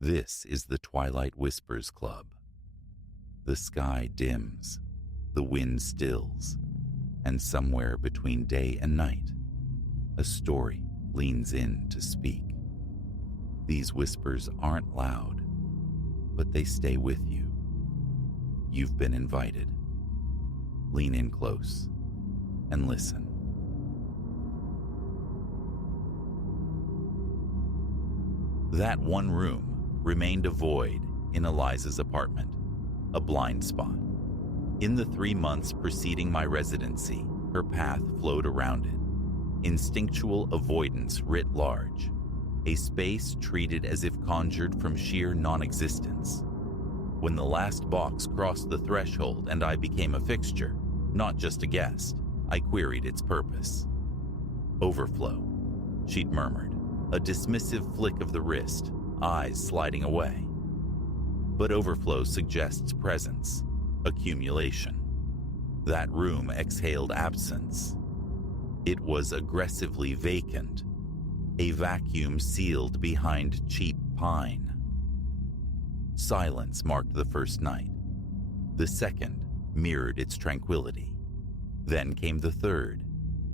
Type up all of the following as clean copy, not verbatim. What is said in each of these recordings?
This is the Twilight Whispers Club. The sky dims, the wind stills, and somewhere between day and night, a story leans in to speak. These whispers aren't loud, but they stay with you. You've been invited. Lean in close and listen. That one room remained a void in Eliza's apartment, a blind spot. In the 3 months preceding my residency, her path flowed around it. Instinctual avoidance writ large, a space treated as if conjured from sheer non-existence. When the last box crossed the threshold and I became a fixture, not just a guest, I queried its purpose. Overflow, she'd murmured, a dismissive flick of the wrist, eyes sliding away. But overflow suggests presence, accumulation. That room exhaled absence. It was aggressively vacant, a vacuum sealed behind cheap pine. Silence marked the first night. The second mirrored its tranquility. Then came the third,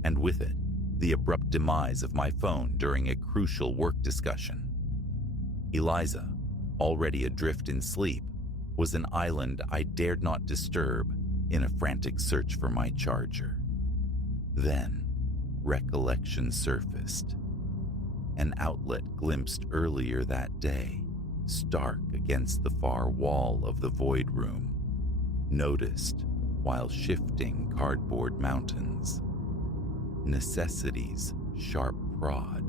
and with it, the abrupt demise of my phone during a crucial work discussion. Eliza, already adrift in sleep, was an island I dared not disturb in a frantic search for my charger. Then, recollection surfaced. An outlet glimpsed earlier that day, stark against the far wall of the void room, noticed while shifting cardboard mountains. Necessity's sharp prod.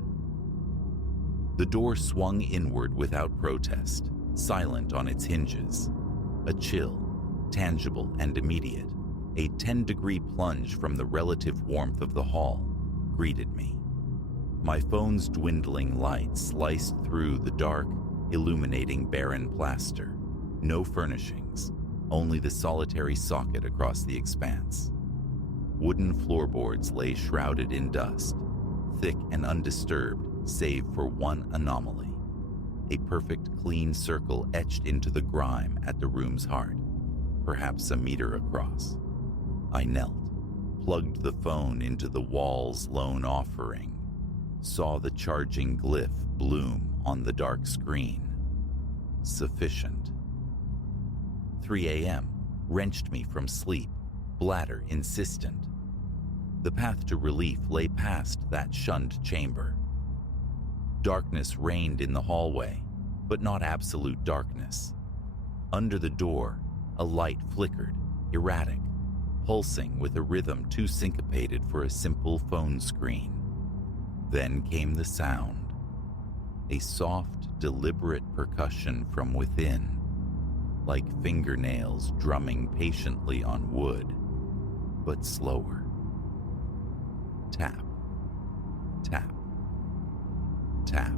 The door swung inward without protest, silent on its hinges. A chill, tangible and immediate, a 10-degree plunge from the relative warmth of the hall, greeted me. My phone's dwindling light sliced through the dark, illuminating barren plaster. No furnishings, only the solitary socket across the expanse. Wooden floorboards lay shrouded in dust, thick and undisturbed save for one anomaly. A perfect clean circle etched into the grime at the room's heart, perhaps a meter across. I knelt, plugged the phone into the wall's lone offering, saw the charging glyph bloom on the dark screen. Sufficient. 3 a.m. wrenched me from sleep, bladder insistent. The path to relief lay past that shunned chamber. Darkness reigned in the hallway, but not absolute darkness. Under the door, a light flickered, erratic, pulsing with a rhythm too syncopated for a simple phone screen. Then came the sound, a soft, deliberate percussion from within, like fingernails drumming patiently on wood, but slower. Tap, tap, tap.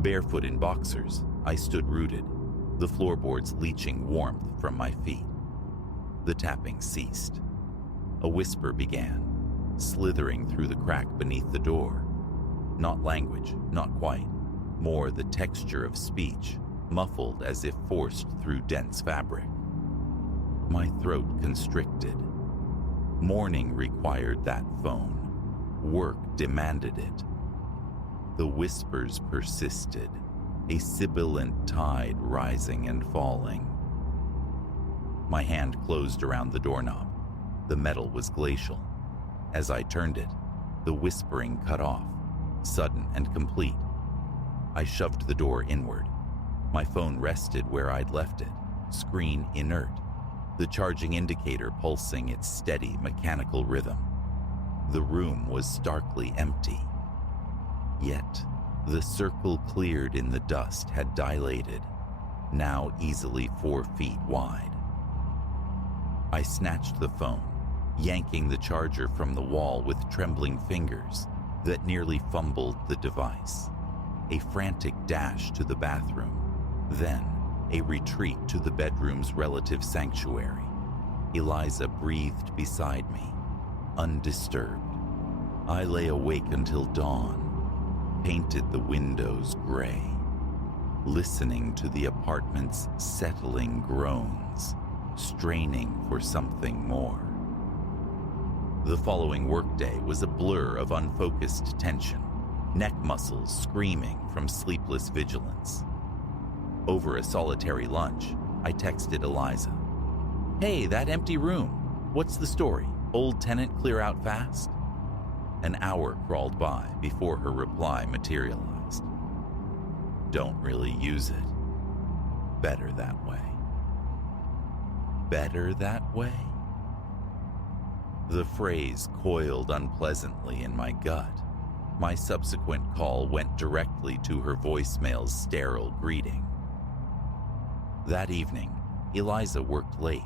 Barefoot in boxers, I stood rooted, the floorboards leaching warmth from my feet. The tapping ceased. A whisper began, slithering through the crack beneath the door. Not language, not quite, more the texture of speech, muffled as if forced through dense fabric. My throat constricted. Morning required that phone. Work demanded it. The whispers persisted, a sibilant tide rising and falling. My hand closed around the doorknob. The metal was glacial. As I turned it, the whispering cut off, sudden and complete. I shoved the door inward. My phone rested where I'd left it, screen inert, the charging indicator pulsing its steady mechanical rhythm. The room was starkly empty. Yet, the circle cleared in the dust had dilated, now easily 4 feet wide. I snatched the phone, yanking the charger from the wall with trembling fingers that nearly fumbled the device. A frantic dash to the bathroom, then a retreat to the bedroom's relative sanctuary. Eliza breathed beside me, undisturbed. I lay awake until dawn, painted the windows gray. listening to the apartment's settling groans, straining for something more. The following workday was a blur of unfocused tension, neck muscles screaming from sleepless vigilance. Over a solitary lunch, I texted Eliza. "Hey, that empty room. What's the story? Old tenant clear out fast?" An hour crawled by before her reply materialized. "Don't really use it. Better that way." Better that way? The phrase coiled unpleasantly in my gut. My subsequent call went directly to her voicemail's sterile greeting. That evening, Eliza worked late.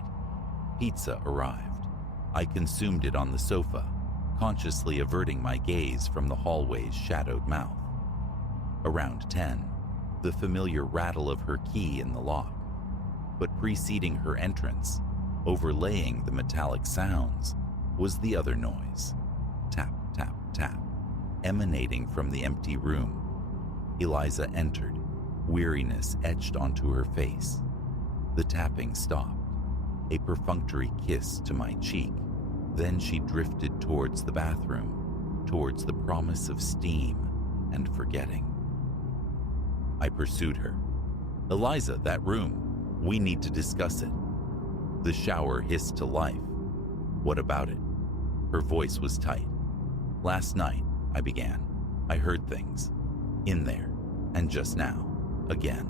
Pizza arrived. I consumed it on the sofa, consciously averting my gaze from the hallway's shadowed mouth. Around 10, the familiar rattle of her key in the lock. But preceding her entrance, overlaying the metallic sounds, was the other noise. Tap, tap, tap, emanating from the empty room. Eliza entered, weariness etched onto her face. The tapping stopped, a perfunctory kiss to my cheek. Then she drifted towards the bathroom, towards the promise of steam and forgetting. I pursued her. "Eliza, that room. We need to discuss it." The shower hissed to life. "What about it?" Her voice was tight. "Last night," I began, "I heard things. In there. And just now. Again."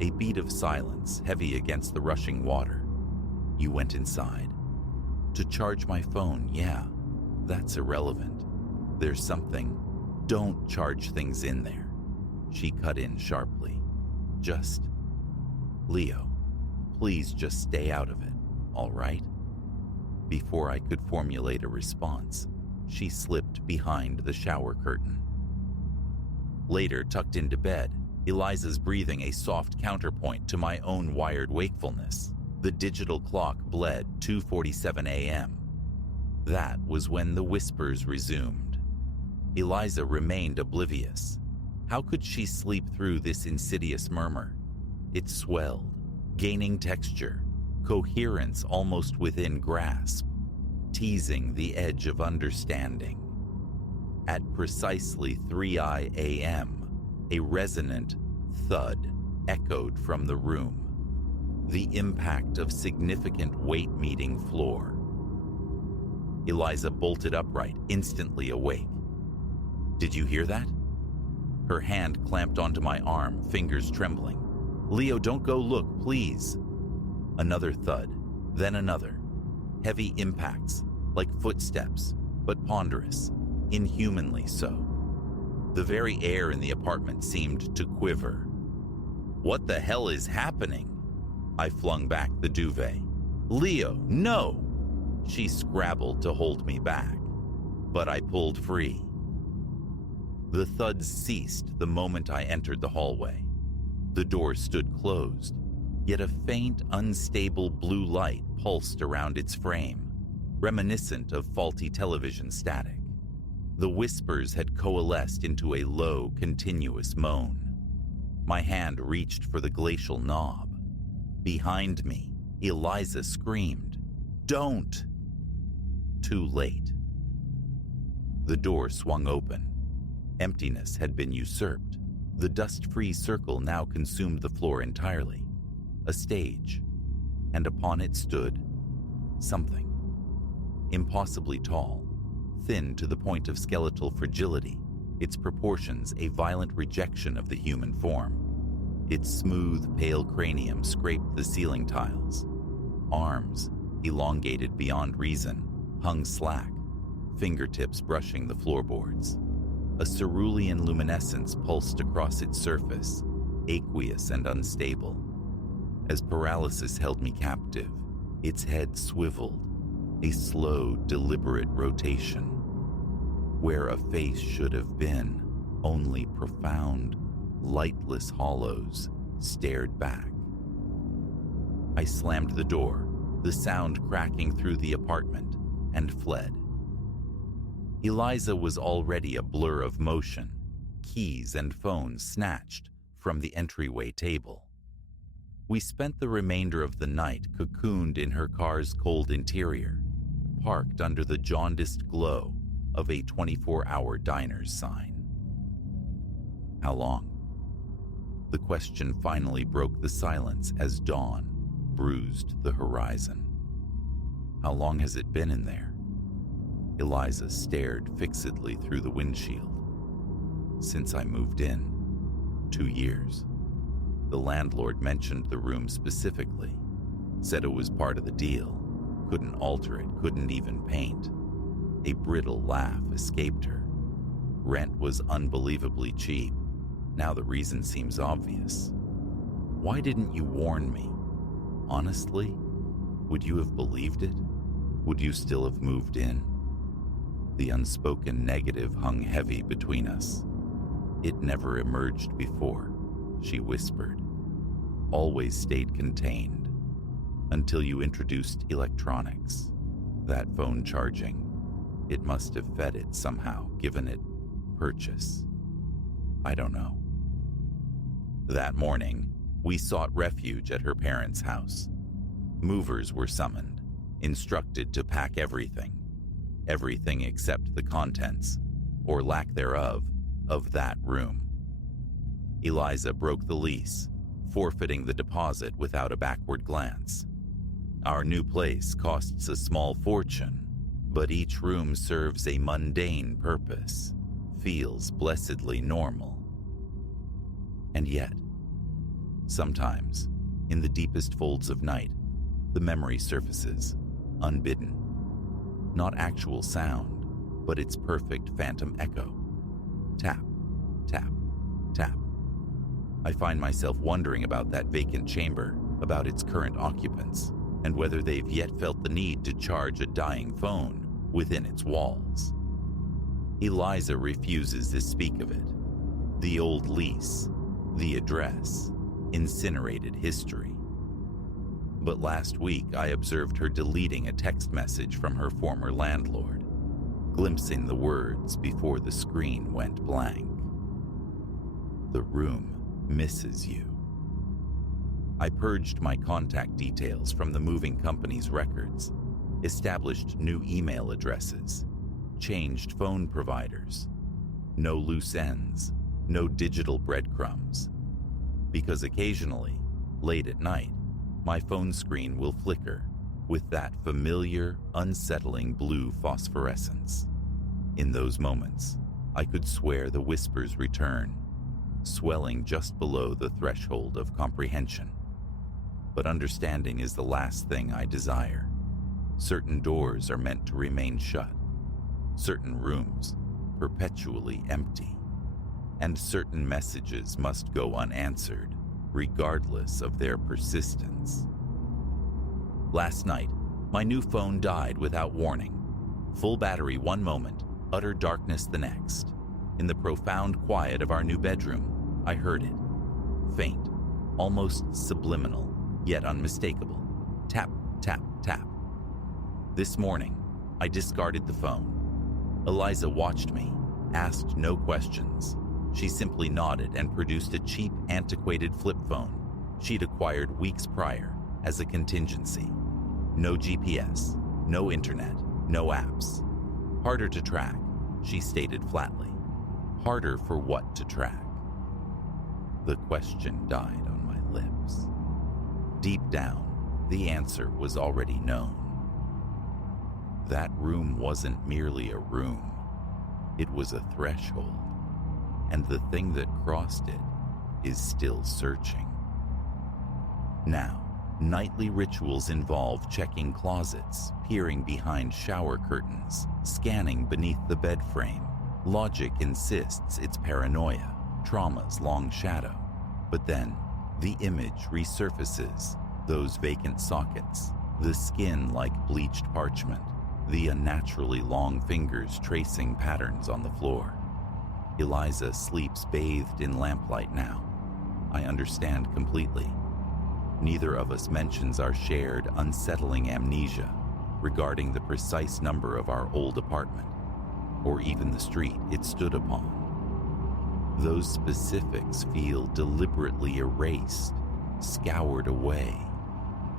A beat of silence, heavy against the rushing water. "You went inside?" "To charge my phone, yeah. That's irrelevant. There's something. Don't charge things in there." She cut in sharply. "Just... Leo, please just stay out of it, all right?" Before I could formulate a response, she slipped behind the shower curtain. Later, tucked into bed, Eliza's breathing a soft counterpoint to my own wired wakefulness. The digital clock bled 2:47 a.m. That was when the whispers resumed. Eliza remained oblivious. How could she sleep through this insidious murmur? It swelled, gaining texture, coherence almost within grasp, teasing the edge of understanding. At precisely 3 a.m., a resonant thud echoed from the room, the impact of significant weight meeting floor. Eliza bolted upright, instantly awake. "Did you hear that?" Her hand clamped onto my arm, fingers trembling. "Leo, don't go look, please." Another thud, then another. Heavy impacts, like footsteps, but ponderous, inhumanly so. The very air in the apartment seemed to quiver. "What the hell is happening?" I flung back the duvet. "Leo, no!" She scrabbled to hold me back, but I pulled free. The thuds ceased the moment I entered the hallway. The door stood closed, yet a faint, unstable blue light pulsed around its frame, reminiscent of faulty television static. The whispers had coalesced into a low, continuous moan. My hand reached for the glacial knob. Behind me, Eliza screamed, "Don't!" Too late. The door swung open. Emptiness had been usurped. The dust-free circle now consumed the floor entirely. A stage. And upon it stood something. Impossibly tall, thin to the point of skeletal fragility, its proportions a violent rejection of the human form. Its smooth, pale cranium scraped the ceiling tiles. Arms, elongated beyond reason, hung slack, fingertips brushing the floorboards. A cerulean luminescence pulsed across its surface, aqueous and unstable. As paralysis held me captive, its head swiveled, a slow, deliberate rotation. Where a face should have been, only profound, lightless hollows stared back. I slammed the door, the sound cracking through the apartment, and fled. Eliza was already a blur of motion, keys and phone snatched, from the entryway table. We spent the remainder of the night cocooned in her car's cold interior, parked under the jaundiced glow of a 24-hour diner's sign. How long? The question finally broke the silence as dawn bruised the horizon. How long has it been in there? Eliza stared fixedly through the windshield. Since I moved in. 2 years. The landlord mentioned the room specifically, said it was part of the deal, couldn't alter it, couldn't even paint. A brittle laugh escaped her. Rent was unbelievably cheap. Now the reason seems obvious. Why didn't you warn me? Honestly, would you have believed it? Would you still have moved in? The unspoken negative hung heavy between us. It never emerged before, she whispered. Always stayed contained. Until you introduced electronics. That phone charging. It must have fed it somehow, given it purchase. I don't know. That morning, we sought refuge at her parents' house. Movers were summoned, instructed to pack everything. Everything except the contents, or lack thereof, of that room. Eliza broke the lease, forfeiting the deposit without a backward glance. Our new place costs a small fortune, but each room serves a mundane purpose, feels blessedly normal. And yet, sometimes, in the deepest folds of night, the memory surfaces, unbidden. Not actual sound, but its perfect phantom echo. Tap, tap, tap. I find myself wondering about that vacant chamber, about its current occupants, and whether they've yet felt the need to charge a dying phone within its walls. Eliza refuses to speak of it. The old lease, the address, incinerated history. But last week I observed her deleting a text message from her former landlord, glimpsing the words before the screen went blank. The room misses you. I purged my contact details from the moving company's records, established new email addresses, changed phone providers. No loose ends, no digital breadcrumbs. Because occasionally, late at night, my phone screen will flicker with that familiar, unsettling blue phosphorescence. In those moments, I could swear the whispers return, swelling just below the threshold of comprehension. But understanding is the last thing I desire. Certain doors are meant to remain shut, certain rooms perpetually empty, and certain messages must go unanswered, regardless of their persistence. Last night, my new phone died without warning. Full battery one moment, utter darkness the next. In the profound quiet of our new bedroom, I heard it. Faint, almost subliminal, yet unmistakable. Tap, tap, tap. This morning, I discarded the phone. Eliza watched me, asked no questions. She simply nodded and produced a cheap, antiquated flip phone she'd acquired weeks prior as a contingency. No GPS, no internet, no apps. Harder to track, she stated flatly. Harder for what to track? The question died on my lips. Deep down, the answer was already known. That room wasn't merely a room. It was a threshold. And the thing that crossed it is still searching. Now, nightly rituals involve checking closets, peering behind shower curtains, scanning beneath the bed frame. Logic insists it's paranoia, trauma's long shadow. But then, the image resurfaces, those vacant sockets, the skin like bleached parchment, the unnaturally long fingers tracing patterns on the floor. Eliza sleeps bathed in lamplight now. I understand completely. Neither of us mentions our shared, unsettling amnesia regarding the precise number of our old apartment, or even the street it stood upon. Those specifics feel deliberately erased, scoured away,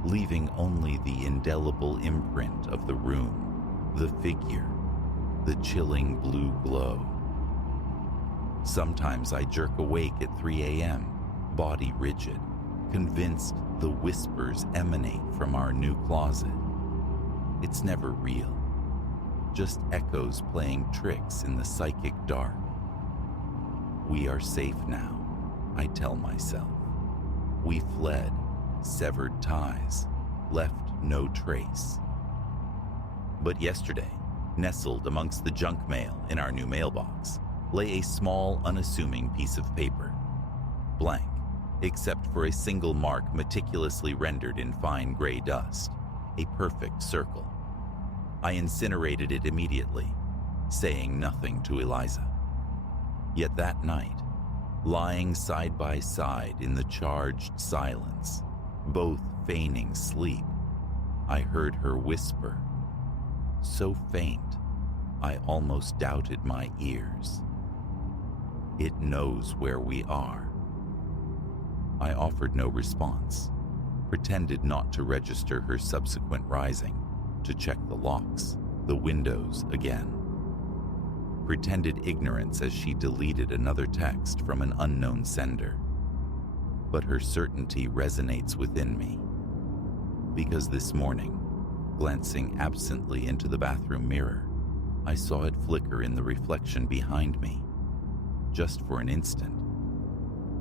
leaving only the indelible imprint of the room, the figure, the chilling blue glow. Sometimes I jerk awake at 3 a.m., body rigid, convinced the whispers emanate from our new closet. It's never real, just echoes playing tricks in the psychic dark. We are safe now, I tell myself. We fled, severed ties, left no trace. But yesterday, nestled amongst the junk mail in our new mailbox, lay a small, unassuming piece of paper. Blank, except for a single mark meticulously rendered in fine gray dust, a perfect circle. I incinerated it immediately, saying nothing to Eliza. Yet that night, lying side by side in the charged silence, both feigning sleep, I heard her whisper, so faint I almost doubted my ears. It knows where we are. I offered no response, pretended not to register her subsequent rising, to check the locks, the windows again. Pretended ignorance as she deleted another text from an unknown sender. But her certainty resonates within me, because this morning, glancing absently into the bathroom mirror, I saw it flicker in the reflection behind me. Just for an instant,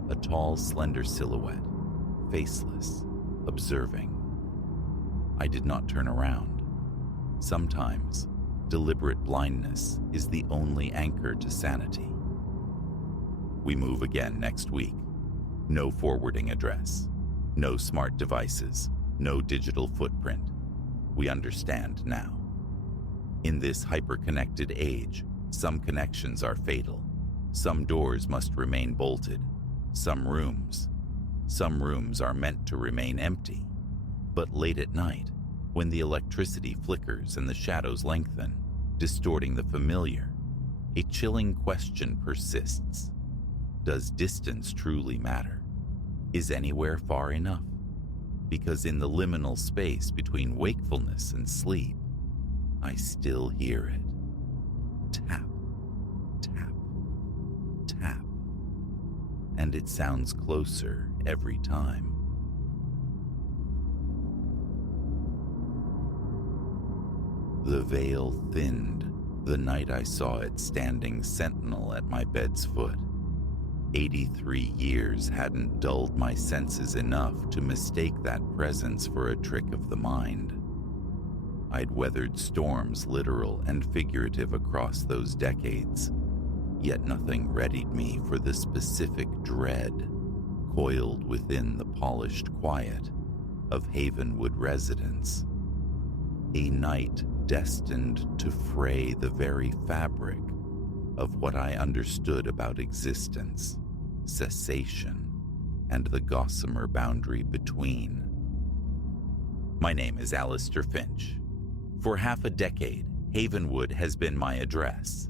a tall, slender silhouette, faceless, observing. I did not turn around. Sometimes, deliberate blindness is the only anchor to sanity. We move again next week. No forwarding address, no smart devices, no digital footprint. We understand now. In this hyper-connected age, some connections are fatal. Some doors must remain bolted. Some rooms are meant to remain empty. But late at night, when the electricity flickers and the shadows lengthen, distorting the familiar, a chilling question persists. Does distance truly matter? Is anywhere far enough? Because in the liminal space between wakefulness and sleep, I still hear it. Tap, tap, tap. And it sounds closer every time. The veil thinned the night I saw it standing sentinel at my bed's foot. 83 years hadn't dulled my senses enough to mistake that presence for a trick of the mind. I'd weathered storms literal and figurative across those decades, yet nothing readied me for the specific dread coiled within the polished quiet of Havenwood residence. A night destined to fray the very fabric of what I understood about existence, cessation, and the gossamer boundary between. My name is Alistair Finch. For half a decade, Havenwood has been my address,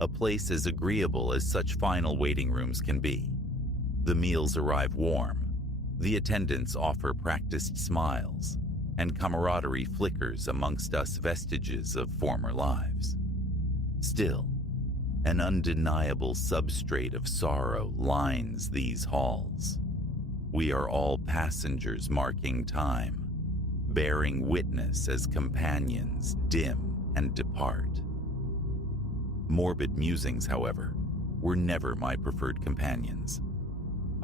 a place as agreeable as such final waiting rooms can be. The meals arrive warm, the attendants offer practiced smiles, and camaraderie flickers amongst us vestiges of former lives. Still, an undeniable substrate of sorrow lines these halls. We are all passengers marking time, bearing witness as companions dim and depart. Morbid musings, however, were never my preferred companions.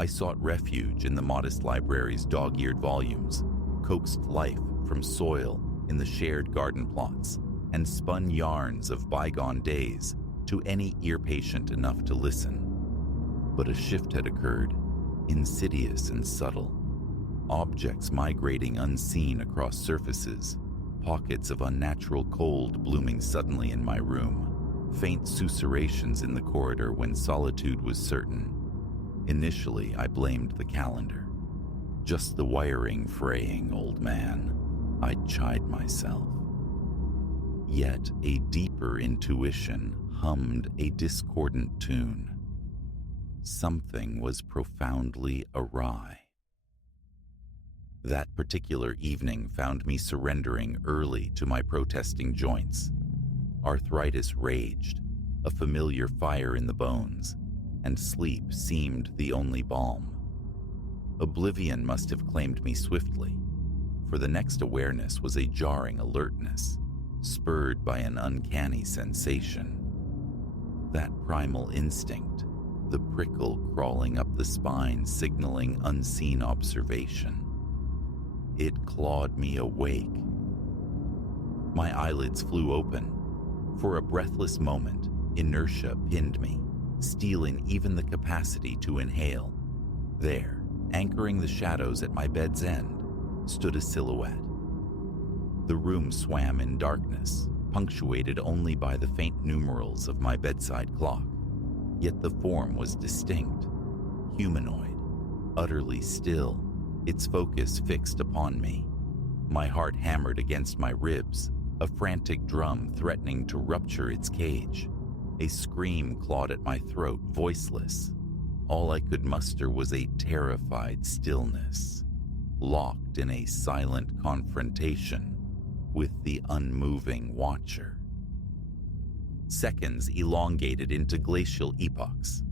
I sought refuge in the modest library's dog-eared volumes, coaxed life from soil in the shared garden plots, and spun yarns of bygone days to any ear patient enough to listen. But a shift had occurred, insidious and subtle. Objects migrating unseen across surfaces, pockets of unnatural cold blooming suddenly in my room, faint susurrations in the corridor when solitude was certain. Initially, I blamed the calendar. Just the wiring fraying, old man, I'd chide myself. Yet a deeper intuition hummed a discordant tune. Something was profoundly awry. That particular evening found me surrendering early to my protesting joints. Arthritis raged, a familiar fire in the bones, and sleep seemed the only balm. Oblivion must have claimed me swiftly, for the next awareness was a jarring alertness, spurred by an uncanny sensation. That primal instinct, the prickle crawling up the spine signaling unseen observation. It clawed me awake. My eyelids flew open. For a breathless moment, inertia pinned me, stealing even the capacity to inhale. There, anchoring the shadows at my bed's end, stood a silhouette. The room swam in darkness, punctuated only by the faint numerals of my bedside clock. Yet the form was distinct, humanoid, utterly still, its focus fixed upon me. My heart hammered against my ribs, a frantic drum threatening to rupture its cage. A scream clawed at my throat, voiceless. All I could muster was a terrified stillness, locked in a silent confrontation with the unmoving watcher. Seconds elongated into glacial epochs.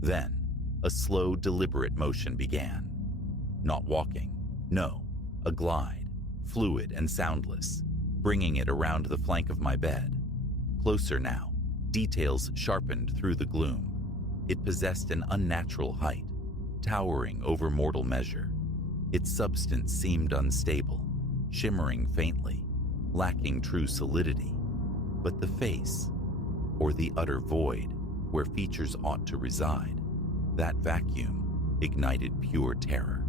Then, a slow, deliberate motion began. Not walking, no, a glide, fluid and soundless, bringing it around the flank of my bed. Closer now, details sharpened through the gloom. It possessed an unnatural height, towering over mortal measure. Its substance seemed unstable, shimmering faintly, lacking true solidity. But the face, or the utter void where features ought to reside, that vacuum ignited pure terror.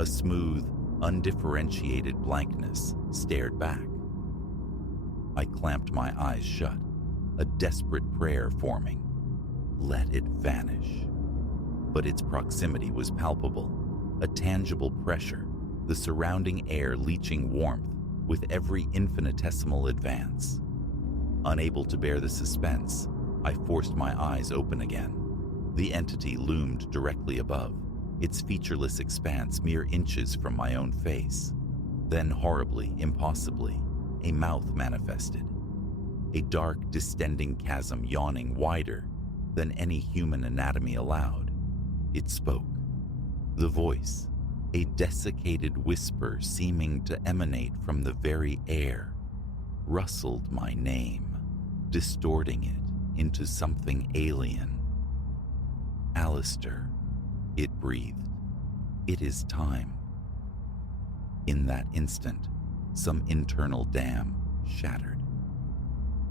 A smooth, undifferentiated blankness stared back. I clamped my eyes shut, a desperate prayer forming. Let it vanish. But its proximity was palpable, a tangible pressure, the surrounding air leaching warmth with every infinitesimal advance. Unable to bear the suspense, I forced my eyes open again. The entity loomed directly above, its featureless expanse mere inches from my own face. Then horribly, impossibly, a mouth manifested. A dark, distending chasm yawning wider than any human anatomy allowed. It spoke. The voice, a desiccated whisper seeming to emanate from the very air, rustled my name, distorting it into something alien. Alistair, it breathed. It is time. In that instant, some internal dam shattered.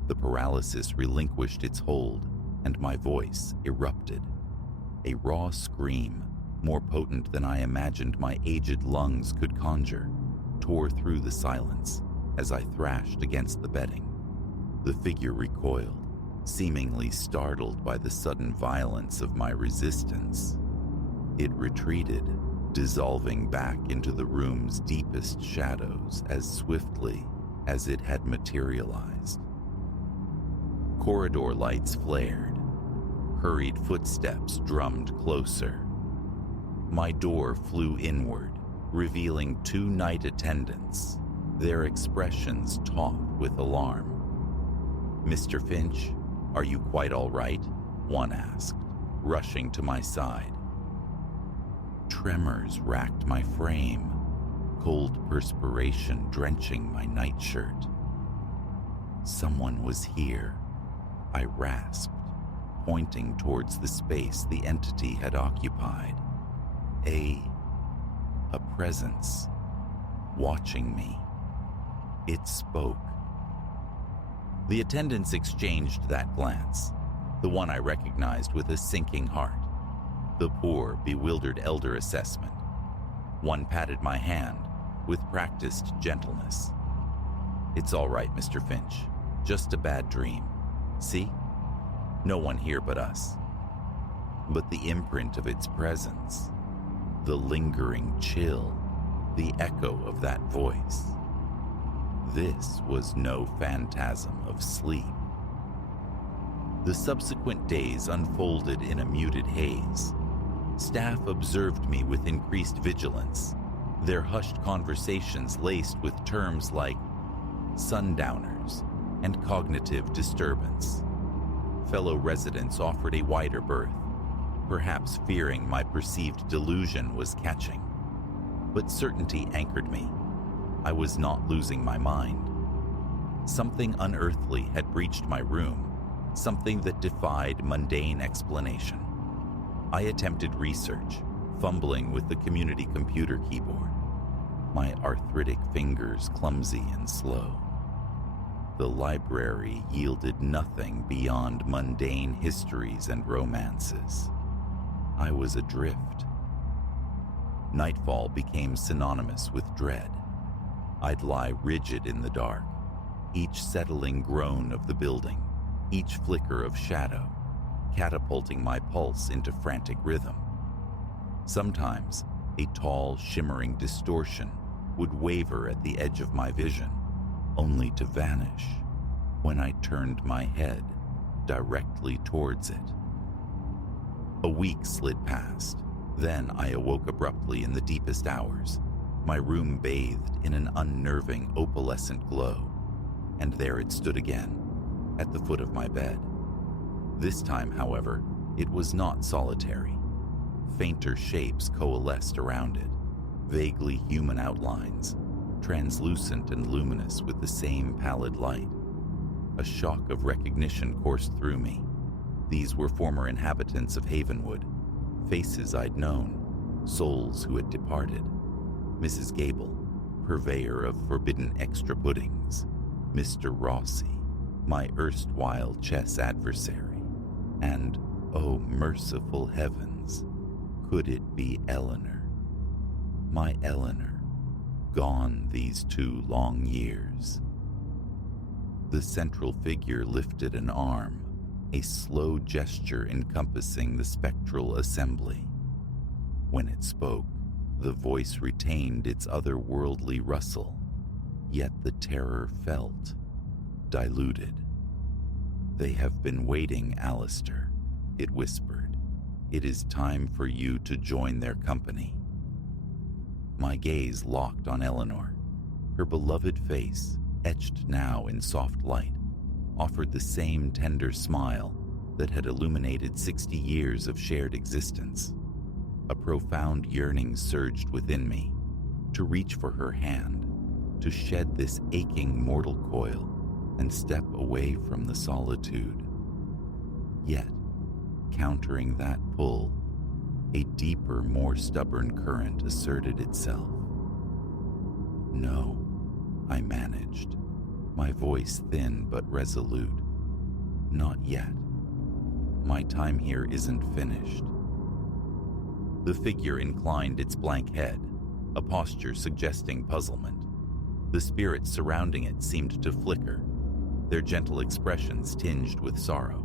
The paralysis relinquished its hold, and my voice erupted. A raw scream, more potent than I imagined my aged lungs could conjure, tore through the silence as I thrashed against the bedding. The figure recoiled, seemingly startled by the sudden violence of my resistance. It retreated, dissolving back into the room's deepest shadows as swiftly as it had materialized. Corridor lights flared. Hurried footsteps drummed closer. My door flew inward, revealing 2 night attendants, their expressions taut with alarm. "Mr. Finch, are you quite all right?" one asked, rushing to my side. Tremors racked my frame, cold perspiration drenching my nightshirt. Someone was here, I rasped, pointing towards the space the entity had occupied. A presence, watching me. It spoke. The attendants exchanged that glance, the one I recognized with a sinking heart. The poor, bewildered elder assessment. One patted my hand with practiced gentleness. "It's all right, Mr. Finch. Just a bad dream. See? No one here but us." But the imprint of its presence, the lingering chill, the echo of that voice. This was no phantasm of sleep. The subsequent days unfolded in a muted haze. Staff observed me with increased vigilance, their hushed conversations laced with terms like sundowners and cognitive disturbance. Fellow residents offered a wider berth, perhaps fearing my perceived delusion was catching. But certainty anchored me. I was not losing my mind. Something unearthly had breached my room, something that defied mundane explanation. I attempted research, fumbling with the community computer keyboard, my arthritic fingers clumsy and slow. The library yielded nothing beyond mundane histories and romances. I was adrift. Nightfall became synonymous with dread. I'd lie rigid in the dark, each settling groan of the building, each flicker of shadow, catapulting my pulse into frantic rhythm. Sometimes, a tall, shimmering distortion would waver at the edge of my vision, only to vanish when I turned my head directly towards it. A week slid past. Then I awoke abruptly in the deepest hours, my room bathed in an unnerving opalescent glow, and there it stood again, at the foot of my bed. This time, however, it was not solitary. Fainter shapes coalesced around it, vaguely human outlines, translucent and luminous with the same pallid light. A shock of recognition coursed through me. These were former inhabitants of Havenwood, faces I'd known, souls who had departed. Mrs. Gable, purveyor of forbidden extra puddings, Mr. Rossi, my erstwhile chess adversary, and, oh merciful heavens, could it be Eleanor? My Eleanor, gone these 2 long years. The central figure lifted an arm, a slow gesture encompassing the spectral assembly. When it spoke, the voice retained its otherworldly rustle, yet the terror felt, diluted. "They have been waiting, Alistair," it whispered. "It is time for you to join their company." My gaze locked on Eleanor. Her beloved face, etched now in soft light, offered the same tender smile that had illuminated 60 years of shared existence. A profound yearning surged within me, to reach for her hand, to shed this aching mortal coil and step away from the solitude. Yet, countering that pull, a deeper, more stubborn current asserted itself. "No," I managed, my voice thin but resolute. "Not yet. My time here isn't finished." The figure inclined its blank head, a posture suggesting puzzlement. The spirits surrounding it seemed to flicker, their gentle expressions tinged with sorrow.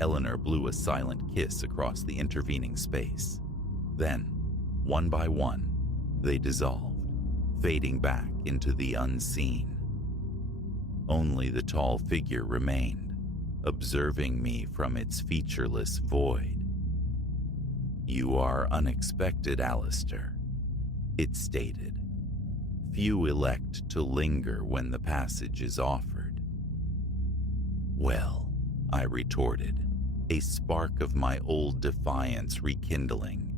Eleanor blew a silent kiss across the intervening space. Then, one by one, they dissolved, fading back into the unseen. Only the tall figure remained, observing me from its featureless void. "You are unexpected, Alistair," it stated. "Few elect to linger when the passage is offered." "Well," I retorted, a spark of my old defiance rekindling,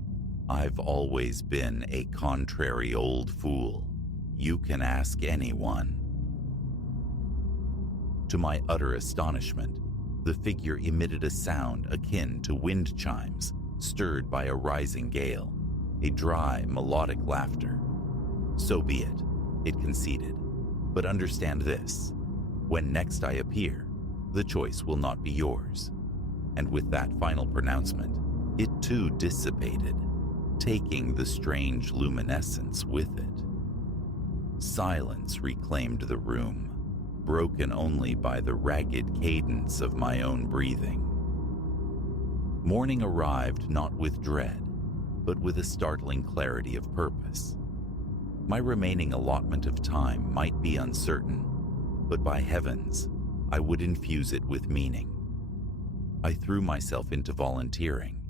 "I've always been a contrary old fool. You can ask anyone." To my utter astonishment, the figure emitted a sound akin to wind chimes stirred by a rising gale, a dry, melodic laughter. "So be it," it conceded. "But understand this. When next I appear, the choice will not be yours." And with that final pronouncement, it too dissipated, taking the strange luminescence with it. Silence reclaimed the room, broken only by the ragged cadence of my own breathing. Morning arrived not with dread, but with a startling clarity of purpose. My remaining allotment of time might be uncertain, but by heavens, I would infuse it with meaning. I threw myself into volunteering,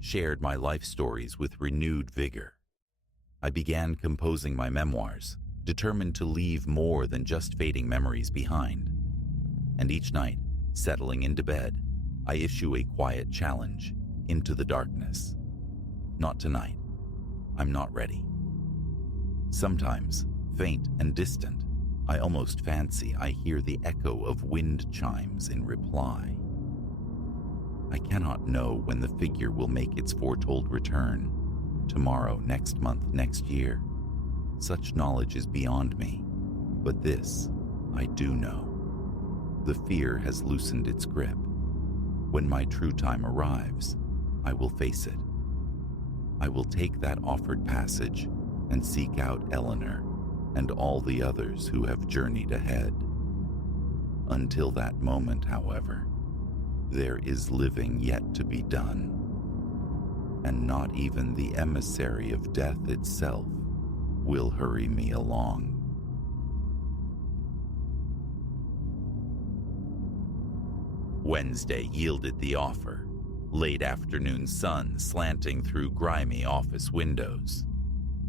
shared my life stories with renewed vigor. I began composing my memoirs, determined to leave more than just fading memories behind. And each night, settling into bed, I issue a quiet challenge into the darkness. Not tonight. I'm not ready. Sometimes, faint and distant, I almost fancy I hear the echo of wind chimes in reply. I cannot know when the figure will make its foretold return. Tomorrow, next month, next year. Such knowledge is beyond me. But this, I do know. The fear has loosened its grip. When my true time arrives, I will face it. I will take that offered passage and seek out Eleanor and all the others who have journeyed ahead. Until that moment, however, there is living yet to be done, and not even the emissary of death itself will hurry me along. Wednesday yielded the offer, late afternoon sun slanting through grimy office windows.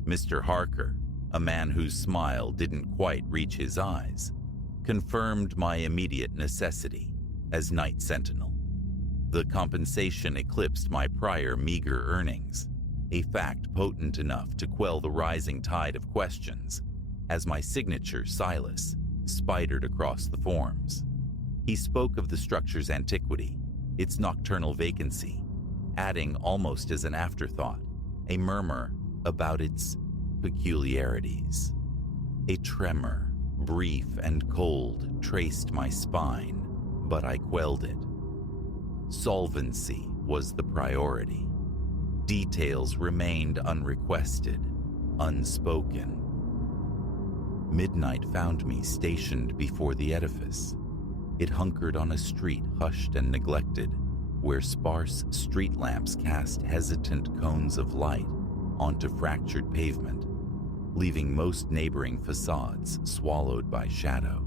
Mr. Harker, a man whose smile didn't quite reach his eyes, confirmed my immediate necessity as night sentinel. The compensation eclipsed my prior meager earnings, a fact potent enough to quell the rising tide of questions as my signature, Silas, spidered across the forms. He spoke of the structure's antiquity, its nocturnal vacancy, adding almost as an afterthought, a murmur about its peculiarities. A tremor, brief and cold, traced my spine, but I quelled it. Solvency was the priority. Details remained unrequested, unspoken. Midnight found me stationed before the edifice. It hunkered on a street hushed and neglected, where sparse street lamps cast hesitant cones of light onto fractured pavement, leaving most neighboring facades swallowed by shadow.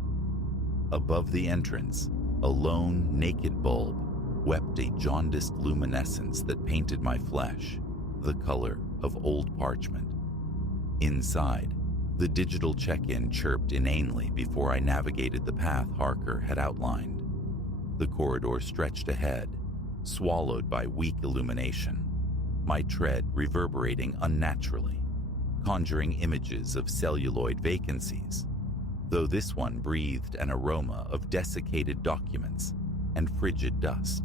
Above the entrance, a lone, naked bulb wept a jaundiced luminescence that painted my flesh, the color of old parchment. Inside, the digital check-in chirped inanely before I navigated the path Harker had outlined. The corridor stretched ahead, swallowed by weak illumination, my tread reverberating unnaturally, conjuring images of celluloid vacancies, though this one breathed an aroma of desiccated documents and frigid dust.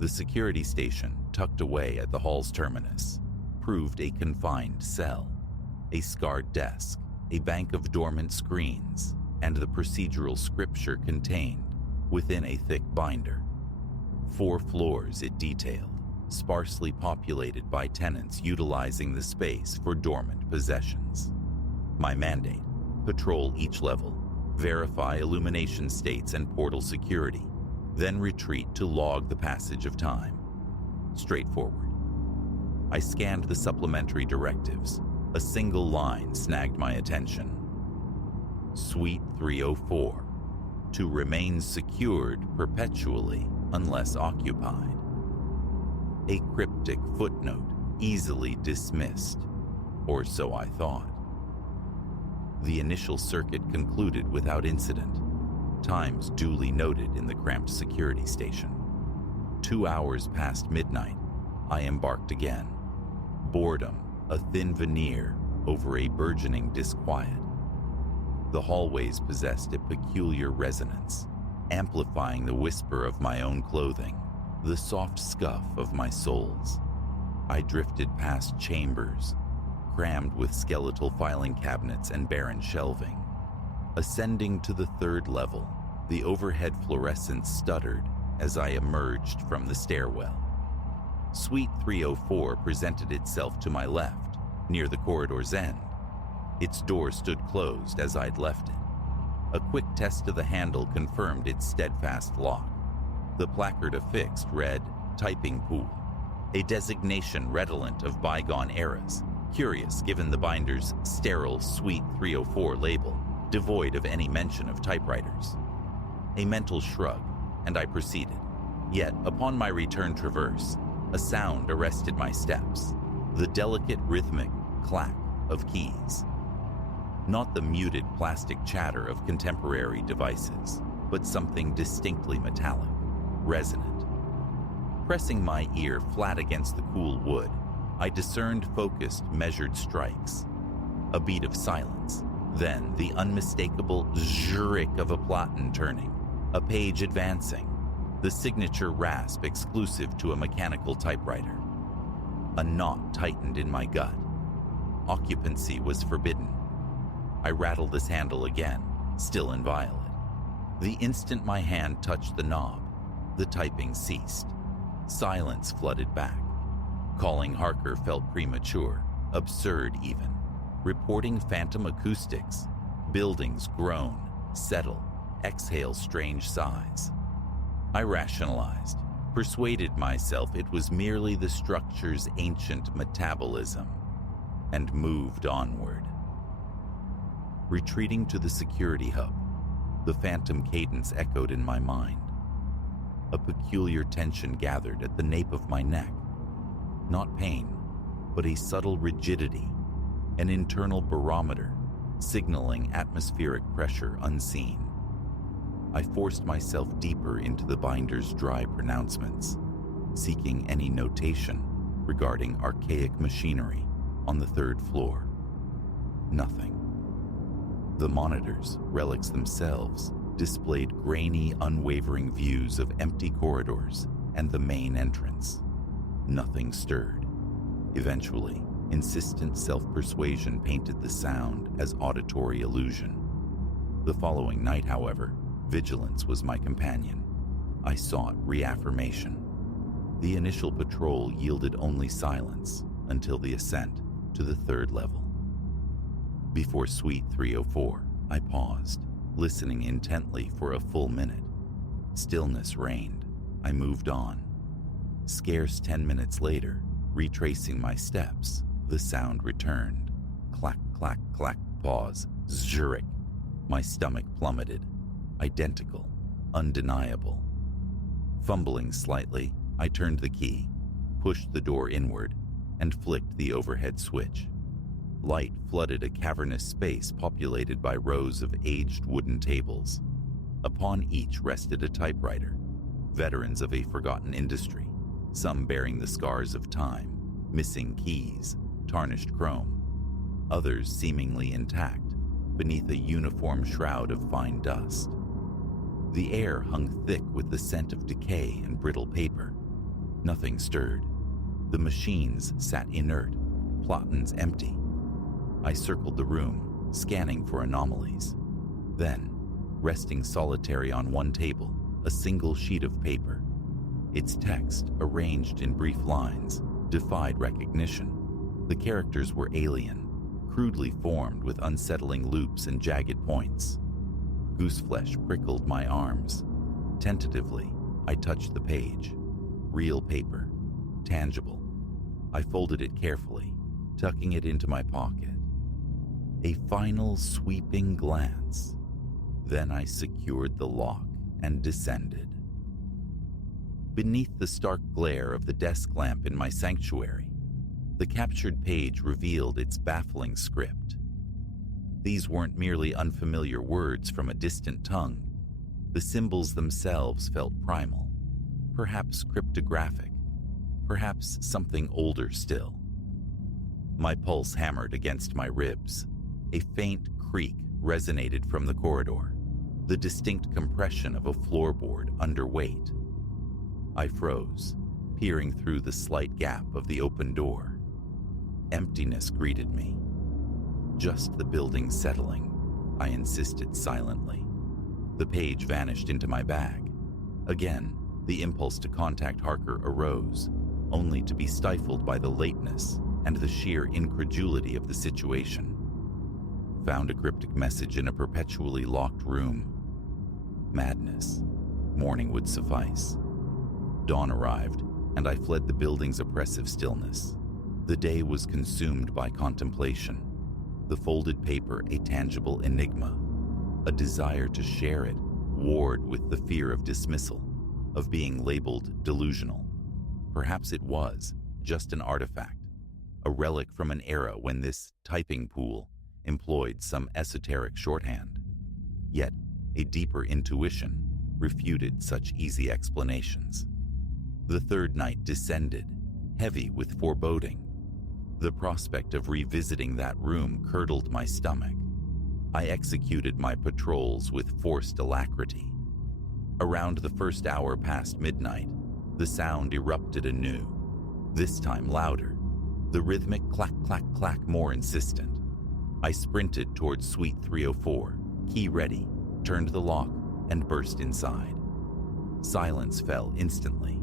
The security station, tucked away at the hall's terminus, proved a confined cell, a scarred desk, a bank of dormant screens, and the procedural scripture contained within a thick binder. 4 floors it detailed, sparsely populated by tenants utilizing the space for dormant possessions. My mandate: patrol each level, verify illumination states and portal security, then retreat to log the passage of time. Straightforward. I scanned the supplementary directives. A single line snagged my attention. Suite 304, to remain secured perpetually unless occupied. A cryptic footnote easily dismissed, or so I thought. The initial circuit concluded without incident, times duly noted in the cramped security station. 2 hours past midnight, I embarked again. Boredom, a thin veneer over a burgeoning disquiet. The hallways possessed a peculiar resonance, amplifying the whisper of my own clothing, the soft scuff of my soles. I drifted past chambers, crammed with skeletal filing cabinets and barren shelving. Ascending to the 3rd level, the overhead fluorescence stuttered as I emerged from the stairwell. Suite 304 presented itself to my left, near the corridor's end. Its door stood closed as I'd left it. A quick test of the handle confirmed its steadfast lock. The placard affixed read, "Typing Pool," a designation redolent of bygone eras, curious given the binder's sterile Suite 304 label, devoid of any mention of typewriters. A mental shrug, and I proceeded. Yet, upon my return traverse, a sound arrested my steps, the delicate rhythmic clack of keys. Not the muted plastic chatter of contemporary devices, but something distinctly metallic, resonant. Pressing my ear flat against the cool wood, I discerned focused, measured strikes. A beat of silence, then the unmistakable zhurrik of a platen turning, a page advancing, the signature rasp exclusive to a mechanical typewriter. A knot tightened in my gut. Occupancy was forbidden. I rattled this handle again, still inviolate. The instant my hand touched the knob, the typing ceased. Silence flooded back. Calling Harker felt premature, absurd even. Reporting phantom acoustics. Buildings groan, settle, exhale strange sighs. I rationalized, persuaded myself it was merely the structure's ancient metabolism, and moved onward. Retreating to the security hub, the phantom cadence echoed in my mind. A peculiar tension gathered at the nape of my neck. Not pain, but a subtle rigidity, an internal barometer signaling atmospheric pressure unseen. I forced myself deeper into the binder's dry pronouncements, seeking any notation regarding archaic machinery on the third floor. Nothing. The monitors, relics themselves, displayed grainy, unwavering views of empty corridors and the main entrance. Nothing stirred. Eventually, insistent self-persuasion painted the sound as auditory illusion. The following night, however, vigilance was my companion. I sought reaffirmation. The initial patrol yielded only silence until the ascent to the third level. Before Suite 304, I paused, listening intently for a full minute. Stillness reigned. I moved on. Scarce 10 minutes later, retracing my steps, the sound returned. Clack, clack, clack, pause, zhurrik. My stomach plummeted. Identical, undeniable. Fumbling slightly, I turned the key, pushed the door inward, and flicked the overhead switch. Light flooded a cavernous space populated by rows of aged wooden tables. Upon each rested a typewriter, veterans of a forgotten industry, some bearing the scars of time, missing keys, tarnished chrome, others seemingly intact beneath a uniform shroud of fine dust. The air hung thick with the scent of decay and brittle paper. Nothing stirred. The machines sat inert, platens empty. I circled the room, scanning for anomalies. Then, resting solitary on one table, a single sheet of paper. Its text, arranged in brief lines, defied recognition. The characters were alien, crudely formed with unsettling loops and jagged points. Gooseflesh prickled my arms. Tentatively, I touched the page. Real paper. Tangible. I folded it carefully, tucking it into my pocket. A final sweeping glance. Then I secured the lock and descended. Beneath the stark glare of the desk lamp in my sanctuary, the captured page revealed its baffling script. These weren't merely unfamiliar words from a distant tongue. The symbols themselves felt primal, perhaps cryptographic, perhaps something older still. My pulse hammered against my ribs. A faint creak resonated from the corridor, the distinct compression of a floorboard under weight. I froze, peering through the slight gap of the open door. Emptiness greeted me. Just the building settling, I insisted silently. The page vanished into my bag. Again, the impulse to contact Harker arose, only to be stifled by the lateness and the sheer incredulity of the situation. Found a cryptic message in a perpetually locked room. Madness. Morning would suffice. Dawn arrived, and I fled the building's oppressive stillness. The day was consumed by contemplation. The folded paper a tangible enigma. A desire to share it warred with the fear of dismissal. of being labeled delusional. Perhaps it was just an artifact, a relic from an era when this typing pool employed some esoteric shorthand. Yet, a deeper intuition refuted such easy explanations. The third night descended, heavy with foreboding. The prospect of revisiting that room curdled my stomach. I executed my patrols with forced alacrity. Around the first hour past midnight, the sound erupted anew, this time louder, the rhythmic clack, clack, clack more insistent. I sprinted towards Suite 304, key ready, turned the lock, and burst inside. Silence fell instantly.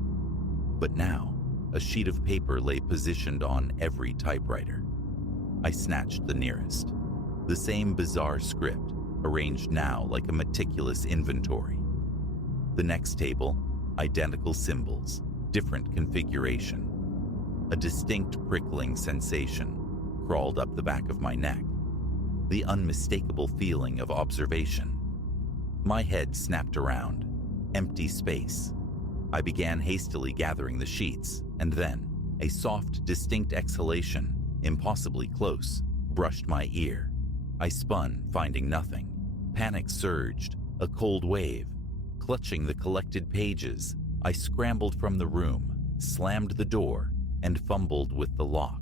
But now, a sheet of paper lay positioned on every typewriter. I snatched the nearest. The same bizarre script, arranged now like a meticulous inventory. The next table, identical symbols, different configuration. A distinct prickling sensation crawled up the back of my neck. The unmistakable feeling of observation. My head snapped around. Empty space. I began hastily gathering the sheets, and then a soft, distinct exhalation, impossibly close, brushed my ear. I spun, finding nothing. Panic surged, a cold wave. Clutching the collected pages, I scrambled from the room, slammed the door, and fumbled with the lock.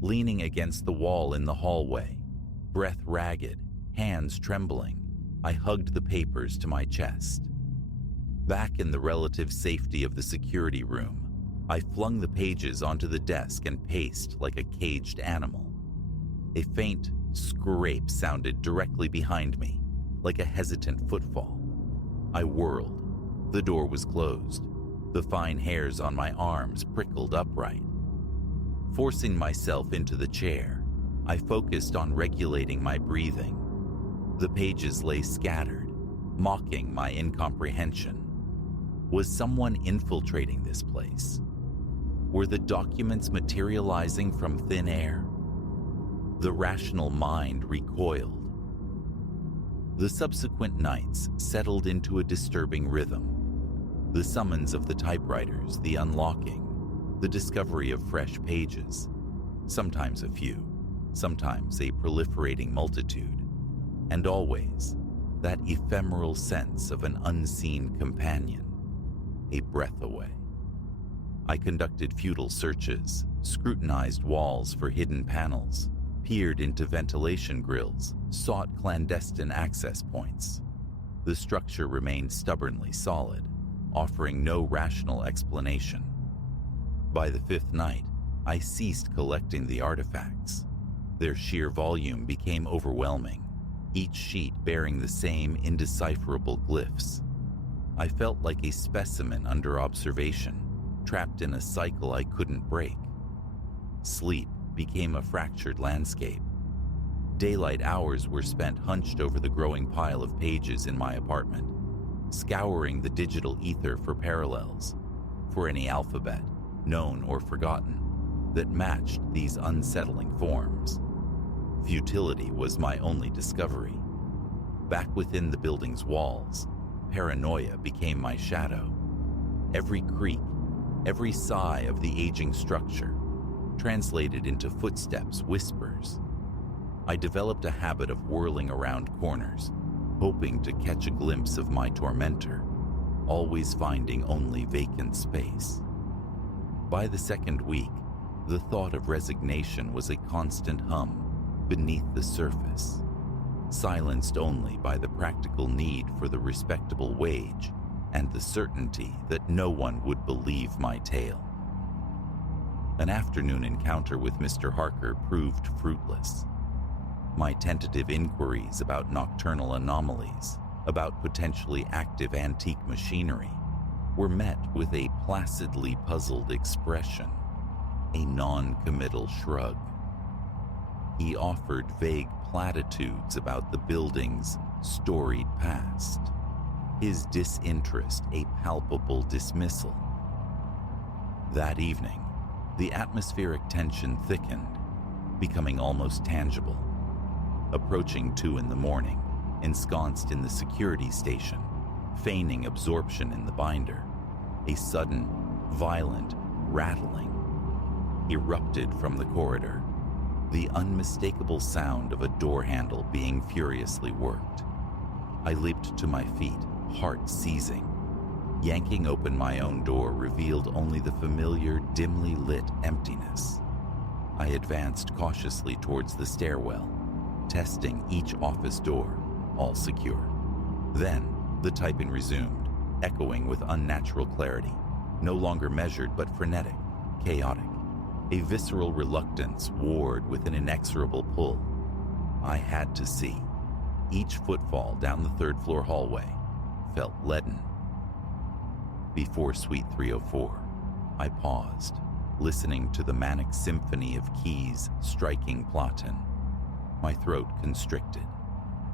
Leaning against the wall in the hallway, breath ragged, hands trembling, I hugged the papers to my chest. Back in the relative safety of the security room, I flung the pages onto the desk and paced like a caged animal. A faint scrape sounded directly behind me, like a hesitant footfall. I whirled. The door was closed. The fine hairs on my arms prickled upright. Forcing myself into the chair, I focused on regulating my breathing. The pages lay scattered, mocking my incomprehension. Was someone infiltrating this place? Were the documents materializing from thin air? The rational mind recoiled. The subsequent nights settled into a disturbing rhythm. The summons of the typewriters, the unlocking, the discovery of fresh pages, sometimes a few, sometimes a proliferating multitude, and always that ephemeral sense of an unseen companion, a breath away. I conducted futile searches, scrutinized walls for hidden panels, peered into ventilation grills, sought clandestine access points. The structure remained stubbornly solid, offering no rational explanation. By the fifth night, I ceased collecting the artifacts. Their sheer volume became overwhelming, each sheet bearing the same indecipherable glyphs. I felt like a specimen under observation, trapped in a cycle I couldn't break. Sleep became a fractured landscape. Daylight hours were spent hunched over the growing pile of pages in my apartment, scouring the digital ether for parallels, for any alphabet, known or forgotten, that matched these unsettling forms. Futility was my only discovery. Back within the building's walls, paranoia became my shadow. Every creak, every sigh of the aging structure translated into footsteps, whispers. I developed a habit of whirling around corners, hoping to catch a glimpse of my tormentor, always finding only vacant space. By the second week, the thought of resignation was a constant hum beneath the surface, silenced only by the practical need for the respectable wage and the certainty that no one would believe my tale. An afternoon encounter with Mr. Harker proved fruitless. My tentative inquiries about nocturnal anomalies, about potentially active antique machinery, were met with a placidly puzzled expression, a non-committal shrug. He offered vague platitudes about the building's storied past, his disinterest a palpable dismissal. That evening, the atmospheric tension thickened, becoming almost tangible. Approaching 2 in the morning, ensconced in the security station, feigning absorption in the binder. A sudden, violent rattling erupted from the corridor, the unmistakable sound of a door handle being furiously worked. I leaped to my feet, heart seizing. Yanking open my own door revealed only the familiar, dimly lit emptiness. I advanced cautiously towards the stairwell, testing each office door, all secure. Then, the typing resumed, echoing with unnatural clarity, no longer measured but frenetic, chaotic. A visceral reluctance warred with an inexorable pull. I had to see. Each footfall down the third-floor hallway felt leaden. Before Suite 304, I paused, listening to the manic symphony of keys striking platen. My throat constricted.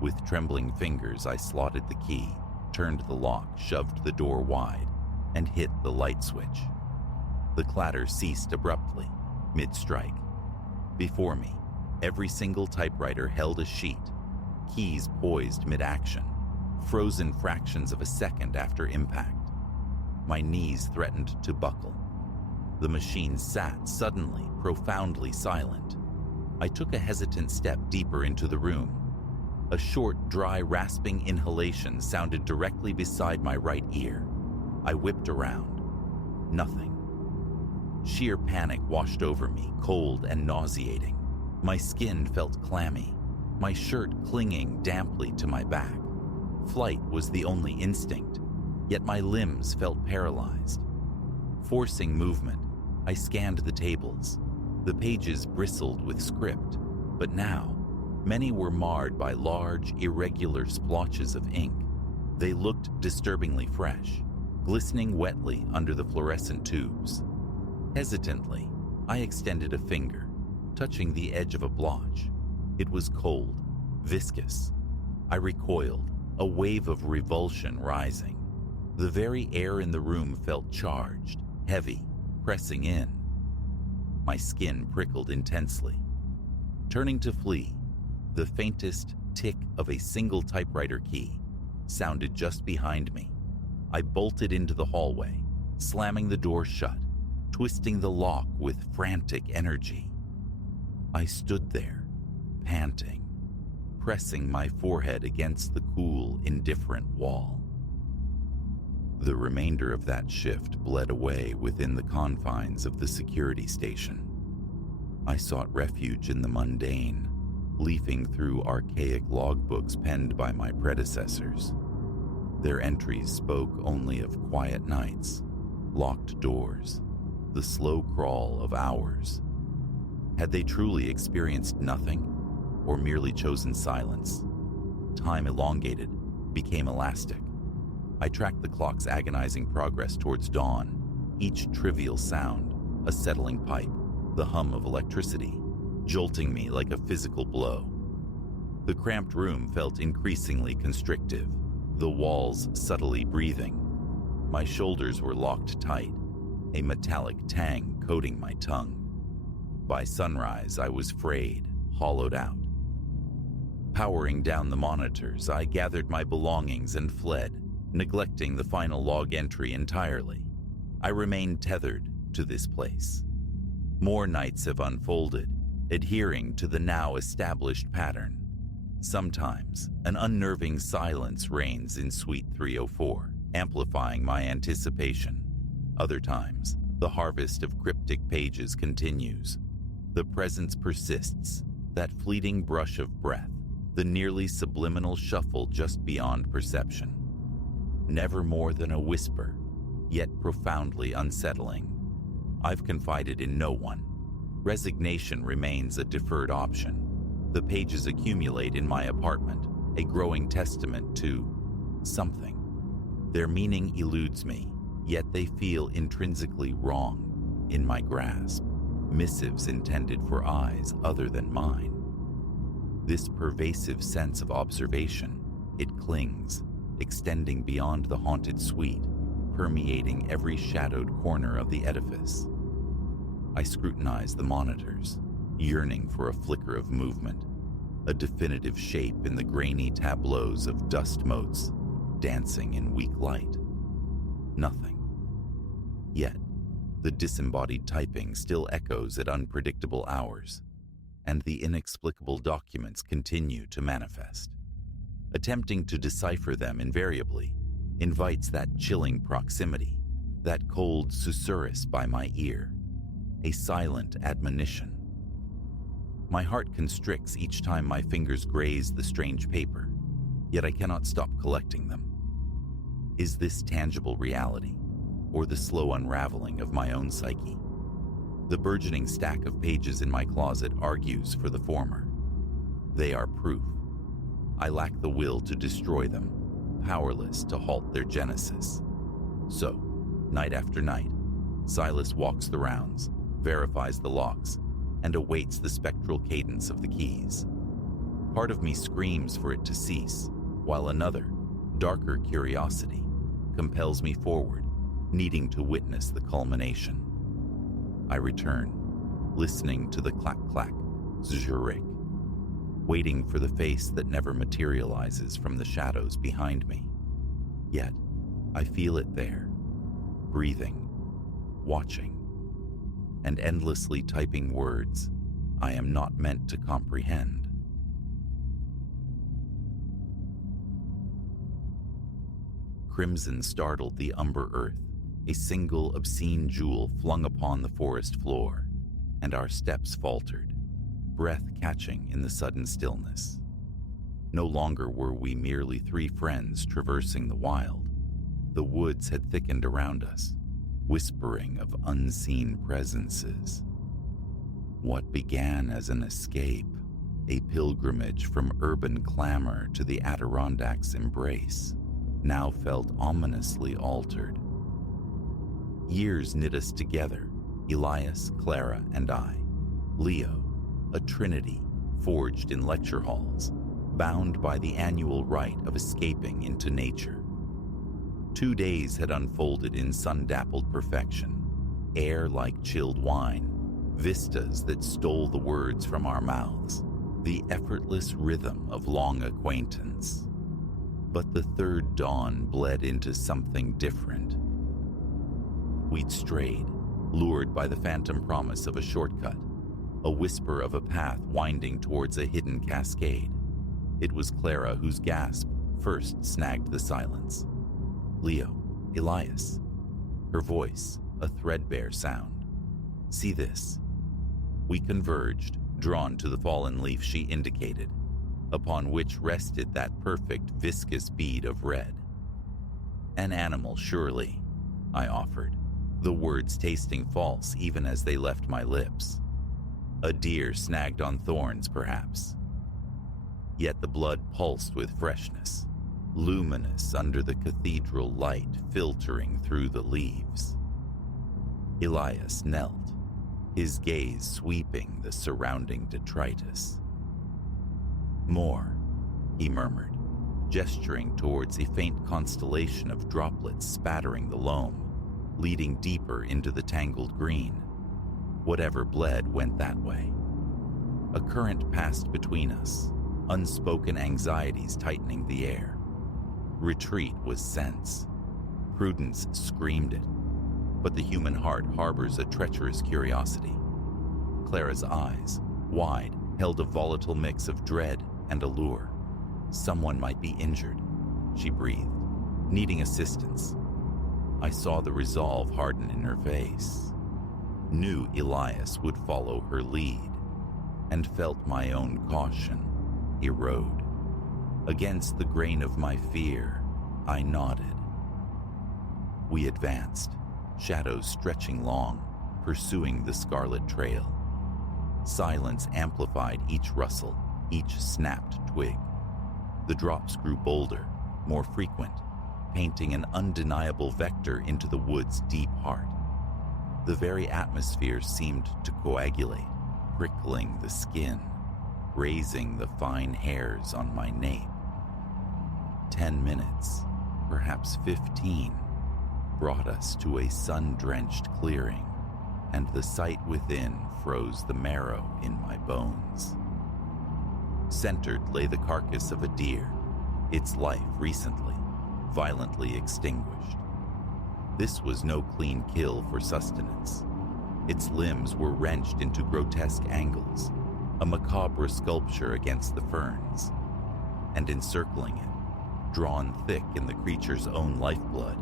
With trembling fingers, I slotted the key, turned the lock, shoved the door wide, and hit the light switch. The clatter ceased abruptly, mid-strike. Before me, every single typewriter held a sheet, keys poised mid-action, frozen fractions of a second after impact. My knees threatened to buckle. The machine sat suddenly, profoundly silent. I took a hesitant step deeper into the room. A short, dry, rasping inhalation sounded directly beside my right ear. I whipped around. Nothing. Sheer panic washed over me, cold and nauseating. My skin felt clammy, my shirt clinging damply to my back. Flight was the only instinct, yet my limbs felt paralyzed. Forcing movement, I scanned the tables. The pages bristled with script, but now, many were marred by large, irregular splotches of ink. They looked disturbingly fresh, glistening wetly under the fluorescent tubes. Hesitantly, I extended a finger, touching the edge of a blotch. It was cold, viscous. I recoiled, a wave of revulsion rising. The very air in the room felt charged, heavy, pressing in. My skin prickled intensely. Turning to flee, the faintest tick of a single typewriter key sounded just behind me. I bolted into the hallway, slamming the door shut, twisting the lock with frantic energy. I stood there, panting, pressing my forehead against the cool, indifferent wall. The remainder of that shift bled away within the confines of the security station. I sought refuge in the mundane, leafing through archaic logbooks penned by my predecessors. Their entries spoke only of quiet nights, locked doors, the slow crawl of hours. Had they truly experienced nothing, or merely chosen silence? Time elongated, became elastic. I tracked the clock's agonizing progress towards dawn, each trivial sound, a settling pipe, the hum of electricity, jolting me like a physical blow. The cramped room felt increasingly constrictive, the walls subtly breathing. My shoulders were locked tight, a metallic tang coating my tongue. By sunrise, I was frayed, hollowed out. Powering down the monitors, I gathered my belongings and fled, neglecting the final log entry entirely. I remained tethered to this place. More nights have unfolded, adhering to the now established pattern. Sometimes, an unnerving silence reigns in Suite 304, amplifying my anticipation. Other times, the harvest of cryptic pages continues. The presence persists, that fleeting brush of breath, the nearly subliminal shuffle just beyond perception. Never more than a whisper, yet profoundly unsettling. I've confided in no one. Resignation remains a deferred option. The pages accumulate in my apartment, a growing testament to something. Their meaning eludes me, yet they feel intrinsically wrong in my grasp, missives intended for eyes other than mine. This pervasive sense of observation, it clings, extending beyond the haunted suite, permeating every shadowed corner of the edifice. I scrutinize the monitors, yearning for a flicker of movement, a definitive shape in the grainy tableaus of dust motes. dancing in weak light. Nothing. Yet, the disembodied typing still echoes at unpredictable hours, and the inexplicable documents continue to manifest. Attempting to decipher them invariably invites that chilling proximity, that cold susurrus by my ear, a silent admonition. My heart constricts each time my fingers graze the strange paper, yet I cannot stop collecting them. Is this tangible reality, or the slow unraveling of my own psyche? The burgeoning stack of pages in my closet argues for the former. They are proof. I lack the will to destroy them, powerless to halt their genesis. So, night after night, Silas walks the rounds, verifies the locks, and awaits the spectral cadence of the keys. Part of me screams for it to cease, while another, darker curiosity, compels me forward, needing to witness the culmination. I return, listening to the clack-clack, zhurrik, waiting for the face that never materializes from the shadows behind me. Yet, I feel it there, breathing, watching, and endlessly typing words I am not meant to comprehend. Crimson startled the umber earth, a single obscene jewel flung upon the forest floor, and our steps faltered, breath catching in the sudden stillness. No longer were we merely three friends traversing the wild. The woods had thickened around us, whispering of unseen presences. What began as an escape, a pilgrimage from urban clamor to the Adirondacks' embrace, now felt ominously altered. Years knit us together, Elias, Clara, and I. Leo, a trinity forged in lecture halls, bound by the annual rite of escaping into nature. 2 days had unfolded in sun-dappled perfection, air like chilled wine, vistas that stole the words from our mouths, the effortless rhythm of long acquaintance. But the third dawn bled into something different. We'd strayed, lured by the phantom promise of a shortcut, a whisper of a path winding towards a hidden cascade. It was Clara whose gasp first snagged the silence. Leo, Elias. Her voice, a threadbare sound. See this. We converged, drawn to the fallen leaf she indicated, upon which rested that perfect viscous bead of red. An animal, surely, I offered, the words tasting false even as they left my lips. A deer snagged on thorns, perhaps. Yet the blood pulsed with freshness, luminous under the cathedral light filtering through the leaves. Elias knelt, his gaze sweeping the surrounding detritus. More, he murmured, gesturing towards a faint constellation of droplets spattering the loam, leading deeper into the tangled green. Whatever bled went that way. A current passed between us, unspoken anxieties tightening the air. Retreat was sense. Prudence screamed it. But the human heart harbors a treacherous curiosity. Clara's eyes, wide, held a volatile mix of dread and allure. Someone might be injured, she breathed, needing assistance. I saw the resolve harden in her face. Knew Elias would follow her lead, and felt my own caution erode. Against the grain of my fear, I nodded. We advanced, shadows stretching long, pursuing the scarlet trail. Silence amplified each rustle, each snapped twig. The drops grew bolder, more frequent, painting an undeniable vector into the wood's deep heart. The very atmosphere seemed to coagulate, prickling the skin, raising the fine hairs on my nape. 10 minutes, perhaps 15, brought us to a sun-drenched clearing, and the sight within froze the marrow in my bones. Centered lay the carcass of a deer, its life recently, violently extinguished. This was no clean kill for sustenance. Its limbs were wrenched into grotesque angles, a macabre sculpture against the ferns, and encircling it, drawn thick in the creature's own lifeblood,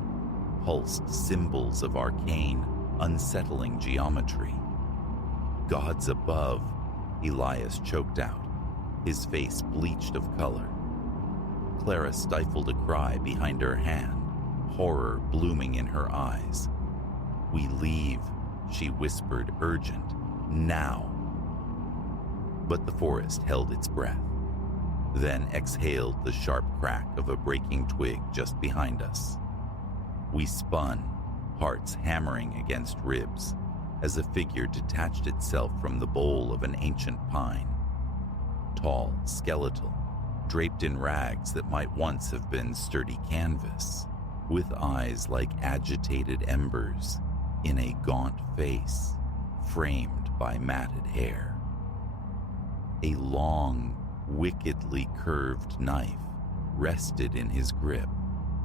pulsed symbols of arcane, unsettling geometry. Gods above, Elias choked out, his face bleached of color. Clara stifled a cry behind her hand, horror blooming in her eyes. "We leave," she whispered, urgent, "now." But the forest held its breath, then exhaled the sharp crack of a breaking twig just behind us. We spun, hearts hammering against ribs, as a figure detached itself from the bole of an ancient pine. Tall, skeletal, draped in rags that might once have been sturdy canvas, with eyes like agitated embers in a gaunt face framed by matted hair. A long, wickedly curved knife rested in his grip,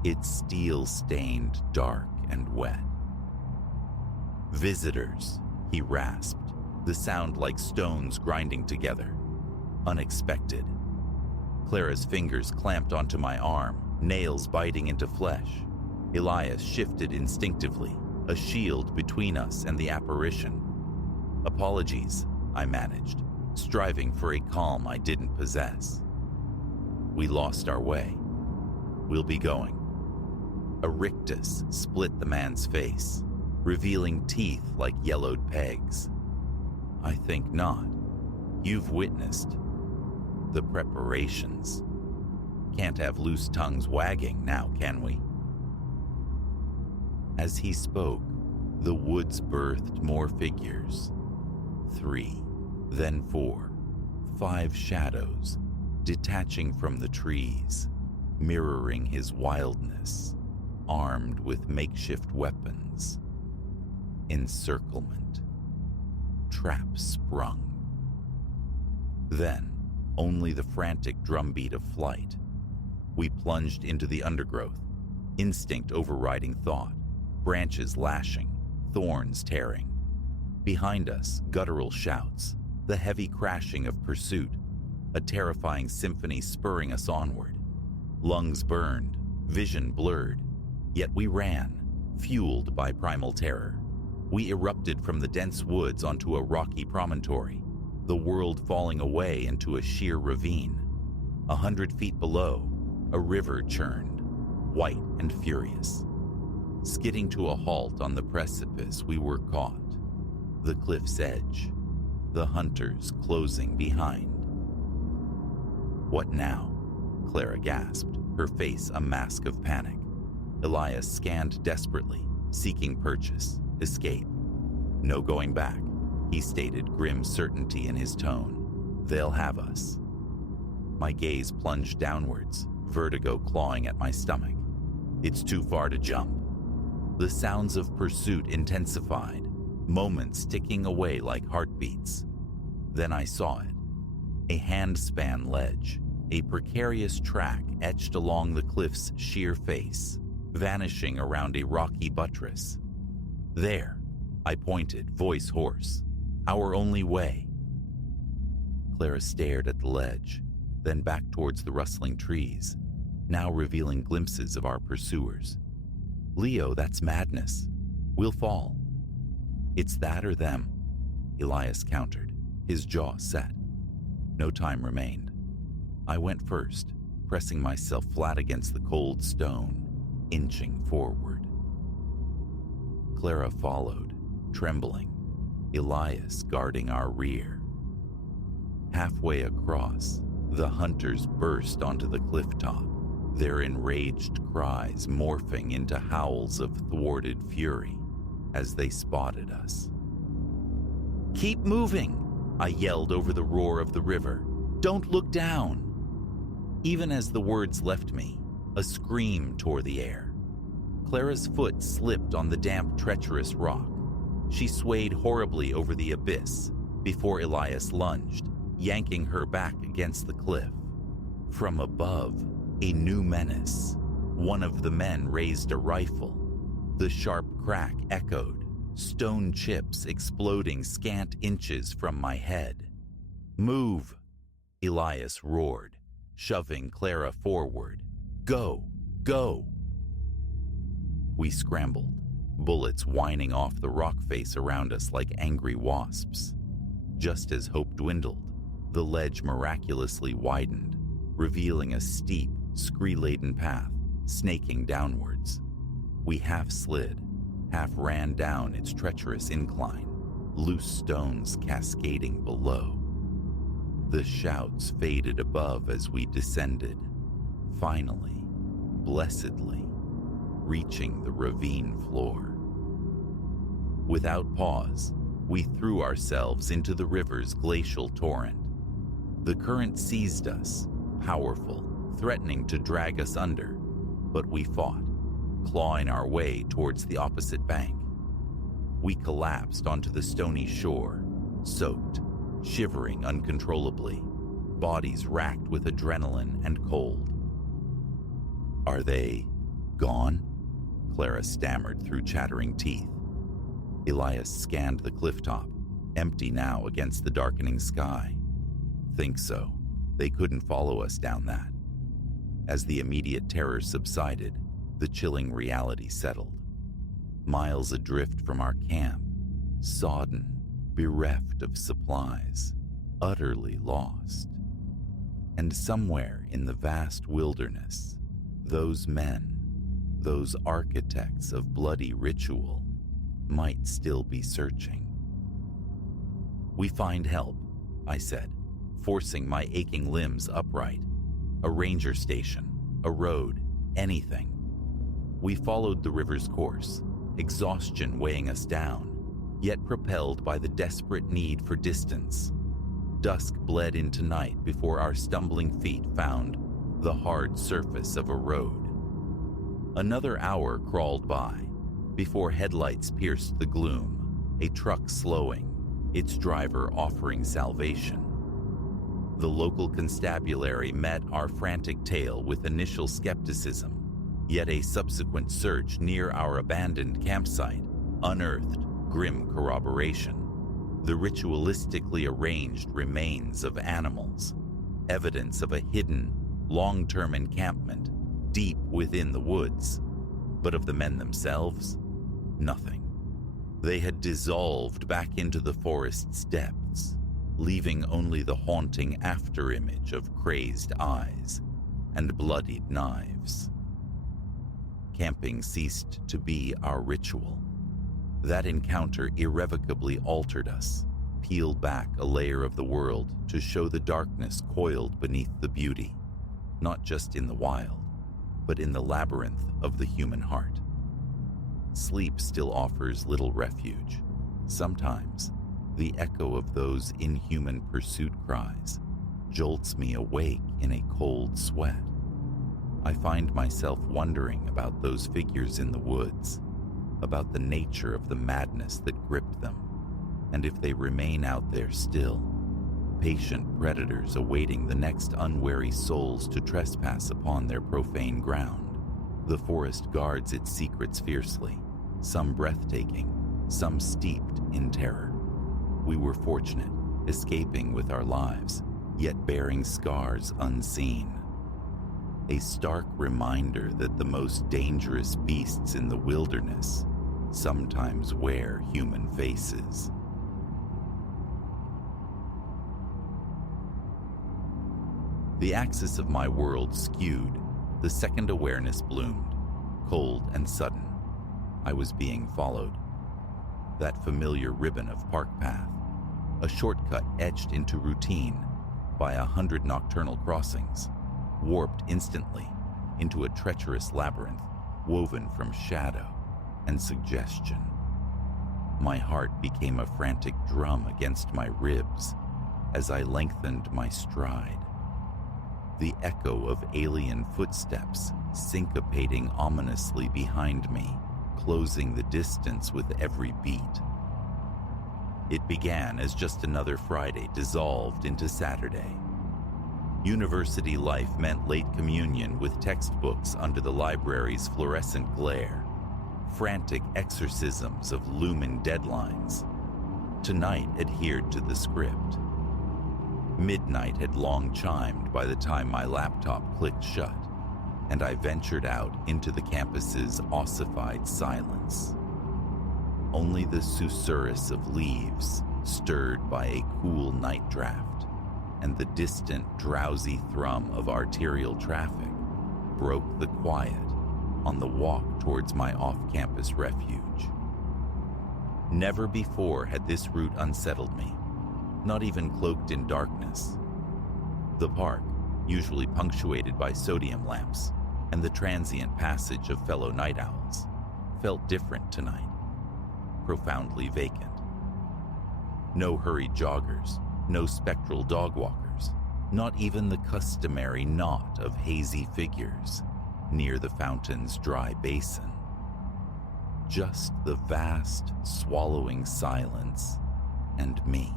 its steel stained dark and wet. "Visitors," he rasped, the sound like stones grinding together. Unexpected. Clara's fingers clamped onto my arm, nails biting into flesh. Elias shifted instinctively, a shield between us and the apparition. "Apologies," I managed, striving for a calm I didn't possess. "We lost our way. We'll be going." A rictus split the man's face, revealing teeth like yellowed pegs. "I think not. You've witnessed the preparations. Can't have loose tongues wagging now, can we?" As he spoke, the woods birthed more figures. 3, then 4, 5 shadows, detaching from the trees, mirroring his wildness, armed with makeshift weapons. Encirclement. Trap sprung. Then, only the frantic drumbeat of flight. We plunged into the undergrowth, instinct overriding thought, branches lashing, thorns tearing. Behind us, guttural shouts, the heavy crashing of pursuit, a terrifying symphony spurring us onward. Lungs burned, vision blurred, yet we ran, fueled by primal terror. We erupted from the dense woods onto a rocky promontory, the world falling away into a sheer ravine. 100 feet below, a river churned, white and furious. Skidding to a halt on the precipice, we were caught. The cliff's edge, the hunters closing behind. "What now?" Clara gasped, her face a mask of panic. Elias scanned desperately, seeking purchase, escape. "No going back," he stated, grim certainty in his tone. "They'll have us." My gaze plunged downwards, vertigo clawing at my stomach. It's too far to jump. The sounds of pursuit intensified, moments ticking away like heartbeats. Then I saw it. A handspan ledge, a precarious track etched along the cliff's sheer face, vanishing around a rocky buttress. "There," I pointed, voice hoarse. "Our only way." Clara stared at the ledge, then back towards the rustling trees, now revealing glimpses of our pursuers. "Leo, that's madness. We'll fall." "It's that or them," Elias countered, his jaw set. No time remained. I went first, pressing myself flat against the cold stone, inching forward. Clara followed, trembling, Elias guarding our rear. Halfway across, the hunters burst onto the clifftop, their enraged cries morphing into howls of thwarted fury as they spotted us. "Keep moving!" I yelled over the roar of the river. "Don't look down!" Even as the words left me, a scream tore the air. Clara's foot slipped on the damp, treacherous rock. She swayed horribly over the abyss before Elias lunged, yanking her back against the cliff. From above, a new menace, One of the men raised a rifle. The sharp crack echoed, stone chips exploding scant inches from my head. "Move!" Elias roared, shoving Clara forward. "Go! Go!" We scrambled, bullets whining off the rock face around us like angry wasps. Just as hope dwindled, the ledge miraculously widened, revealing a steep, scree-laden path snaking downwards. We half slid, half ran down its treacherous incline, loose stones cascading below. The shouts faded above as we descended, finally, blessedly, reaching the ravine floor. Without pause, we threw ourselves into the river's glacial torrent. The current seized us, powerful, threatening to drag us under, but we fought, clawing our way towards the opposite bank. We collapsed onto the stony shore, soaked, shivering uncontrollably, bodies racked with adrenaline and cold. "Are they gone?" Clara stammered through chattering teeth. Elias scanned the clifftop, empty now against the darkening sky. "Think so. They couldn't follow us down that." As the immediate terror subsided, the chilling reality settled. Miles adrift from our camp, sodden, bereft of supplies, utterly lost. And somewhere in the vast wilderness, those men, those architects of bloody ritual, might still be searching. "We find help," I said, forcing my aching limbs upright. "A ranger station, a road, anything." We followed the river's course, exhaustion weighing us down, yet propelled by the desperate need for distance. Dusk bled into night before our stumbling feet found the hard surface of a road. Another hour crawled by before headlights pierced the gloom, a truck slowing, its driver offering salvation. The local constabulary met our frantic tale with initial skepticism, yet a subsequent search near our abandoned campsite unearthed grim corroboration. The ritualistically arranged remains of animals, evidence of a hidden, long-term encampment deep within the woods. But of the men themselves, nothing. They had dissolved back into the forest's depths, leaving only the haunting afterimage of crazed eyes and bloodied knives. Camping ceased to be our ritual. That encounter irrevocably altered us, peeled back a layer of the world to show the darkness coiled beneath the beauty, not just in the wild, but in the labyrinth of the human heart. Sleep still offers little refuge. Sometimes, the echo of those inhuman pursuit cries jolts me awake in a cold sweat. I find myself wondering about those figures in the woods, about the nature of the madness that gripped them, and if they remain out there still, patient predators awaiting the next unwary souls to trespass upon their profane ground. The forest guards its secrets fiercely, some breathtaking, some steeped in terror. We were fortunate, escaping with our lives, yet bearing scars unseen. A stark reminder that the most dangerous beasts in the wilderness sometimes wear human faces. The axis of my world skewed, the second awareness bloomed, cold and sudden. I was being followed. That familiar ribbon of park path, a shortcut etched into routine by 100 nocturnal crossings, warped instantly into a treacherous labyrinth woven from shadow and suggestion. My heart became a frantic drum against my ribs as I lengthened my stride. The echo of alien footsteps syncopating ominously behind me, closing the distance with every beat. It began as just another Friday dissolved into Saturday. University life meant late communion with textbooks under the library's fluorescent glare, frantic exorcisms of looming deadlines. Tonight adhered to the script. Midnight had long chimed by the time my laptop clicked shut, and I ventured out into the campus's ossified silence. Only the susurrus of leaves, stirred by a cool night draft, and the distant, drowsy thrum of arterial traffic broke the quiet on the walk towards my off-campus refuge. Never before had this route unsettled me, not even cloaked in darkness. The park, usually punctuated by sodium lamps and the transient passage of fellow night owls, felt different tonight, profoundly vacant. No hurried joggers, no spectral dog walkers, not even the customary knot of hazy figures near the fountain's dry basin. Just the vast, swallowing silence and me.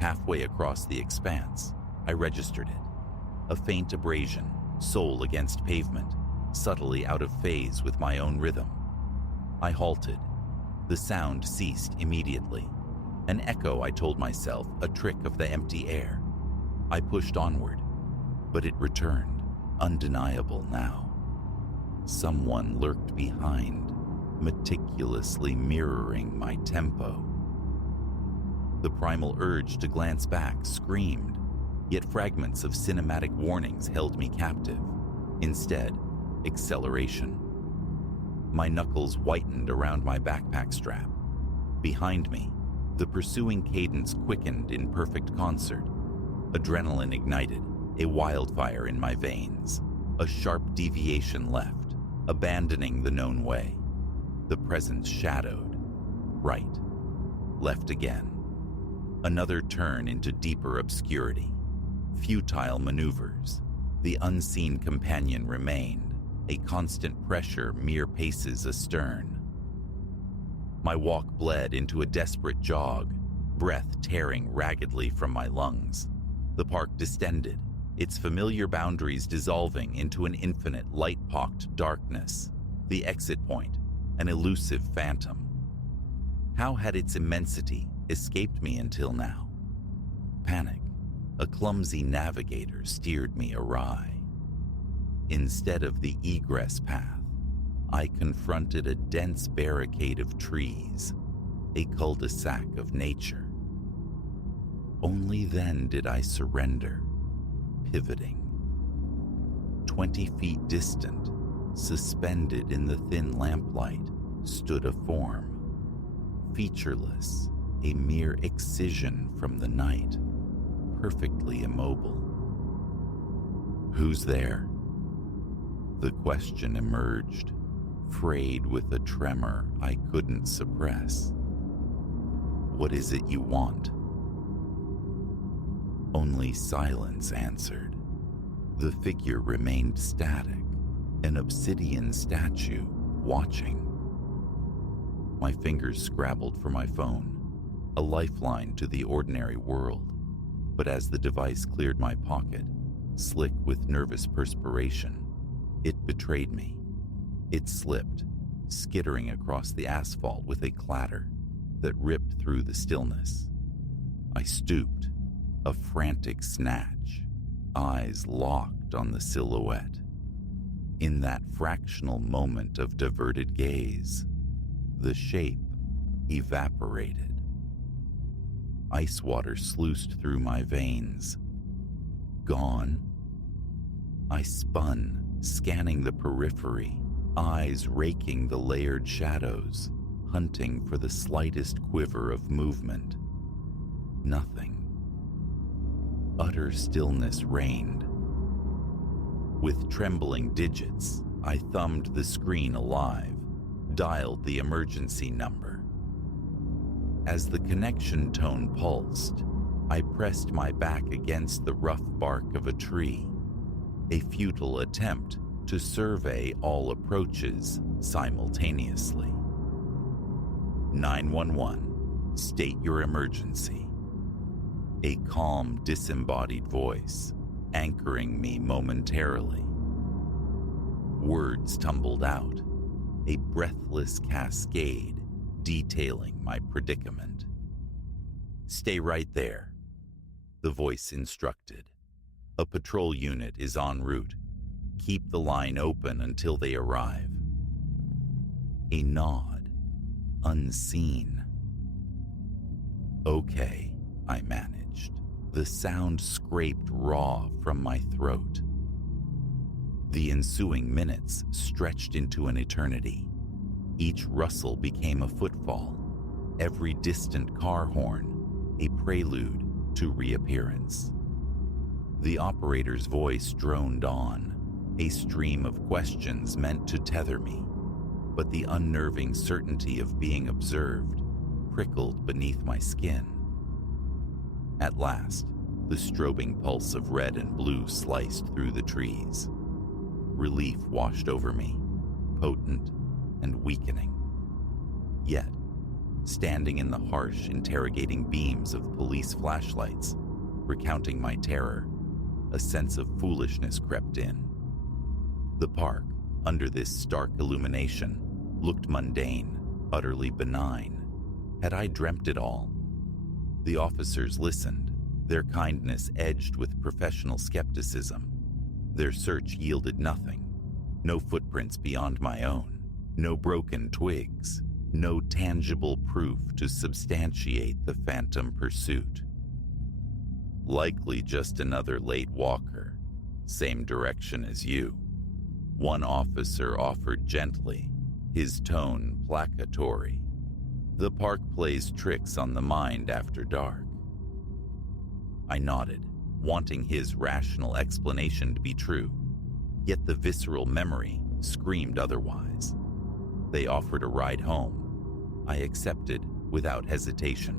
Halfway across the expanse, I registered it. A faint abrasion, sole against pavement, subtly out of phase with my own rhythm. I halted. The sound ceased immediately. An echo, I told myself, a trick of the empty air. I pushed onward, but it returned, undeniable now. Someone lurked behind, meticulously mirroring my tempo. The primal urge to glance back screamed, yet fragments of cinematic warnings held me captive. Instead, acceleration. My knuckles whitened around my backpack strap. Behind me, the pursuing cadence quickened in perfect concert. Adrenaline ignited, a wildfire in my veins. A sharp deviation left, abandoning the known way. The presence shadowed. Right. Left again. Another turn into deeper obscurity. Futile maneuvers. The unseen companion remained, a constant pressure mere paces astern. My walk bled into a desperate jog, breath tearing raggedly from my lungs. The park distended, its familiar boundaries dissolving into an infinite light-pocked darkness. The exit point, an elusive phantom. How had its immensity escaped me until now? Panic, a clumsy navigator, steered me awry. Instead of the egress path, I confronted a dense barricade of trees, a cul-de-sac of nature. Only then did I surrender, pivoting. 20 feet distant, suspended in the thin lamplight, stood a form. Featureless, a mere excision from the night, perfectly immobile. "Who's there?" The question emerged, frayed with a tremor I couldn't suppress. "What is it you want?" Only silence answered. The figure remained static, an obsidian statue, watching. My fingers scrabbled for my phone, a lifeline to the ordinary world. But as the device cleared my pocket, slick with nervous perspiration, it betrayed me. It slipped, skittering across the asphalt with a clatter that ripped through the stillness. I stooped, a frantic snatch, eyes locked on the silhouette. In that fractional moment of diverted gaze, the shape evaporated. Ice water sluiced through my veins. Gone. I spun, scanning the periphery, eyes raking the layered shadows, hunting for the slightest quiver of movement. Nothing. Utter stillness reigned. With trembling digits, I thumbed the screen alive, dialed the emergency number. As the connection tone pulsed, I pressed my back against the rough bark of a tree, a futile attempt to survey all approaches simultaneously. 911, state your emergency. A calm, disembodied voice, anchoring me momentarily. Words tumbled out, a breathless cascade detailing my predicament. "Stay right there," the voice instructed. "A patrol unit is en route. Keep the line open until they arrive." A nod, unseen. "Okay," I managed. The sound scraped raw from my throat. The ensuing minutes stretched into an eternity. Each rustle became a footfall, every distant car horn a prelude to reappearance. The operator's voice droned on, a stream of questions meant to tether me, but the unnerving certainty of being observed prickled beneath my skin. At last, the strobing pulse of red and blue sliced through the trees. Relief washed over me, potent and weakening. Yet, standing in the harsh, interrogating beams of police flashlights, recounting my terror, a sense of foolishness crept in. The park, under this stark illumination, looked mundane, utterly benign. Had I dreamt it all? The officers listened, their kindness edged with professional skepticism. Their search yielded nothing. No footprints beyond my own, no broken twigs, no tangible proof to substantiate the phantom pursuit. "Likely just another late walker, same direction as you," one officer offered gently, his tone placatory. "The park plays tricks on the mind after dark." I nodded, wanting his rational explanation to be true, yet the visceral memory screamed otherwise. They offered a ride home. I accepted without hesitation.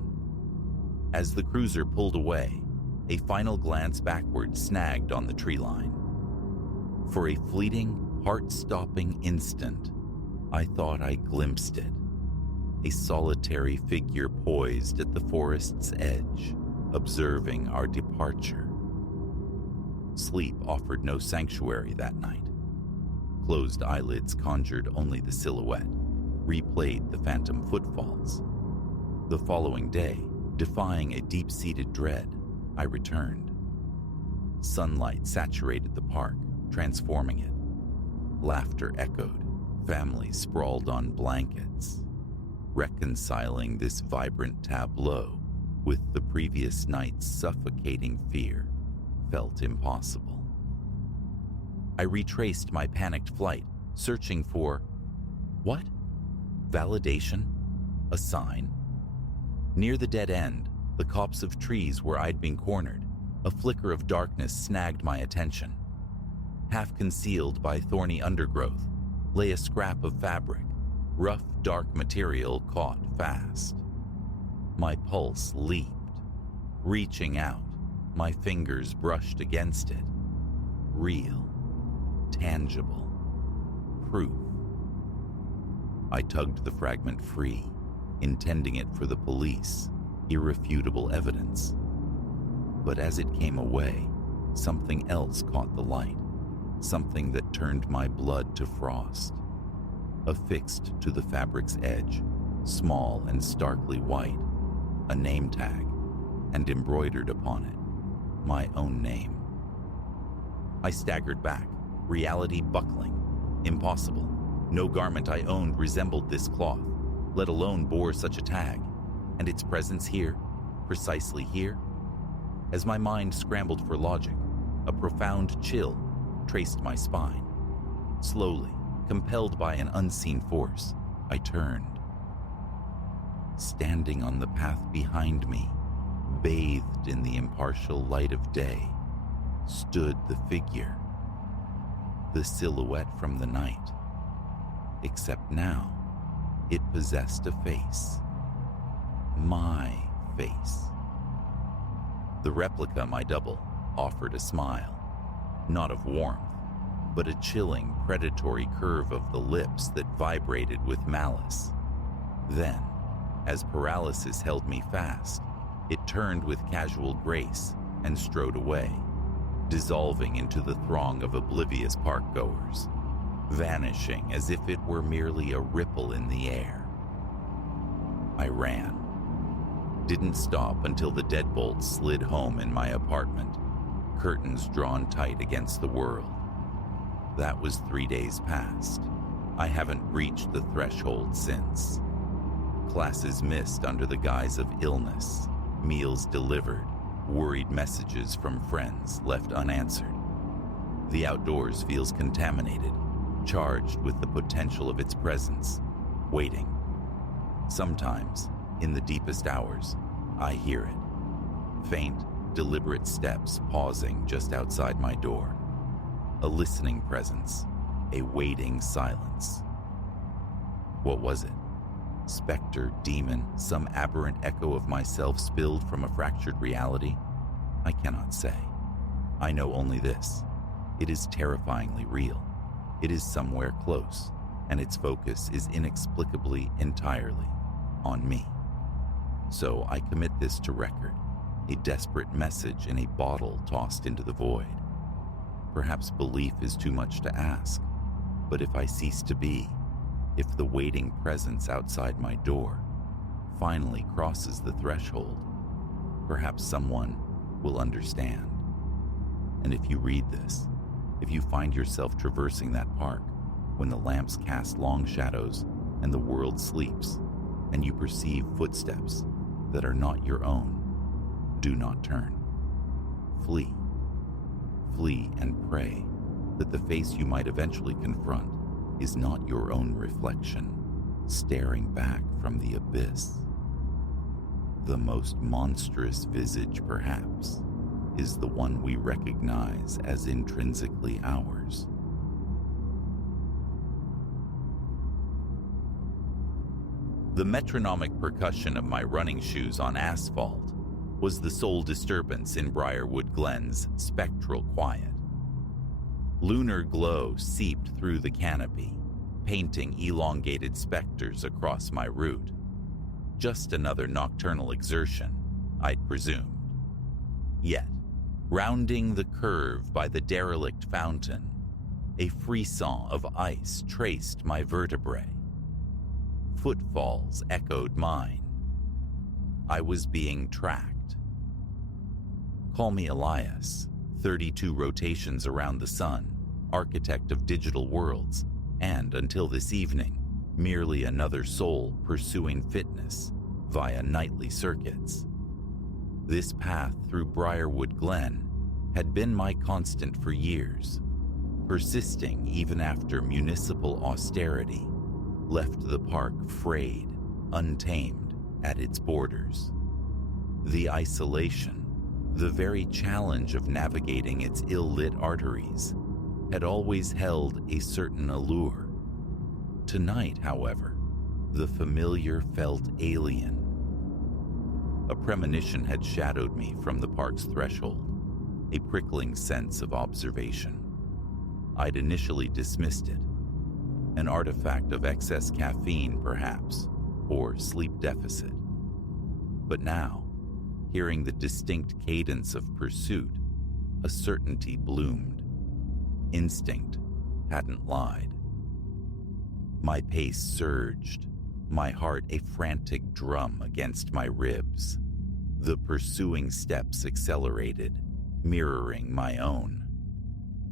As the cruiser pulled away, a final glance backward snagged on the tree line. For a fleeting, heart-stopping instant, I thought I glimpsed it. A solitary figure poised at the forest's edge, observing our departure. Sleep offered no sanctuary that night. Closed eyelids conjured only the silhouette, replayed the phantom footfalls. The following day, defying a deep-seated dread, I returned. Sunlight saturated the park, transforming it. Laughter echoed, families sprawled on blankets. Reconciling this vibrant tableau with the previous night's suffocating fear felt impossible. I retraced my panicked flight, searching for what? Validation? A sign? Near the dead end, the copse of trees where I'd been cornered, a flicker of darkness snagged my attention. Half concealed by thorny undergrowth lay a scrap of fabric, rough, dark material caught fast. My pulse leaped. Reaching out, my fingers brushed against it. Real, tangible, proof. I tugged the fragment free, intending it for the police, irrefutable evidence. But as it came away, something else caught the light, something that turned my blood to frost. Affixed to the fabric's edge, small and starkly white, a name tag, and embroidered upon it, my own name. I staggered back, reality buckling. Impossible. No garment I owned resembled this cloth, let alone bore such a tag, and its presence here, precisely here. As my mind scrambled for logic, a profound chill traced my spine. Slowly, compelled by an unseen force, I turned. Standing on the path behind me, bathed in the impartial light of day, stood the figure, the silhouette from the night. Except now, it possessed a face. My face. The replica, my double, offered a smile, not of warmth, but a chilling, predatory curve of the lips that vibrated with malice. Then, as paralysis held me fast, It turned with casual grace and strode away, dissolving into the throng of oblivious park-goers, vanishing as if it were merely a ripple in the air. I ran. Didn't stop until the deadbolt slid home in my apartment, curtains drawn tight against the world. That was 3 days past. I haven't reached the threshold since. Classes missed under the guise of illness, meals delivered, worried messages from friends left unanswered. The outdoors feels contaminated, charged with the potential of its presence, waiting. Sometimes, in the deepest hours, I hear it. Faint, deliberate steps pausing just outside my door. A listening presence, a waiting silence. What was it? Specter, demon, some aberrant echo of myself spilled from a fractured reality? I cannot say. I know only this. It is terrifyingly real. It is somewhere close, and its focus is inexplicably entirely on me. So I commit this to record, a desperate message in a bottle tossed into the void. Perhaps belief is too much to ask, but if I cease to be, if the waiting presence outside my door finally crosses the threshold, perhaps someone will understand. And if you read this, if you find yourself traversing that park when the lamps cast long shadows and the world sleeps, and you perceive footsteps that are not your own, do not turn. Flee. Flee and pray that the face you might eventually confront is not your own reflection, staring back from the abyss. The most monstrous visage, perhaps, is the one we recognize as intrinsically ours. The metronomic percussion of my running shoes on asphalt was the sole disturbance in Briarwood Glen's spectral quiet. Lunar glow seeped through the canopy, painting elongated specters across my route. Just another nocturnal exertion, I'd presumed. Yet, rounding the curve by the derelict fountain, a frisson of ice traced my vertebrae. Footfalls echoed mine. I was being tracked. Call me Elias, 32 rotations around the sun, architect of digital worlds, and until this evening, merely another soul pursuing fitness via nightly circuits. This path through Briarwood Glen had been my constant for years, persisting even after municipal austerity left the park frayed, untamed at its borders. The isolation, the very challenge of navigating its ill-lit arteries, had always held a certain allure. Tonight, however, the familiar felt alien. A premonition had shadowed me from the park's threshold, a prickling sense of observation. I'd initially dismissed it, an artifact of excess caffeine, perhaps, or sleep deficit. But now, hearing the distinct cadence of pursuit, a certainty bloomed. Instinct hadn't lied. My pace surged, my heart a frantic drum against my ribs. The pursuing steps accelerated, mirroring my own.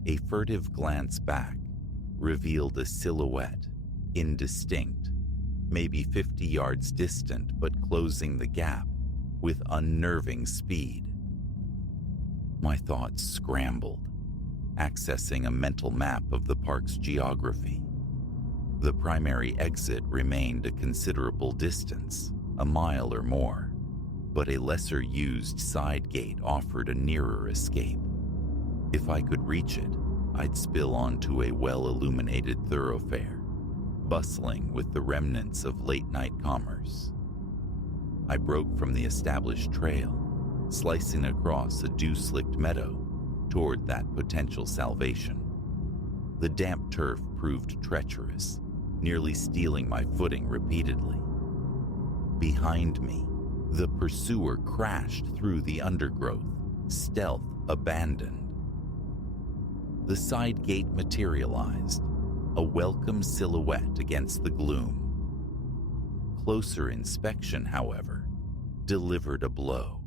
A furtive glance back revealed a silhouette, indistinct, maybe 50 yards distant but closing the gap with unnerving speed. My thoughts scrambled, accessing a mental map of the park's geography. The primary exit remained a considerable distance, a mile or more, but a lesser-used side gate offered a nearer escape. If I could reach it, I'd spill onto a well-illuminated thoroughfare, bustling with the remnants of late-night commerce. I broke from the established trail, slicing across a dew-slicked meadow toward that potential salvation. The damp turf proved treacherous, nearly stealing my footing repeatedly. Behind me, The pursuer crashed through the undergrowth, stealth abandoned. The side gate materialized, a welcome silhouette against the gloom. Closer inspection, however, delivered a blow.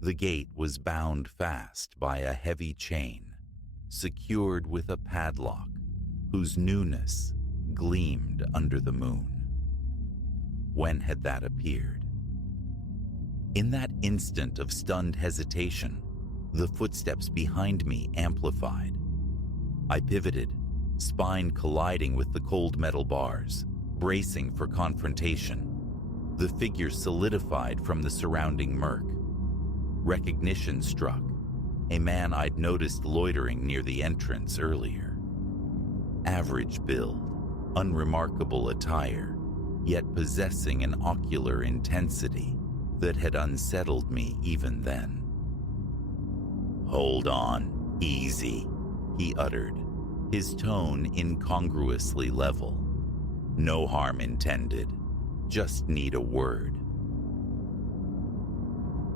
The gate was bound fast by a heavy chain, secured with a padlock whose newness gleamed under the moon. When had that appeared? In that instant of stunned hesitation, the footsteps behind me amplified. I pivoted, spine colliding with the cold metal bars, bracing for confrontation. The figure solidified from the surrounding murk. Recognition struck, a man I'd noticed loitering near the entrance earlier. Average build, unremarkable attire, yet possessing an ocular intensity that had unsettled me even then. "Hold on, easy," he uttered, his tone incongruously level. "No harm intended, just need a word."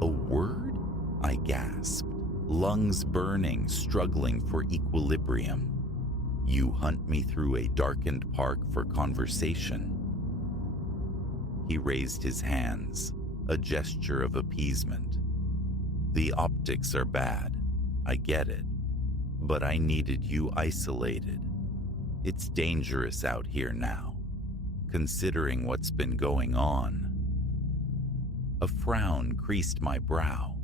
"A word?" I gasped, lungs burning, struggling for equilibrium. "You hunt me through a darkened park for conversation?" He raised his hands, a gesture of appeasement. "The optics are bad, I get it, but I needed you isolated. It's dangerous out here now, considering what's been going on." A frown creased my brow,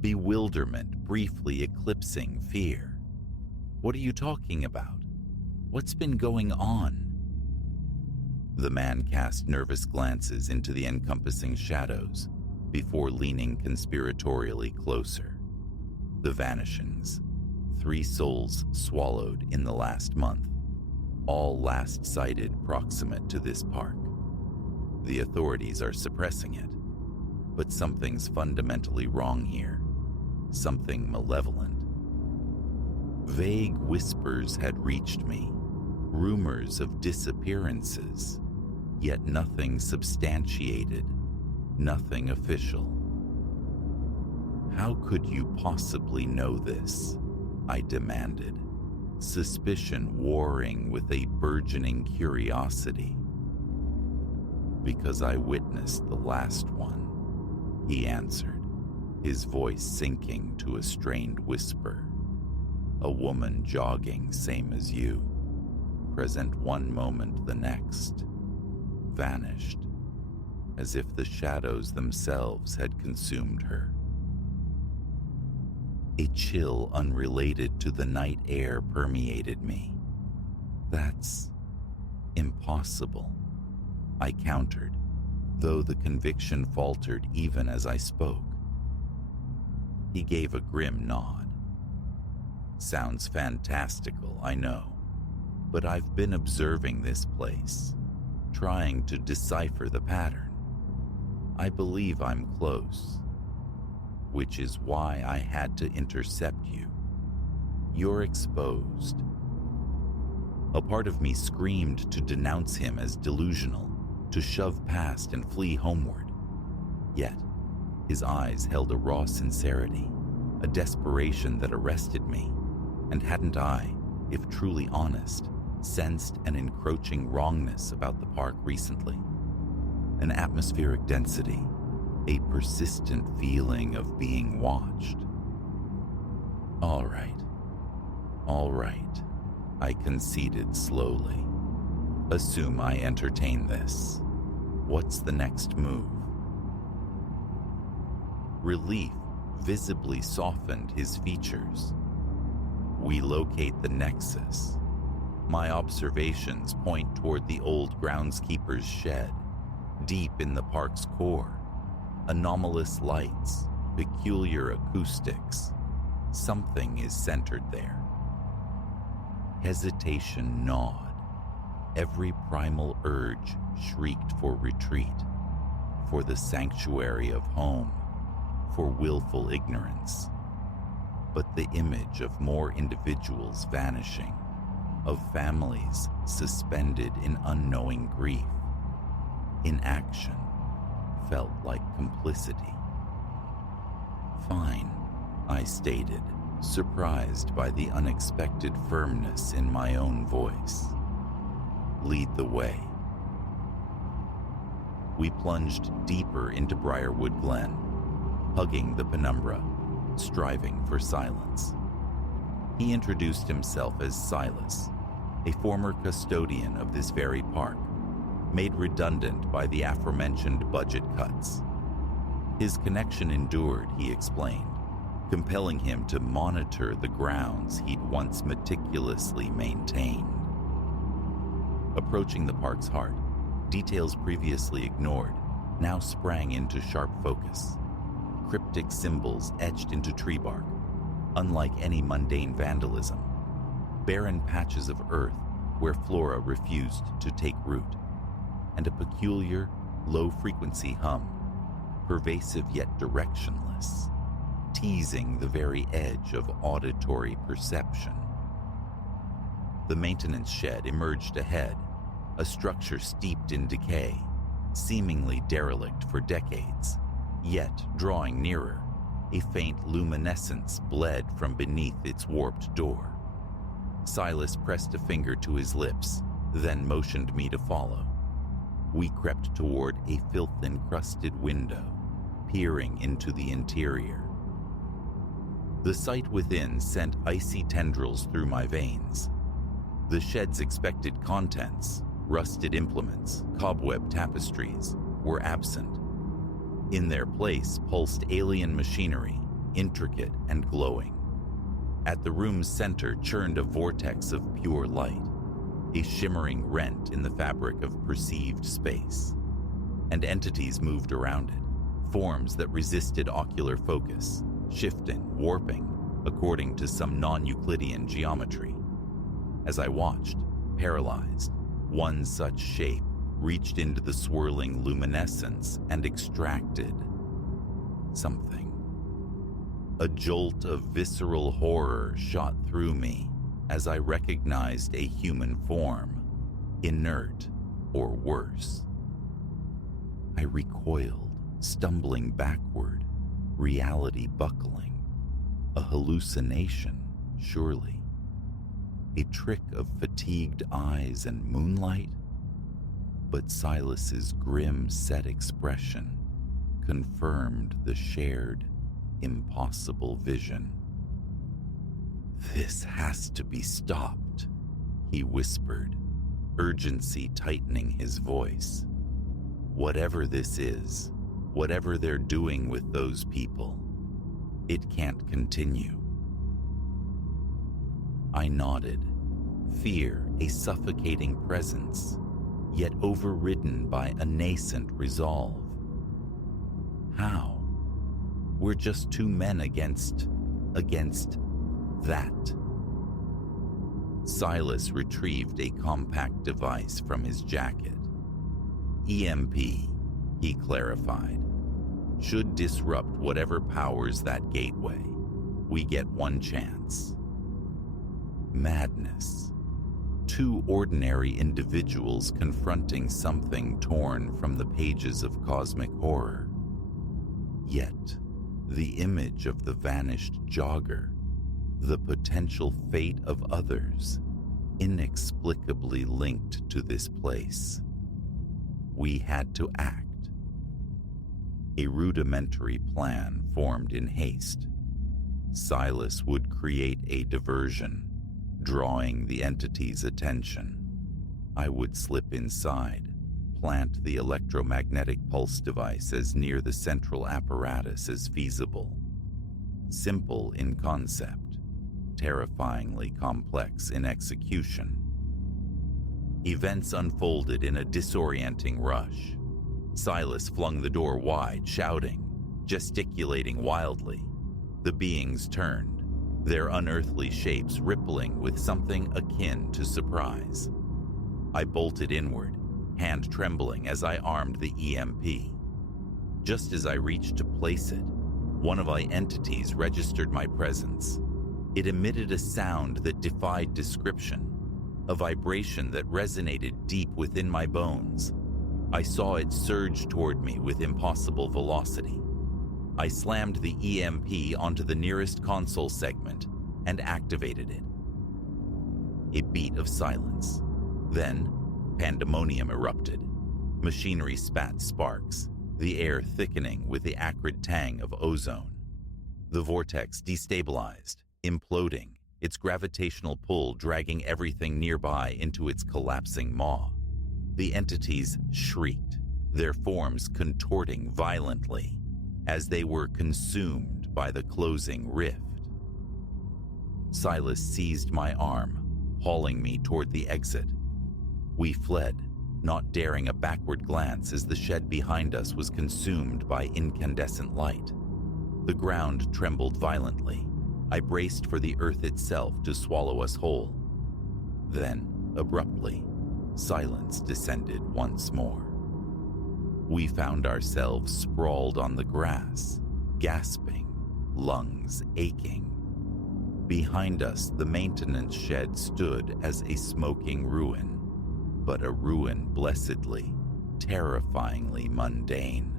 bewilderment briefly eclipsing fear. "What are you talking about? What's been going on?" The man cast nervous glances into the encompassing shadows before leaning conspiratorially closer. "The vanishings, 3 souls swallowed in the last month, all last sighted proximate to this park. The authorities are suppressing it, but something's fundamentally wrong here, something malevolent." Vague whispers had reached me, rumors of disappearances, yet nothing substantiated, nothing official. "How could you possibly know this?" I demanded, suspicion warring with a burgeoning curiosity. "Because I witnessed the last one," he answered, his voice sinking to a strained whisper. "A woman jogging same as you, present one moment the next, vanished, as if the shadows themselves had consumed her." A chill unrelated to the night air permeated me. "That's impossible," I countered, though the conviction faltered even as I spoke. He gave a grim nod. "Sounds fantastical, I know, but I've been observing this place, trying to decipher the pattern. I believe I'm close, which is why I had to intercept you. You're exposed." A part of me screamed to denounce him as delusional, to shove past and flee homeward. Yet, his eyes held a raw sincerity, a desperation that arrested me, and hadn't I, if truly honest, sensed an encroaching wrongness about the park recently? An atmospheric density, a persistent feeling of being watched. All right, I conceded slowly. "Assume I entertain this. What's the next move?" Relief visibly softened his features. "We locate the nexus. My observations point toward the old groundskeeper's shed, deep in the park's core. Anomalous lights, peculiar acoustics. Something is centered there." Hesitation gnawed. Every primal urge shrieked for retreat, for the sanctuary of home, for willful ignorance. But the image of more individuals vanishing, of families suspended in unknowing grief, inaction, felt like complicity. "Fine," I stated, surprised by the unexpected firmness in my own voice. "Lead the way." We plunged deeper into Briarwood Glen, hugging the penumbra, striving for silence. He introduced himself as Silas, a former custodian of this very park, made redundant by the aforementioned budget cuts. His connection endured, he explained, compelling him to monitor the grounds he'd once meticulously maintained. Approaching the park's heart, details previously ignored now sprang into sharp focus. Cryptic symbols etched into tree bark, unlike any mundane vandalism. Barren patches of earth where flora refused to take root, and a peculiar, low-frequency hum, pervasive yet directionless, teasing the very edge of auditory perception. The maintenance shed emerged ahead, a structure steeped in decay, seemingly derelict for decades, yet drawing nearer. A faint luminescence bled from beneath its warped door. Silas pressed a finger to his lips, then motioned me to follow. We crept toward a filth-encrusted window, peering into the interior. The sight within sent icy tendrils through my veins. The shed's expected contents, rusted implements, cobweb tapestries, were absent. In their place pulsed alien machinery, intricate and glowing. At the room's center churned a vortex of pure light, a shimmering rent in the fabric of perceived space. And entities moved around it, forms that resisted ocular focus, shifting, warping, according to some non-Euclidean geometry. As I watched, paralyzed, one such shape reached into the swirling luminescence and extracted something. A jolt of visceral horror shot through me as I recognized a human form, inert or worse. I recoiled, stumbling backward, reality buckling. A hallucination, surely. A trick of fatigued eyes and moonlight? But Silas's grim, set expression confirmed the shared, impossible vision. "This has to be stopped," he whispered, urgency tightening his voice. "Whatever this is, whatever they're doing with those people, it can't continue." I nodded, fear a suffocating presence, yet overridden by a nascent resolve. How? We're just two men against that. Silas retrieved a compact device from his jacket. EMP, he clarified, should disrupt whatever powers that gateway. We get one chance. Madness. Two ordinary individuals confronting something torn from the pages of cosmic horror. Yet, the image of the vanished jogger, the potential fate of others, inexplicably linked to this place. We had to act. A rudimentary plan formed in haste. Silas would create a diversion, drawing the entity's attention. I would slip inside, plant the electromagnetic pulse device as near the central apparatus as feasible. Simple in concept, terrifyingly complex in execution. Events unfolded in a disorienting rush. Silas flung the door wide, shouting, gesticulating wildly. The beings turned, their unearthly shapes rippling with something akin to surprise. I bolted inward, hand trembling as I armed the EMP. Just as I reached to place it, one of my entities registered my presence. It emitted a sound that defied description, a vibration that resonated deep within my bones. I saw it surge toward me with impossible velocity. I slammed the EMP onto the nearest console segment and activated it. A beat of silence. Then, pandemonium erupted. Machinery spat sparks, the air thickening with the acrid tang of ozone. The vortex destabilized, imploding, its gravitational pull dragging everything nearby into its collapsing maw. The entities shrieked, their forms contorting violently as they were consumed by the closing rift. Silas seized my arm, hauling me toward the exit. We fled, not daring a backward glance as the shed behind us was consumed by incandescent light. The ground trembled violently. I braced for the earth itself to swallow us whole. Then, abruptly, silence descended once more. We found ourselves sprawled on the grass, gasping, lungs aching. Behind us, the maintenance shed stood as a smoking ruin, but a ruin blessedly, terrifyingly mundane.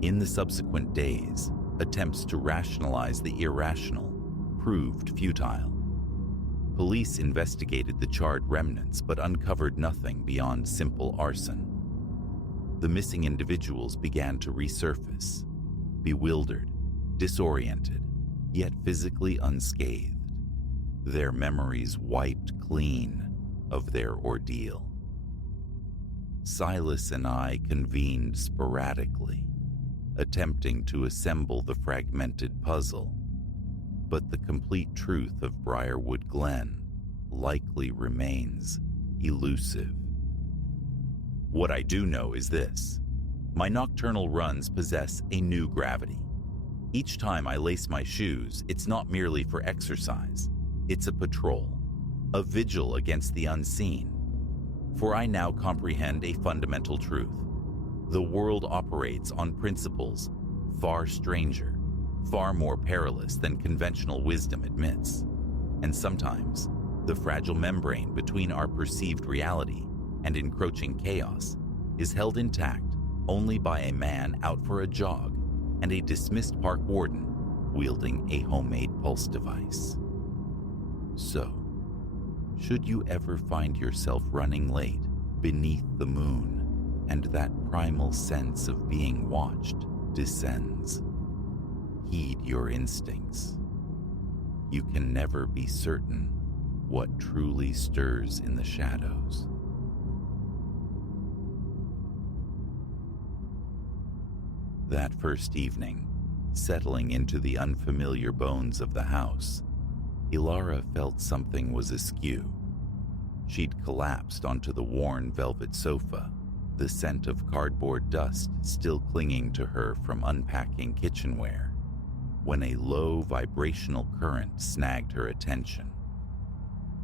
In the subsequent days, attempts to rationalize the irrational proved futile. Police investigated the charred remnants but uncovered nothing beyond simple arson. The missing individuals began to resurface, bewildered, disoriented, yet physically unscathed, their memories wiped clean of their ordeal. Silas and I convened sporadically, attempting to assemble the fragmented puzzle, but the complete truth of Briarwood Glen likely remains elusive. What I do know is this: my nocturnal runs possess a new gravity. Each time I lace my shoes, it's not merely for exercise, it's a patrol, a vigil against the unseen. For I now comprehend a fundamental truth. The world operates on principles far stranger, far more perilous than conventional wisdom admits. And sometimes, the fragile membrane between our perceived reality and encroaching chaos is held intact only by a man out for a jog and a dismissed park warden wielding a homemade pulse device. So, should you ever find yourself running late beneath the moon, and that primal sense of being watched descends, heed your instincts. You can never be certain what truly stirs in the shadows. That first evening, settling into the unfamiliar bones of the house, Ilara felt something was askew. She'd collapsed onto the worn velvet sofa, the scent of cardboard dust still clinging to her from unpacking kitchenware, when a low vibrational current snagged her attention.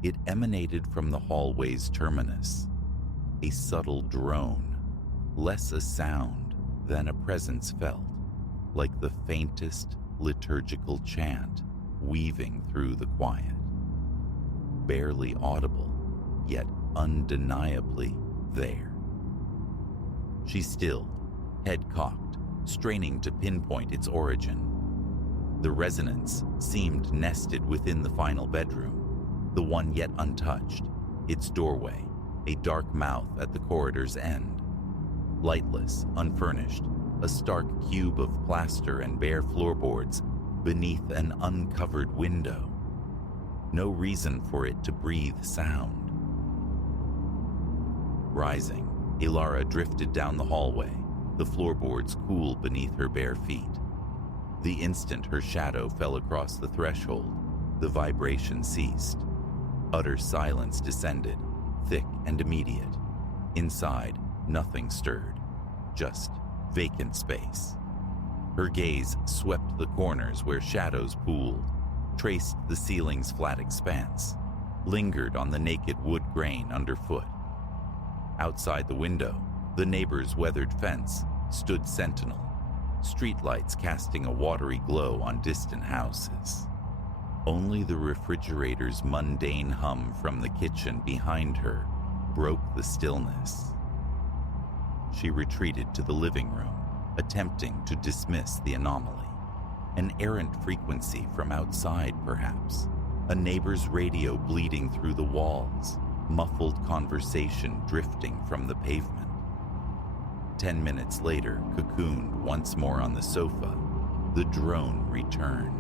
It emanated from the hallway's terminus, a subtle drone, less a sound than a presence felt, like the faintest liturgical chant weaving through the quiet. Barely audible, yet undeniably there. She stilled, head cocked, straining to pinpoint its origin. The resonance seemed nested within the final bedroom, the one yet untouched, its doorway, a dark mouth at the corridor's end. Lightless, unfurnished, a stark cube of plaster and bare floorboards beneath an uncovered window. No reason for it to breathe sound. Rising, Ilara drifted down the hallway, the floorboards cool beneath her bare feet. The instant her shadow fell across the threshold, the vibration ceased. Utter silence descended, thick and immediate. Inside, nothing stirred, just vacant space. Her gaze swept the corners where shadows pooled, traced the ceiling's flat expanse, lingered on the naked wood grain underfoot. Outside the window, the neighbor's weathered fence stood sentinel, streetlights casting a watery glow on distant houses. Only the refrigerator's mundane hum from the kitchen behind her broke the stillness. she retreated to the living room, attempting to dismiss the anomaly. An errant frequency from outside, perhaps. A neighbor's radio bleeding through the walls, muffled conversation drifting from the pavement. 10 minutes later, cocooned once more on the sofa, the drone returned.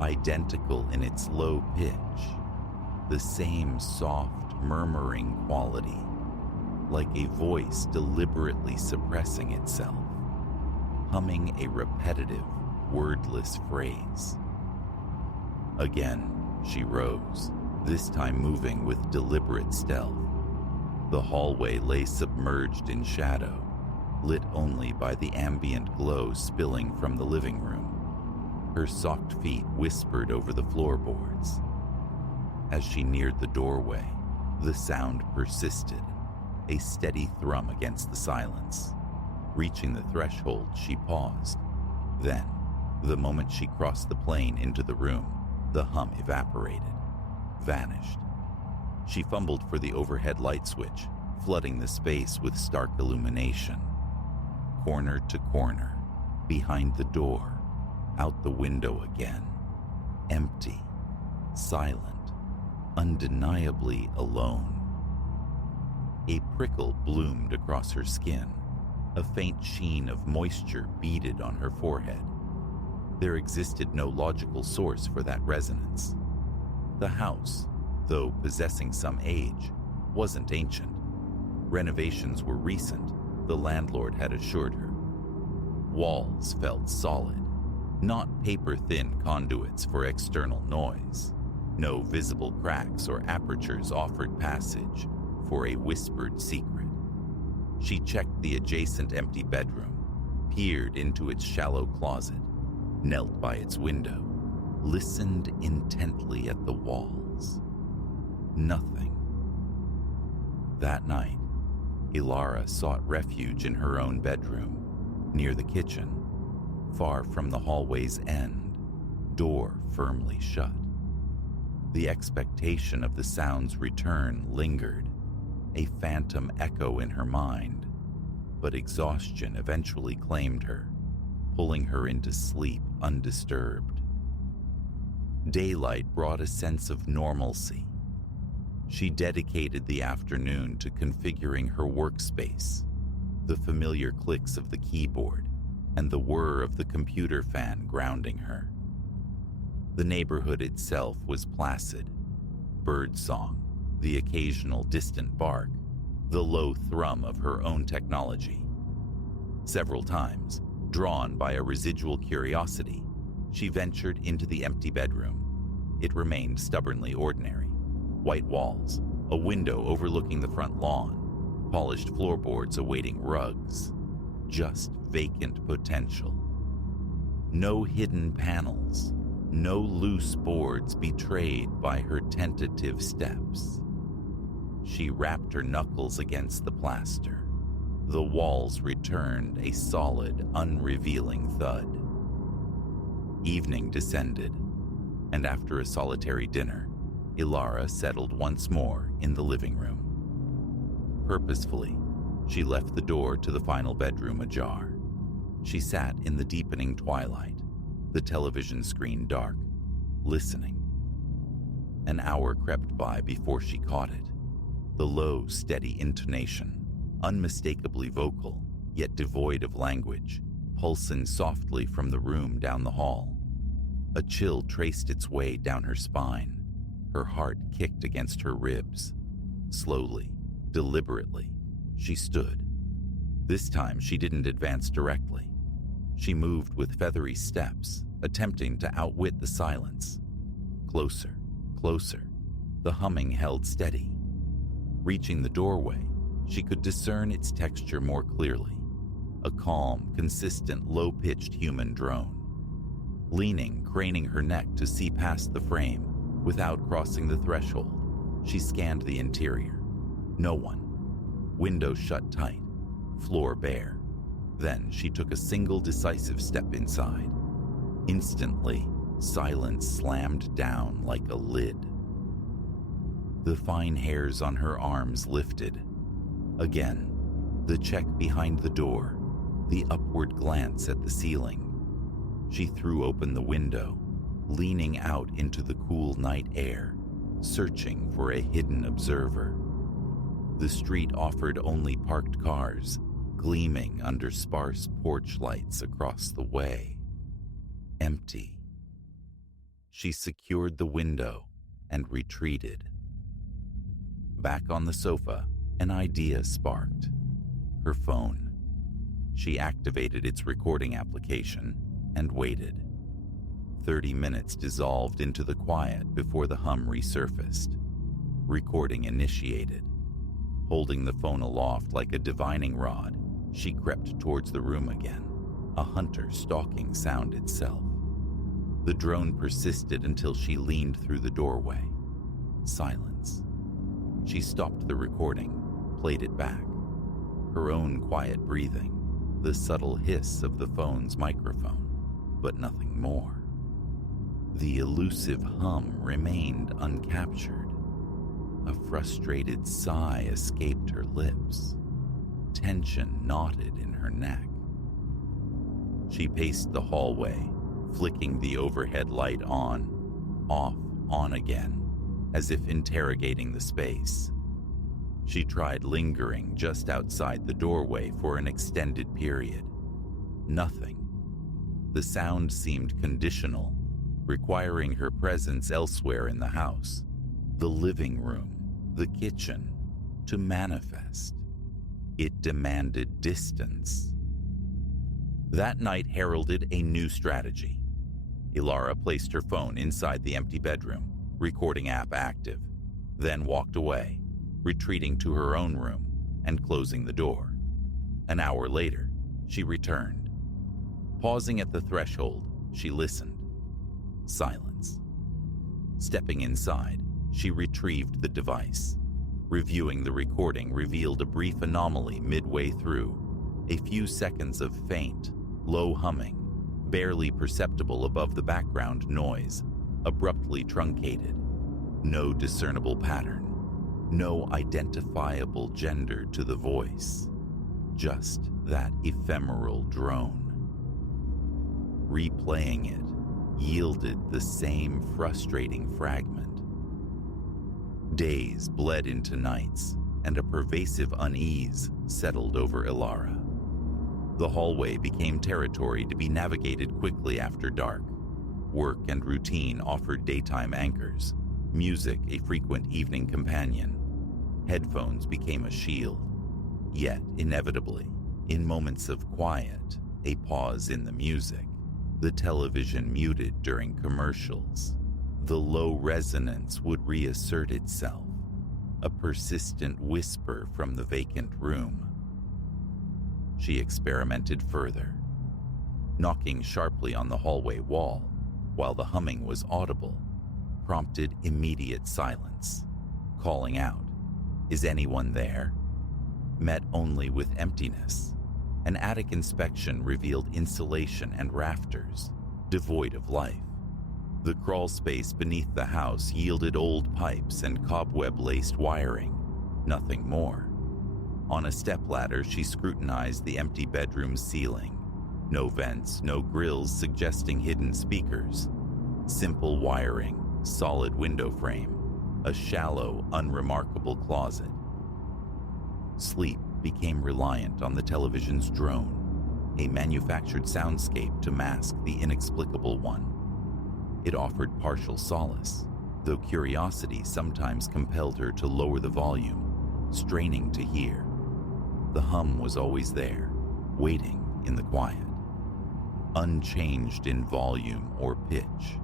Identical in its low pitch, the same soft, murmuring quality, like a voice deliberately suppressing itself, humming a repetitive, wordless phrase. Again, she rose, this time moving with deliberate stealth. The hallway lay submerged in shadow, lit only by the ambient glow spilling from the living room. Her socked feet whispered over the floorboards. As she neared the doorway, the sound persisted, a steady thrum against the silence. Reaching the threshold, she paused. Then, the moment she crossed the plane into the room, the hum evaporated, vanished. She fumbled for the overhead light switch, flooding the space with stark illumination. Corner to corner, behind the door, out the window again. Empty, silent, undeniably alone. A prickle bloomed across her skin. A faint sheen of moisture beaded on her forehead. There existed no logical source for that resonance. The house, though possessing some age, wasn't ancient. Renovations were recent, the landlord had assured her. Walls felt solid, not paper-thin conduits for external noise. No visible cracks or apertures offered passage for a whispered secret. She checked the adjacent empty bedroom, peered into its shallow closet, knelt by its window, listened intently at the walls. Nothing. That night, Ilara sought refuge in her own bedroom, near the kitchen, far from the hallway's end, door firmly shut. The expectation of the sound's return lingered, a phantom echo in her mind, but exhaustion eventually claimed her, pulling her into sleep undisturbed. Daylight brought a sense of normalcy. She dedicated the afternoon to configuring her workspace, the familiar clicks of the keyboard and the whir of the computer fan grounding her. The neighborhood itself was placid. Birdsong, the occasional distant bark, the low thrum of her own technology. Several times, drawn by a residual curiosity, she ventured into the empty bedroom. It remained stubbornly ordinary. White walls, a window overlooking the front lawn, polished floorboards awaiting rugs. Just vacant potential. No hidden panels, no loose boards betrayed by her tentative steps. She rapped her knuckles against the plaster. The walls returned a solid, unrevealing thud. Evening descended, and after a solitary dinner, Ilara settled once more in the living room. Purposefully, she left the door to the final bedroom ajar. She sat in the deepening twilight, the television screen dark, listening. An hour crept by before she caught it. The low, steady intonation, unmistakably vocal, yet devoid of language, pulsing softly from the room down the hall. A chill traced its way down her spine. Her heart kicked against her ribs. Slowly, deliberately, she stood. This time she didn't advance directly. She moved with feathery steps, attempting to outwit the silence. Closer, closer. The humming held steady. Reaching the doorway, she could discern its texture more clearly. A calm, consistent, low-pitched human drone. Leaning, craning her neck to see past the frame, without crossing the threshold, she scanned the interior. No one. Window shut tight, floor bare. Then she took a single decisive step inside. Instantly, silence slammed down like a lid. The fine hairs on her arms lifted. Again, The check behind the door, the upward glance at the ceiling. She threw open the window, leaning out into the cool night air, searching for a hidden observer. The street offered only parked cars, gleaming under sparse porch lights across the way. Empty. She secured the window and retreated. Back on the sofa, an idea sparked. Her phone. She activated its recording application and waited. 30 minutes dissolved into the quiet before the hum resurfaced. Recording initiated. Holding the phone aloft like a divining rod, she crept towards the room again, a hunter stalking sound itself. The drone persisted until she leaned through the doorway. Silence. She stopped the recording, played it back. Her own quiet breathing, the subtle hiss of the phone's microphone, but nothing more. The elusive hum remained uncaptured. A frustrated sigh escaped her lips. Tension knotted in her neck. She paced the hallway, flicking the overhead light on, off, on again, as if interrogating the space. She tried lingering just outside the doorway for an extended period. Nothing. The sound seemed conditional, requiring her presence elsewhere in the house, the living room, the kitchen, to manifest. It demanded distance. That night heralded a new strategy. Ilara placed her phone inside the empty bedroom, recording app active, then walked away, retreating to her own room and closing the door. An hour later, she returned. Pausing at the threshold, she listened. Silence. Stepping inside, she retrieved the device. Reviewing the recording revealed a brief anomaly midway through, a few seconds of faint, low humming, barely perceptible above the background noise, abruptly truncated. No discernible pattern, no identifiable gender to the voice, just that ephemeral drone. Replaying it yielded the same frustrating fragment. Days bled into nights, and a pervasive unease settled over Ilara. The hallway became territory to be navigated quickly after dark. Work and routine offered daytime anchors, music a frequent evening companion. Headphones became a shield. Yet, inevitably, in moments of quiet, a pause in the music, the television muted during commercials, the low resonance would reassert itself, a persistent whisper from the vacant room. She experimented further, knocking sharply on the hallway wall while the humming was audible, prompted immediate silence. Calling out, "Is anyone there?" met only with emptiness. An attic inspection revealed insulation and rafters, devoid of life. The crawl space beneath the house yielded old pipes and cobweb-laced wiring, nothing more. On a stepladder, she scrutinized the empty bedroom ceiling. No vents, no grills suggesting hidden speakers. Simple wiring, solid window frame, a shallow, unremarkable closet. Sleep became reliant on the television's drone, a manufactured soundscape to mask the inexplicable one. It offered partial solace, though curiosity sometimes compelled her to lower the volume, straining to hear. The hum was always there, waiting in the quiet. Unchanged in volume or pitch,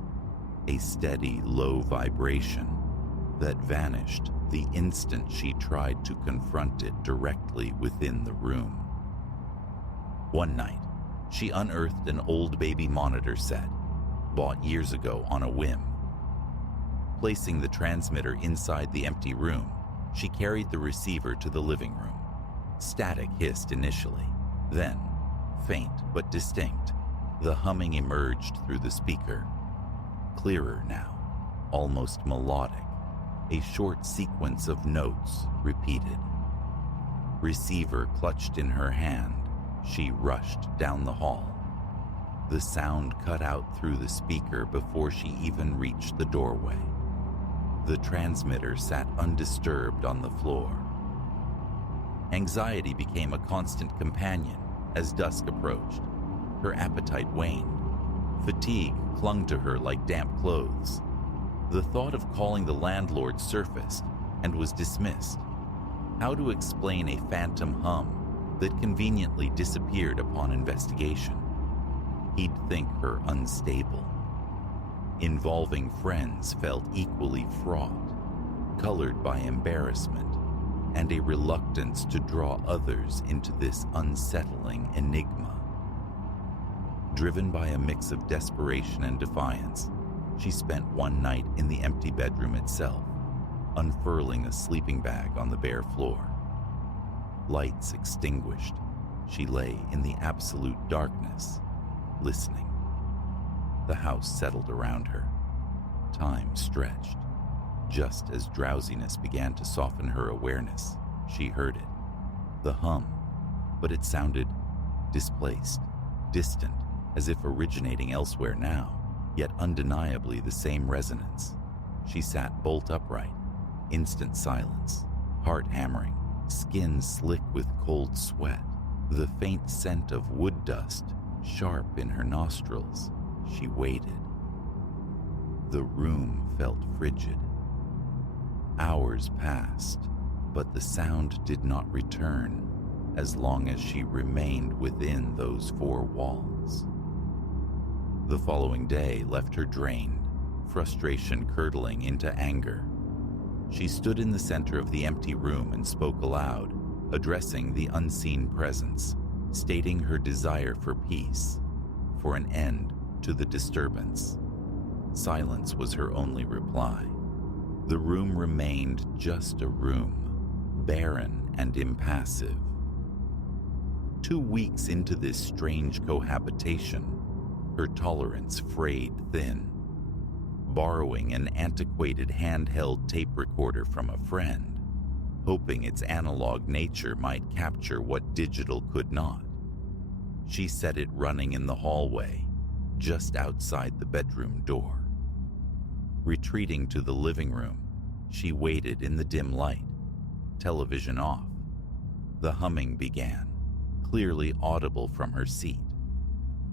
a steady, low vibration that vanished the instant she tried to confront it directly within the room. One night, she unearthed an old baby monitor set, bought years ago on a whim. Placing the transmitter inside the empty room, she carried the receiver to the living room. Static hissed initially, then, faint but distinct, the humming emerged through the speaker. Clearer now, almost melodic, a short sequence of notes repeated. Receiver clutched in her hand, she rushed down the hall. The sound cut out through the speaker before she even reached the doorway. The transmitter sat undisturbed on the floor. Anxiety became a constant companion as dusk approached. Her appetite waned. Fatigue clung to her like damp clothes. The thought of calling the landlord surfaced and was dismissed. How to explain a phantom hum that conveniently disappeared upon investigation? He'd think her unstable. Involving friends felt equally fraught, colored by embarrassment and a reluctance to draw others into this unsettling enigma. Driven by a mix of desperation and defiance, she spent one night in the empty bedroom itself, unfurling a sleeping bag on the bare floor. Lights extinguished, she lay in the absolute darkness, listening. The house settled around her. Time stretched. Just as drowsiness began to soften her awareness, she heard it. The hum, but it sounded displaced, distant, as if originating elsewhere now, yet undeniably the same resonance. She sat bolt upright, instant silence, heart hammering, skin slick with cold sweat, the faint scent of wood dust sharp in her nostrils. She waited. The room felt frigid. Hours passed, but the sound did not return as long as she remained within those four walls. The following day left her drained, frustration curdling into anger. She stood in the center of the empty room and spoke aloud, addressing the unseen presence, stating her desire for peace, for an end to the disturbance. Silence was her only reply. The room remained just a room, barren and impassive. 2 weeks into this strange cohabitation, her tolerance frayed thin. Borrowing an antiquated handheld tape recorder from a friend, hoping its analog nature might capture what digital could not, she set it running in the hallway, just outside the bedroom door. Retreating to the living room, she waited in the dim light, television off. The humming began, clearly audible from her seat.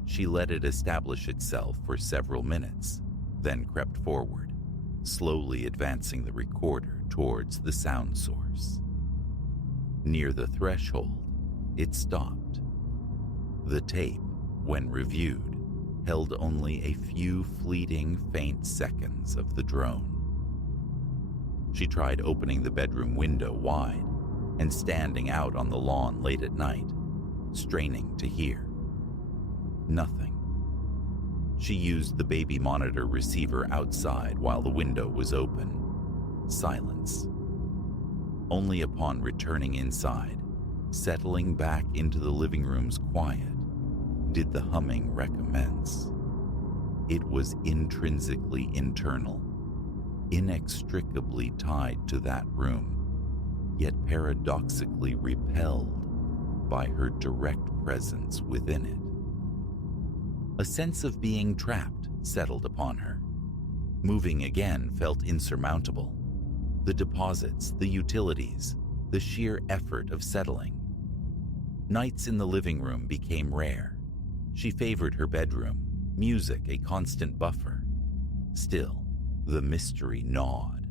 She let it establish itself for several minutes, then crept forward, slowly advancing the recorder towards the sound source. Near the threshold, it stopped. The tape, when reviewed, held only a few fleeting, faint seconds of the drone. She tried opening the bedroom window wide and standing out on the lawn late at night, straining to hear. Nothing. She used the baby monitor receiver outside while the window was open. Silence. Only upon returning inside, settling back into the living room's quiet, did the humming recommence. It was intrinsically internal, inextricably tied to that room, yet paradoxically repelled by her direct presence within it. A sense of being trapped settled upon her. Moving again felt insurmountable. The deposits, the utilities, the sheer effort of settling. Nights in the living room became rare. She favored her bedroom, music a constant buffer. Still, the mystery gnawed.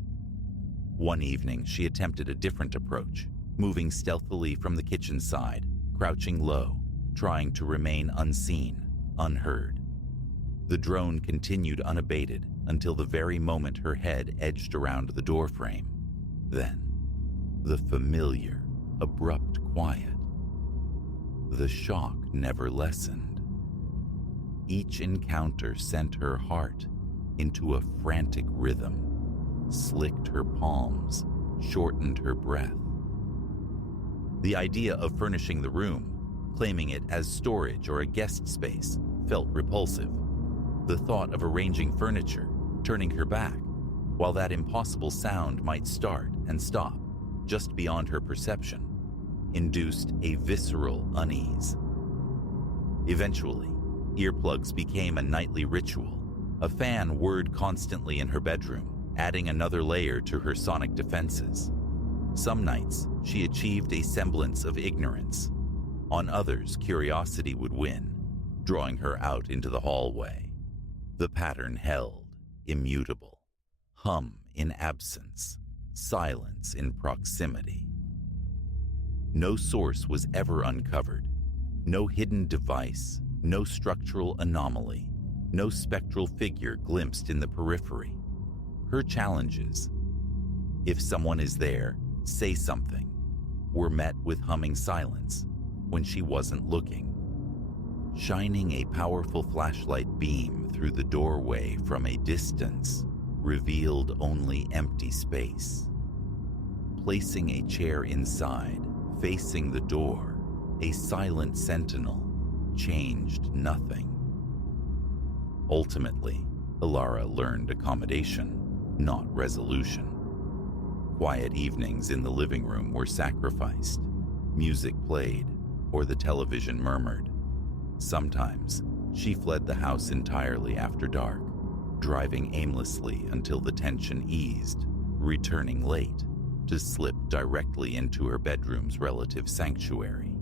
One evening, she attempted a different approach, moving stealthily from the kitchen side, crouching low, trying to remain unseen, unheard. The drone continued unabated until the very moment her head edged around the doorframe. Then, the familiar, abrupt quiet. The shock never lessened. Each encounter sent her heart into a frantic rhythm, slicked her palms, shortened her breath. The idea of furnishing the room, claiming it as storage or a guest space, felt repulsive. The thought of arranging furniture, turning her back, while that impossible sound might start and stop, just beyond her perception, induced a visceral unease. Eventually, earplugs became a nightly ritual, a fan whirred constantly in her bedroom, adding another layer to her sonic defenses. Some nights, she achieved a semblance of ignorance. On others, curiosity would win, drawing her out into the hallway. The pattern held, immutable. Hum in absence, silence in proximity. No source was ever uncovered. No hidden device, no structural anomaly, no spectral figure glimpsed in the periphery. Her challenges, if someone is there, say something, were met with humming silence when she wasn't looking. Shining a powerful flashlight beam through the doorway from a distance revealed only empty space. Placing a chair inside, facing the door, a silent sentinel, changed nothing. Ultimately, Ilara learned accommodation, not resolution. Quiet evenings in the living room were sacrificed. Music played, or the television murmured. Sometimes, she fled the house entirely after dark, driving aimlessly until the tension eased, returning late to slip directly into her bedroom's relative sanctuary.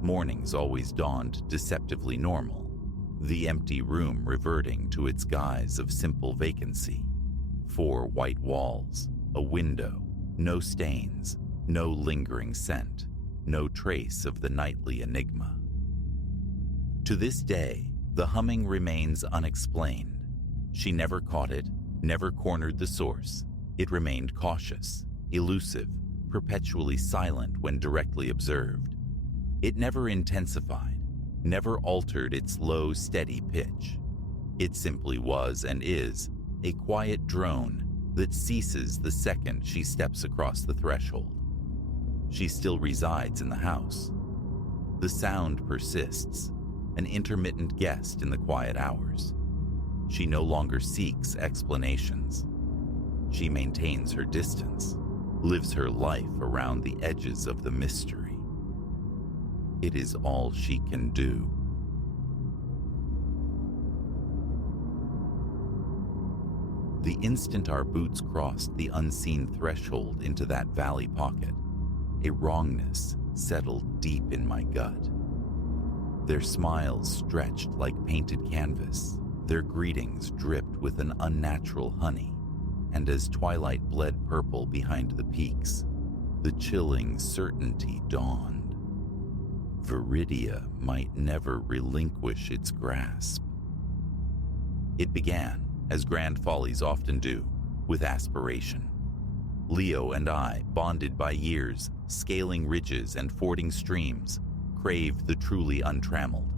Mornings always dawned deceptively normal, the empty room reverting to its guise of simple vacancy. 4 white walls, a window, no stains, no lingering scent, no trace of the nightly enigma. To this day, the humming remains unexplained. She never caught it, never cornered the source. It remained cautious, elusive, perpetually silent when directly observed. It never intensified, never altered its low, steady pitch. It simply was and is a quiet drone that ceases the second she steps across the threshold. She still resides in the house. The sound persists, an intermittent guest in the quiet hours. She no longer seeks explanations. She maintains her distance, lives her life around the edges of the mystery. It is all she can do. The instant our boots crossed the unseen threshold into that valley pocket, a wrongness settled deep in my gut. Their smiles stretched like painted canvas, their greetings dripped with an unnatural honey, and as twilight bled purple behind the peaks, the chilling certainty dawned. Viridia might never relinquish its grasp. It began, as grand follies often do, with aspiration. Leo and I, bonded by years, scaling ridges and fording streams, craved the truly untrammeled.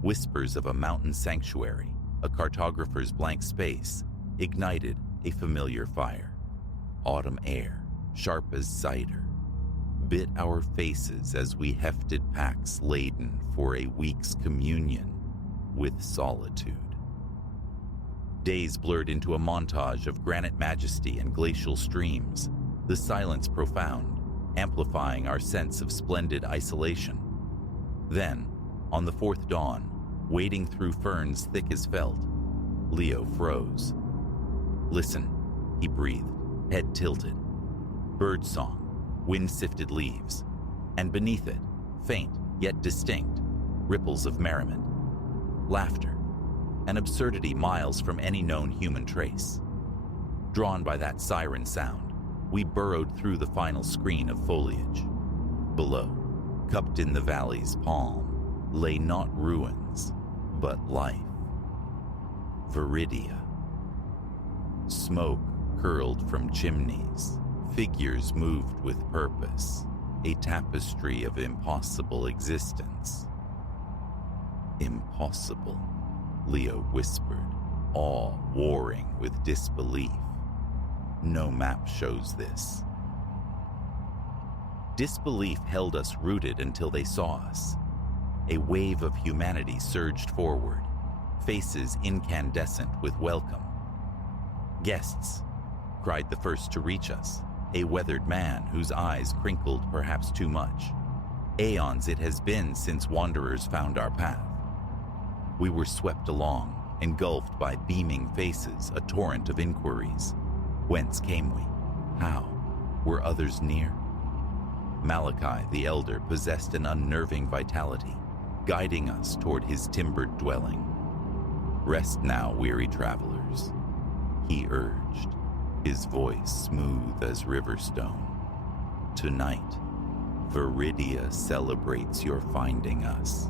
Whispers of a mountain sanctuary, a cartographer's blank space, ignited a familiar fire. Autumn air, sharp as cider, bit our faces as we hefted packs laden for a week's communion with solitude. Days blurred into a montage of granite majesty and glacial streams, the silence profound, amplifying our sense of splendid isolation. Then, on the 4th dawn, wading through ferns thick as felt, Leo froze. "Listen," he breathed, head tilted. Birdsong, wind-sifted leaves, and beneath it, faint yet distinct, ripples of merriment. Laughter, an absurdity miles from any known human trace. Drawn by that siren sound, we burrowed through the final screen of foliage. Below, cupped in the valley's palm, lay not ruins, but life. Viridia. Smoke curled from chimneys, figures moved with purpose, a tapestry of impossible existence. "Impossible," Leo whispered, awe warring with disbelief. "No map shows this." Disbelief held us rooted until they saw us. A wave of humanity surged forward, faces incandescent with welcome. "Guests," cried the first to reach us. a weathered man whose eyes crinkled perhaps too much. Aeons it has been since wanderers found our path. We were swept along, engulfed by beaming faces, a torrent of inquiries. Whence came we? How? Were others near? Malachi the elder possessed an unnerving vitality, guiding us toward his timbered dwelling. Rest now, weary travelers, he urged, his voice smooth as river stone. Tonight, Viridia celebrates your finding us.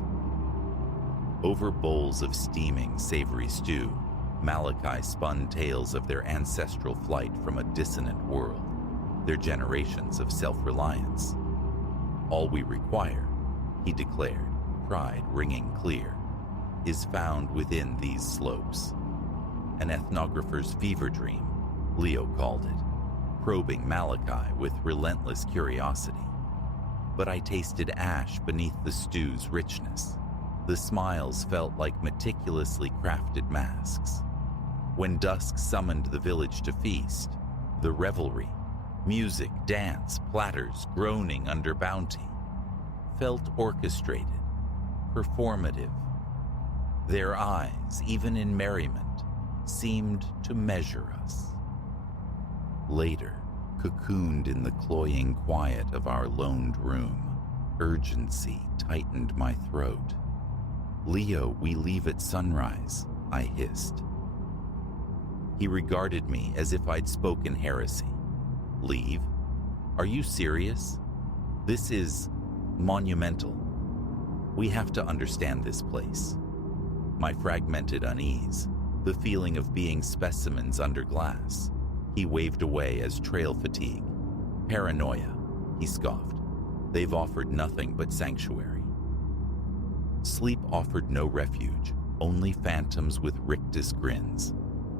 Over bowls of steaming, savory stew, Malachi spun tales of their ancestral flight from a dissonant world, their generations of self-reliance. All we require, he declared, pride ringing clear, is found within these slopes. An ethnographer's fever dream, Leo called it, probing Malachi with relentless curiosity. But I tasted ash beneath the stew's richness. The smiles felt like meticulously crafted masks. When dusk summoned the village to feast, the revelry, music, dance, platters groaning under bounty, felt orchestrated, performative. Their eyes, even in merriment, seemed to measure us. Later, cocooned in the cloying quiet of our loned room, urgency tightened my throat. Leo, we leave at sunrise, I hissed. He regarded me as if I'd spoken heresy. Leave? Are you serious? This is monumental. We have to understand this place. My fragmented unease, the feeling of being specimens under glass, he waved away as trail fatigue. Paranoia, he scoffed. They've offered nothing but sanctuary. Sleep offered no refuge, only phantoms with rictus grins.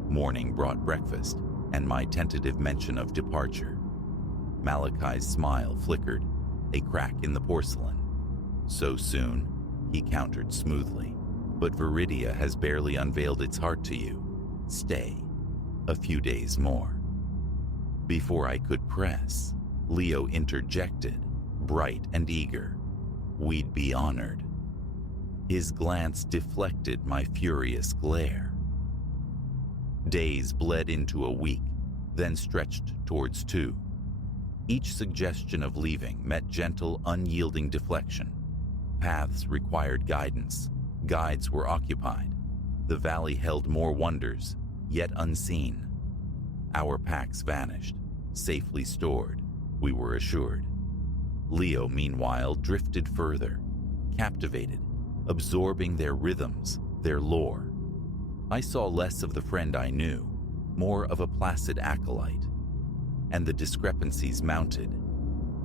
Morning brought breakfast and my tentative mention of departure. Malachi's smile flickered, a crack in the porcelain. So soon, he countered smoothly. But Viridia has barely unveiled its heart to you. Stay a few days more. Before I could press, Leo interjected, bright and eager. We'd be honored. His glance deflected my furious glare. Days bled into a week, then stretched towards 2. Each suggestion of leaving met gentle, unyielding deflection. Paths required guidance. Guides were occupied. The valley held more wonders, yet unseen. Our packs vanished, safely stored, we were assured. Leo, meanwhile, drifted further, captivated, absorbing their rhythms, their lore. I saw less of the friend I knew, more of a placid acolyte. And the discrepancies mounted.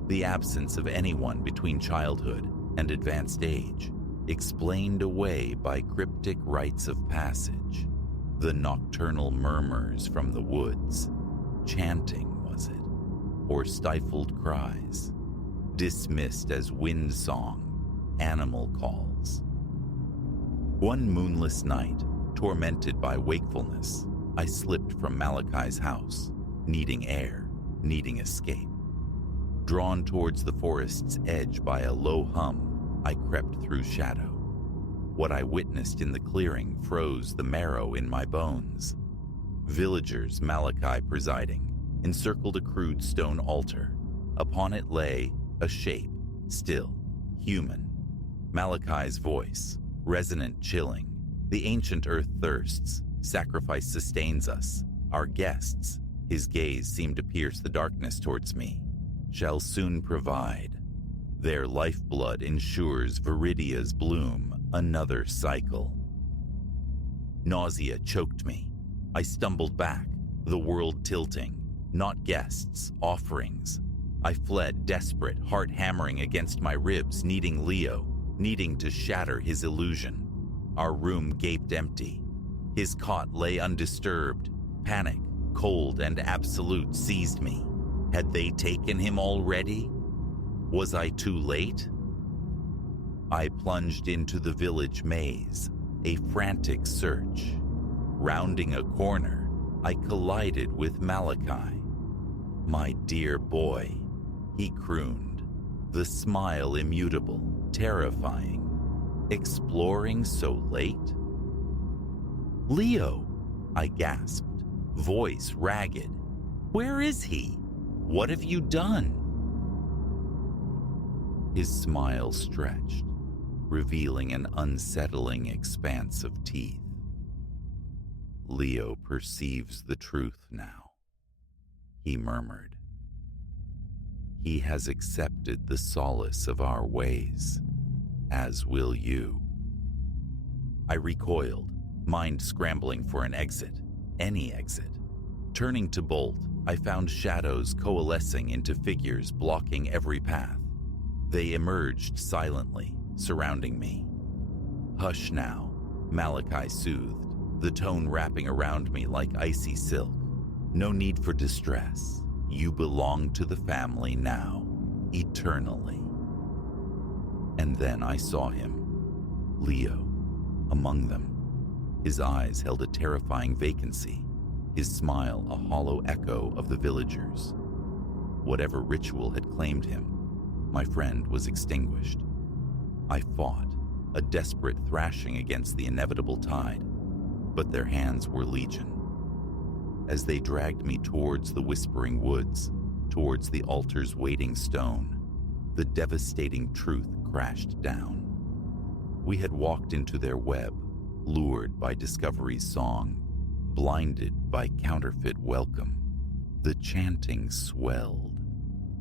The absence of anyone between childhood and advanced age, explained away by cryptic rites of passage. The nocturnal murmurs from the woods. Chanting, was it? Or stifled cries? Dismissed as wind song, animal calls. One moonless night, tormented by wakefulness, I slipped from Malachi's house, needing air, needing escape. Drawn towards the forest's edge by a low hum, I crept through shadow. What I witnessed in the clearing froze the marrow in my bones. Villagers, Malachi presiding, encircled a crude stone altar. Upon it lay a shape, still, human. Malachi's voice, resonant, chilling. The ancient earth thirsts, sacrifice sustains us. Our guests, his gaze seemed to pierce the darkness towards me, shall soon provide. Their lifeblood ensures Viridia's bloom, another cycle. Nausea choked me. I stumbled back, the world tilting. Not guests, offerings. I fled, desperate, heart hammering against my ribs, needing Leo, needing to shatter his illusion. Our room gaped empty. His cot lay undisturbed. Panic, cold and absolute, seized me. Had they taken him already? Was I too late? I plunged into the village maze, a frantic search. Rounding a corner, I collided with Malachi. "My dear boy," he crooned, the smile immutable, terrifying. "Exploring so late?" "Leo," I gasped, voice ragged. "Where is he? What have you done?" His smile stretched, revealing an unsettling expanse of teeth. "Leo perceives the truth now," he murmured. "He has accepted the solace of our ways, as will you." I recoiled, mind scrambling for an exit, any exit. Turning to bolt, I found shadows coalescing into figures blocking every path. They emerged silently, surrounding me. "Hush now," Malachi soothed, the tone wrapping around me like icy silk. "No need for distress. You belong to the family now, eternally." And then I saw him, Leo, among them. His eyes held a terrifying vacancy, his smile a hollow echo of the villagers. Whatever ritual had claimed him, my friend was extinguished. I fought, a desperate thrashing against the inevitable tide, but their hands were legion. As they dragged me towards the whispering woods, towards the altar's waiting stone, the devastating truth crashed down. We had walked into their web, lured by discovery's song, blinded by counterfeit welcome. The chanting swelled,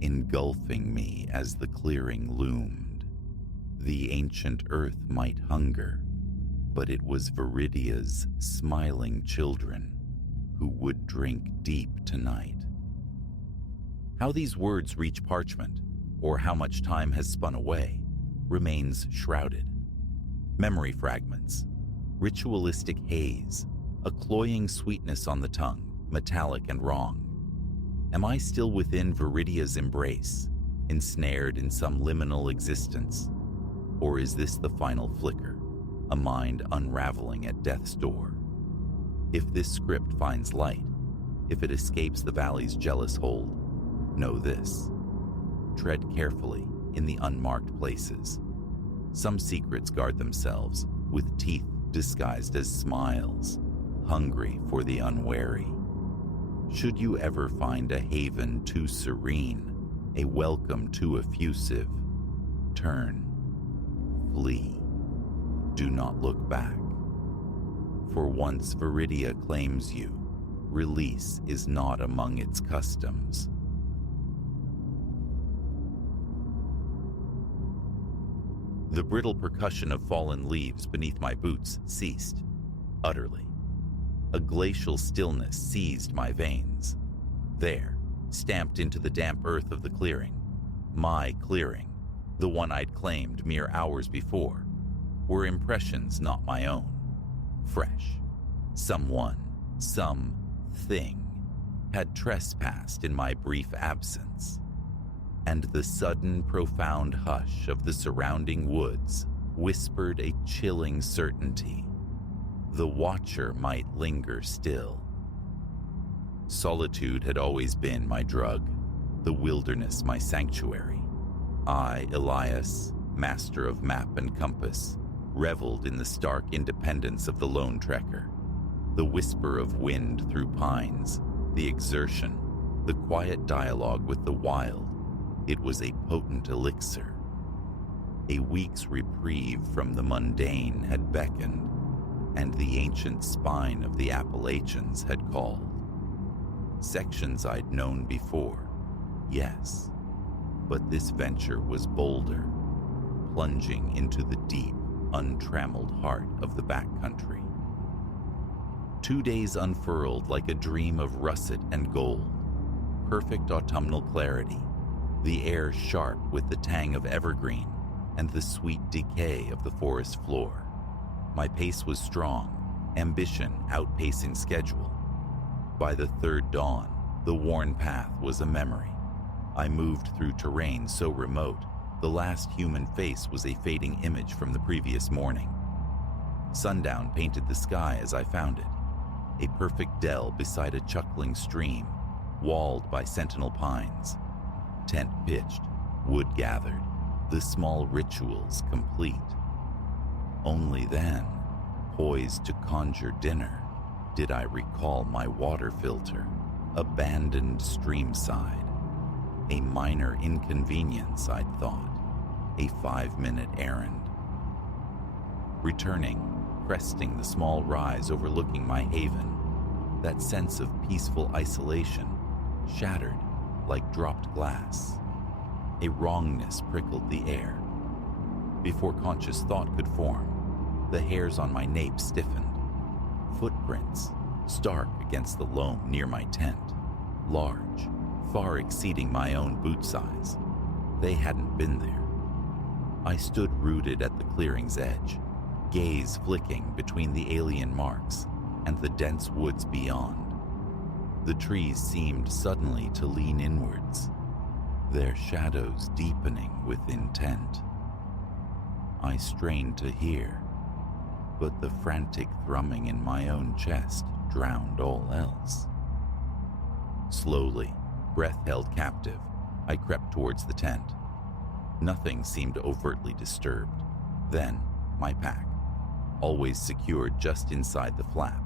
engulfing me as the clearing loomed. The ancient earth might hunger, but it was Viridia's smiling children who would drink deep tonight. How these words reach parchment, or how much time has spun away, remains shrouded. Memory fragments, ritualistic haze, a cloying sweetness on the tongue, metallic and wrong. Am I still within Viridia's embrace, ensnared in some liminal existence? Or is this the final flicker, a mind unraveling at death's door? If this script finds light, if it escapes the valley's jealous hold, know this: tread carefully in the unmarked places. Some secrets guard themselves, with teeth disguised as smiles, hungry for the unwary. Should you ever find a haven too serene, a welcome too effusive, turn, flee, do not look back. For once Viridia claims you, release is not among its customs. The brittle percussion of fallen leaves beneath my boots ceased, utterly. A glacial stillness seized my veins. There, stamped into the damp earth of the clearing, my clearing, the one I'd claimed mere hours before, were impressions not my own. Fresh. Someone, something, had trespassed in my brief absence. And the sudden, profound hush of the surrounding woods whispered a chilling certainty. The watcher might linger still. Solitude had always been my drug, the wilderness my sanctuary. I, Elias, master of map and compass, reveled in the stark independence of the lone trekker. The whisper of wind through pines, the exertion, the quiet dialogue with the wild. It was a potent elixir. A week's reprieve from the mundane had beckoned, and the ancient spine of the Appalachians had called. Sections I'd known before, yes, but this venture was bolder, plunging into the deep, untrammeled heart of the backcountry. 2 days unfurled like a dream of russet and gold, perfect autumnal clarity, the air sharp with the tang of evergreen and the sweet decay of the forest floor. My pace was strong, ambition outpacing schedule. By the third dawn, the worn path was a memory. I moved through terrain so remote, the last human face was a fading image from the previous morning. Sundown painted the sky as I found it, a perfect dell beside a chuckling stream, walled by sentinel pines. Tent pitched, wood gathered, the small rituals complete. Only then, poised to conjure dinner, did I recall my water filter, abandoned streamside. A minor inconvenience, I'd thought, a 5-minute errand. Returning, cresting the small rise overlooking my haven, that sense of peaceful isolation shattered like dropped glass. A wrongness prickled the air. Before conscious thought could form, the hairs on my nape stiffened. Footprints, stark against the loam near my tent, large, far exceeding my own boot size. They hadn't been there. I stood rooted at the clearing's edge, gaze flicking between the alien marks and the dense woods beyond. The trees seemed suddenly to lean inwards, their shadows deepening with intent. I strained to hear, but the frantic thrumming in my own chest drowned all else. Slowly, breath held captive, I crept towards the tent. Nothing seemed overtly disturbed. Then, my pack, always secured just inside the flap.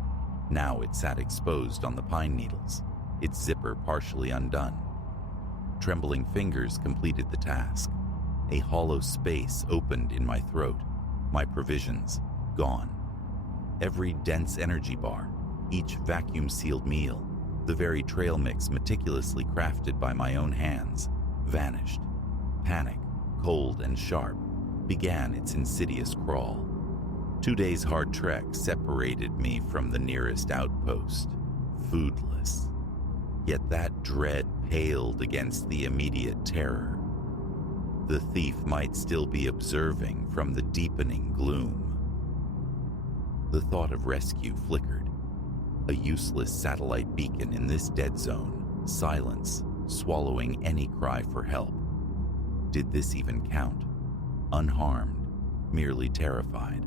Now it sat exposed on the pine needles, its zipper partially undone. Trembling fingers completed the task. A hollow space opened in my throat, my provisions gone. Every dense energy bar, each vacuum-sealed meal, the very trail mix meticulously crafted by my own hands, vanished. Panic, cold and sharp, began its insidious crawl. 2 days' hard trek separated me from the nearest outpost, foodless. Yet that dread paled against the immediate terror. The thief might still be observing from the deepening gloom. The thought of rescue flickered. A useless satellite beacon in this dead zone, silence, swallowing any cry for help. Did this even count? Unharmed, merely terrified.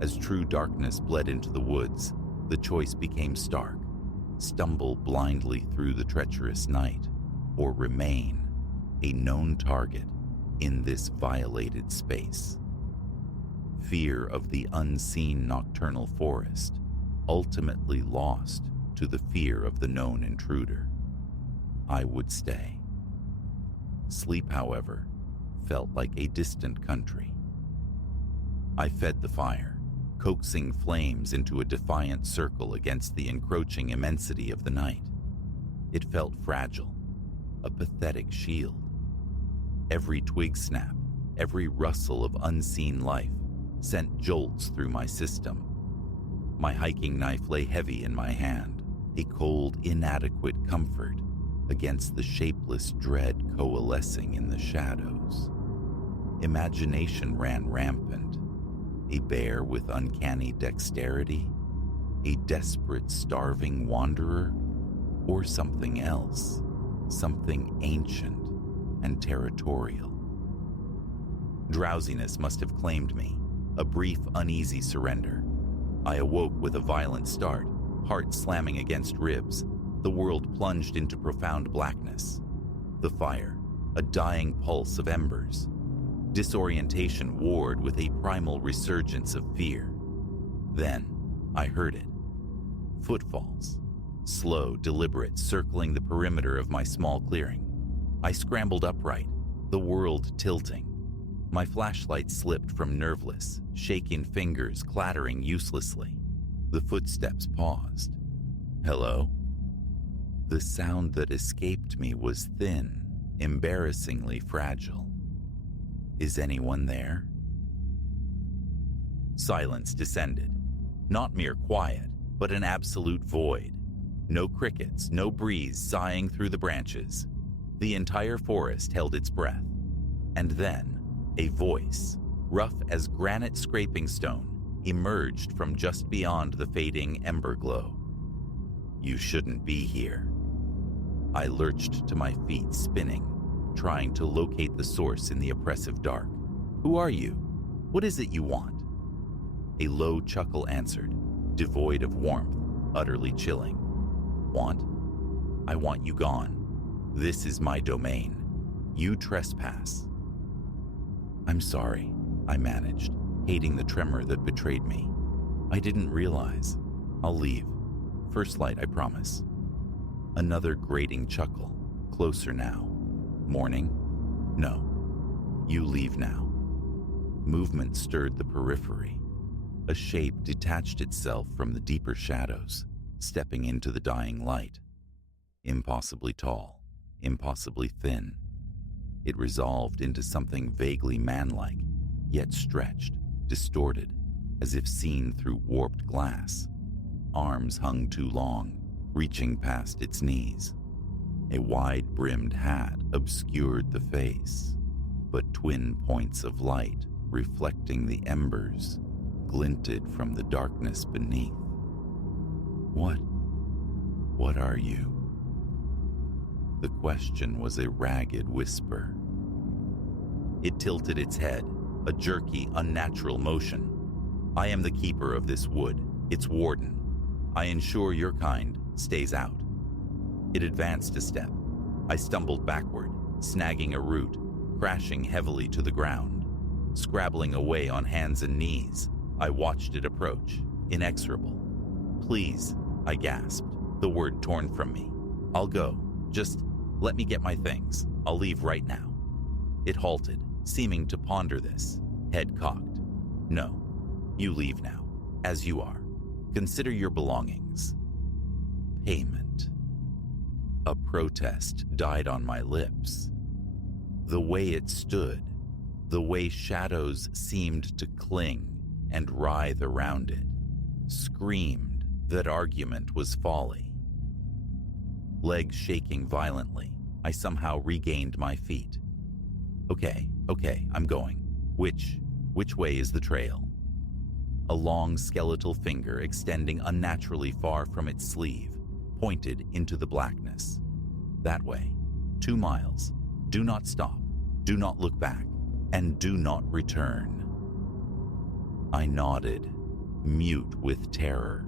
As true darkness bled into the woods, the choice became stark. Stumble blindly through the treacherous night, or remain a known target in this violated space. Fear of the unseen nocturnal forest ultimately lost to the fear of the known intruder. I would stay. Sleep, however, felt like a distant country. I fed the fire, coaxing flames into a defiant circle against the encroaching immensity of the night. It felt fragile, a pathetic shield. Every twig snap, every rustle of unseen life sent jolts through my system. My hiking knife lay heavy in my hand, a cold, inadequate comfort against the shapeless dread coalescing in the shadows. Imagination ran rampant. A bear with uncanny dexterity? A desperate, starving wanderer? Or something else, something ancient and territorial? Drowsiness must have claimed me, a brief, uneasy surrender. I awoke with a violent start, heart slamming against ribs. The world plunged into profound blackness. The fire, a dying pulse of embers. Disorientation warred with a primal resurgence of fear. Then, I heard it. Footfalls. Slow, deliberate, circling the perimeter of my small clearing. I scrambled upright, the world tilting. My flashlight slipped from nerveless, shaking fingers clattering uselessly. The footsteps paused. Hello? The sound that escaped me was thin, embarrassingly fragile. Is anyone there? Silence descended. Not mere quiet, but an absolute void. No crickets, no breeze sighing through the branches. The entire forest held its breath. And then, a voice, rough as granite scraping stone, emerged from just beyond the fading ember glow. You shouldn't be here. I lurched to my feet, spinning, trying to locate the source in the oppressive dark. Who are you? What is it you want? A low chuckle answered, devoid of warmth, utterly chilling. Want? I want you gone. This is my domain. You trespass." "I'm sorry," I managed, hating the tremor that betrayed me. "I didn't realize. I'll leave. First light, I promise." Another grating chuckle. Closer now. "Morning? No. You leave now." Movement stirred the periphery. A shape detached itself from the deeper shadows, stepping into the dying light. Impossibly tall, impossibly thin. It resolved into something vaguely manlike, yet stretched, distorted, as if seen through warped glass. Arms hung too long, reaching past its knees. A wide-brimmed hat obscured the face, but twin points of light, reflecting the embers, glinted from the darkness beneath. What are you?" The question was a ragged whisper. It tilted its head, a jerky, unnatural motion. "I am the keeper of this wood, its warden. I ensure your kind stays out." It advanced a step. I stumbled backward, snagging a root, crashing heavily to the ground. Scrabbling away on hands and knees, I watched it approach, inexorable. "Please," I gasped, the word torn from me. "I'll go. Just let me get my things. I'll leave right now." It halted, seeming to ponder this, head cocked. "No, you leave now, as you are. Consider your belongings." Payment. A protest died on my lips. The way it stood, the way shadows seemed to cling and writhe around it, screamed that argument was folly. Legs shaking violently, I somehow regained my feet. Okay, I'm going. Which way is the trail?" A long skeletal finger extending unnaturally far from its sleeve pointed into the blackness. "That way. 2 miles. Do not stop. Do not look back. And do not return." I nodded, mute with terror,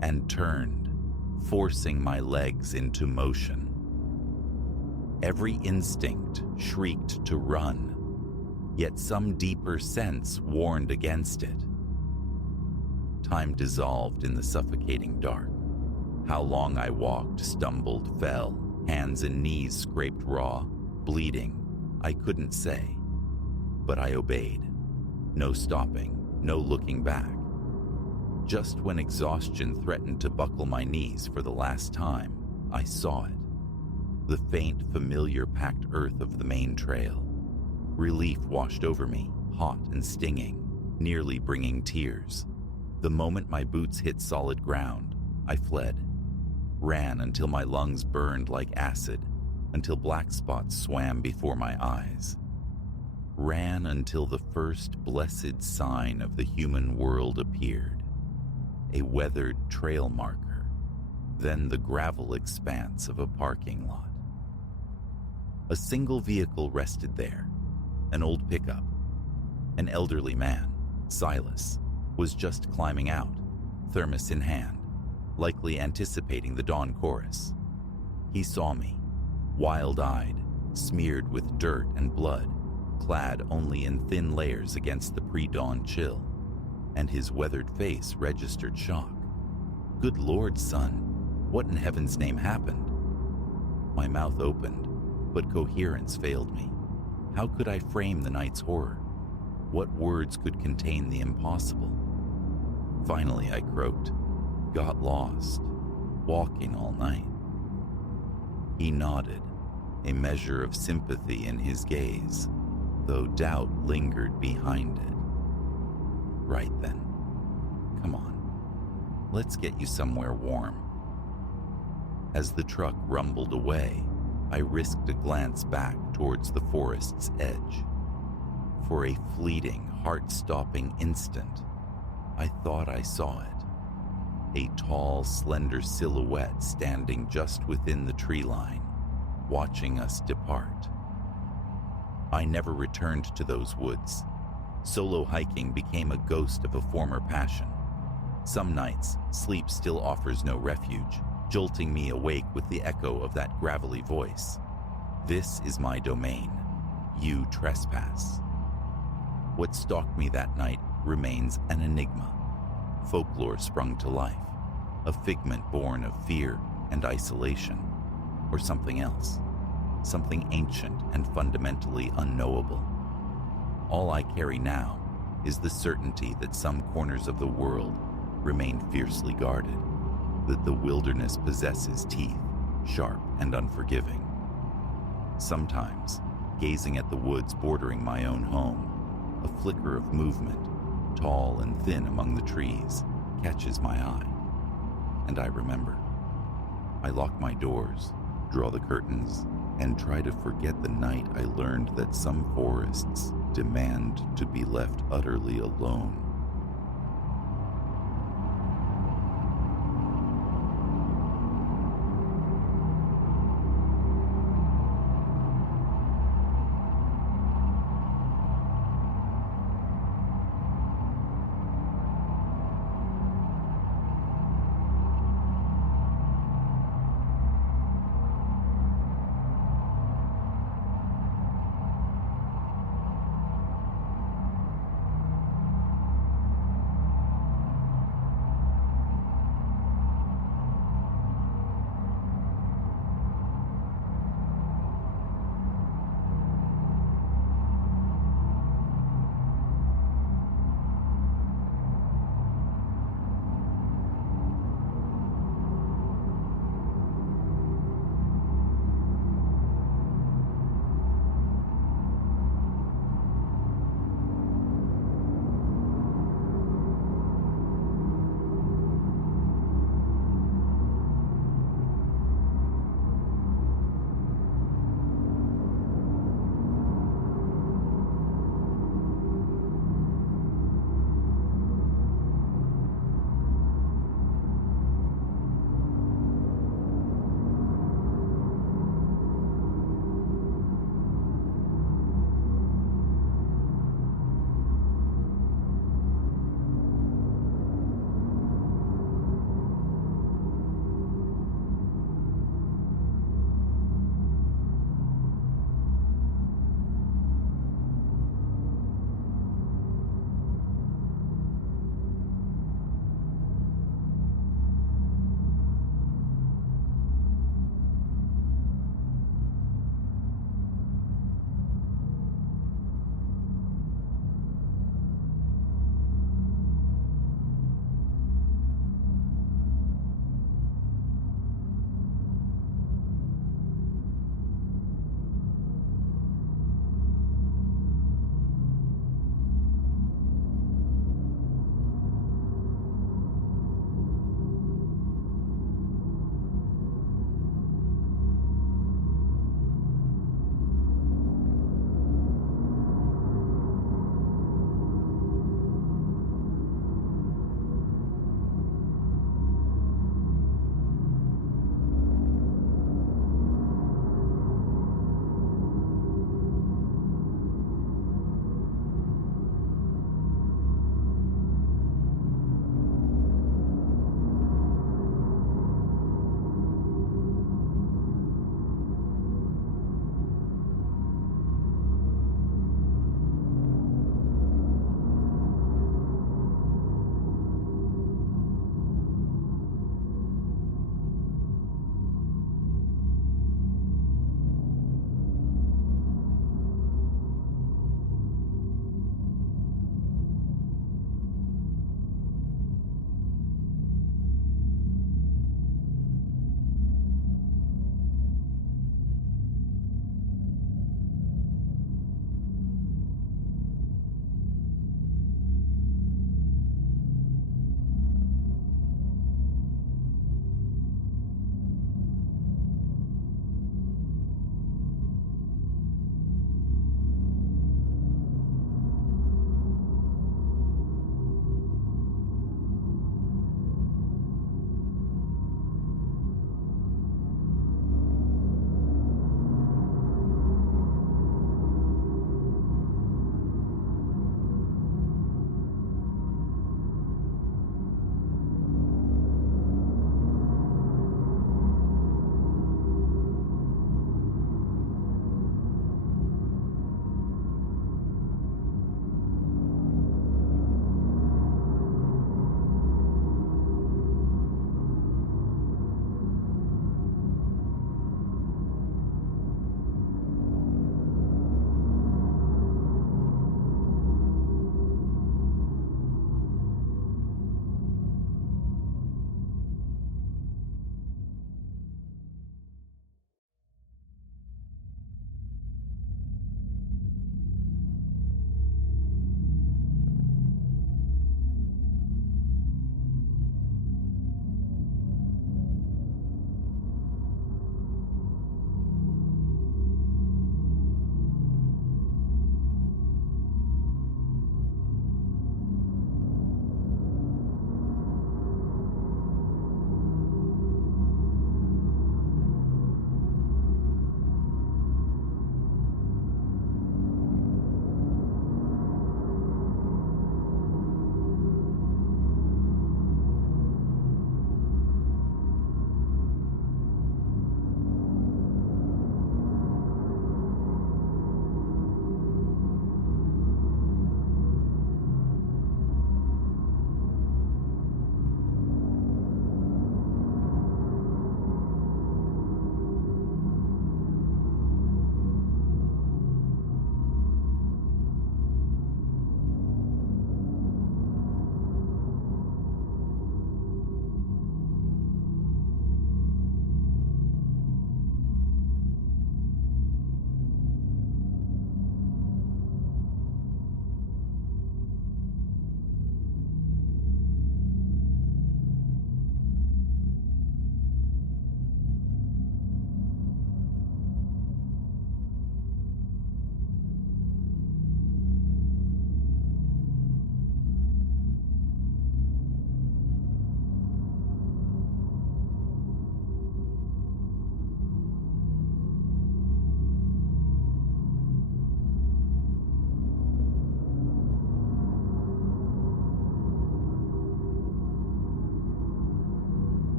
and turned, forcing my legs into motion. Every instinct shrieked to run, yet some deeper sense warned against it. Time dissolved in the suffocating dark. How long I walked, stumbled, fell, hands and knees scraped raw, bleeding, I couldn't say. But I obeyed. No stopping, no looking back. Just when exhaustion threatened to buckle my knees for the last time, I saw it. The faint, familiar packed earth of the main trail. Relief washed over me, hot and stinging, nearly bringing tears. The moment my boots hit solid ground, I fled. Ran until my lungs burned like acid, until black spots swam before my eyes. Ran until the first blessed sign of the human world appeared. A weathered trail marker, then the gravel expanse of a parking lot. A single vehicle rested there, an old pickup. An elderly man, Silas, was just climbing out, thermos in hand, likely anticipating the dawn chorus. He saw me, wild-eyed, smeared with dirt and blood, clad only in thin layers against the pre-dawn chill, and his weathered face registered shock. "Good Lord, son, what in heaven's name happened?" My mouth opened, but coherence failed me. How could I frame the night's horror? What words could contain the impossible? Finally, I croaked, "Got lost, walking all night." He nodded, a measure of sympathy in his gaze, though doubt lingered behind it. "Right then. Come on. Let's get you somewhere warm." As the truck rumbled away, I risked a glance back towards the forest's edge. For a fleeting, heart-stopping instant, I thought I saw it. A tall, slender silhouette standing just within the tree line, watching us depart. I never returned to those woods. Solo hiking became a ghost of a former passion. Some nights, sleep still offers no refuge, jolting me awake with the echo of that gravelly voice. "This is my domain. You trespass." What stalked me that night remains an enigma. Folklore sprung to life, a figment born of fear and isolation, or something else, something ancient and fundamentally unknowable. All I carry now is the certainty that some corners of the world remain fiercely guarded, that the wilderness possesses teeth, sharp and unforgiving. Sometimes, gazing at the woods bordering my own home, a flicker of movement, tall and thin among the trees, catches my eye, and I remember. I lock my doors, draw the curtains, and try to forget the night I learned that some forests demand to be left utterly alone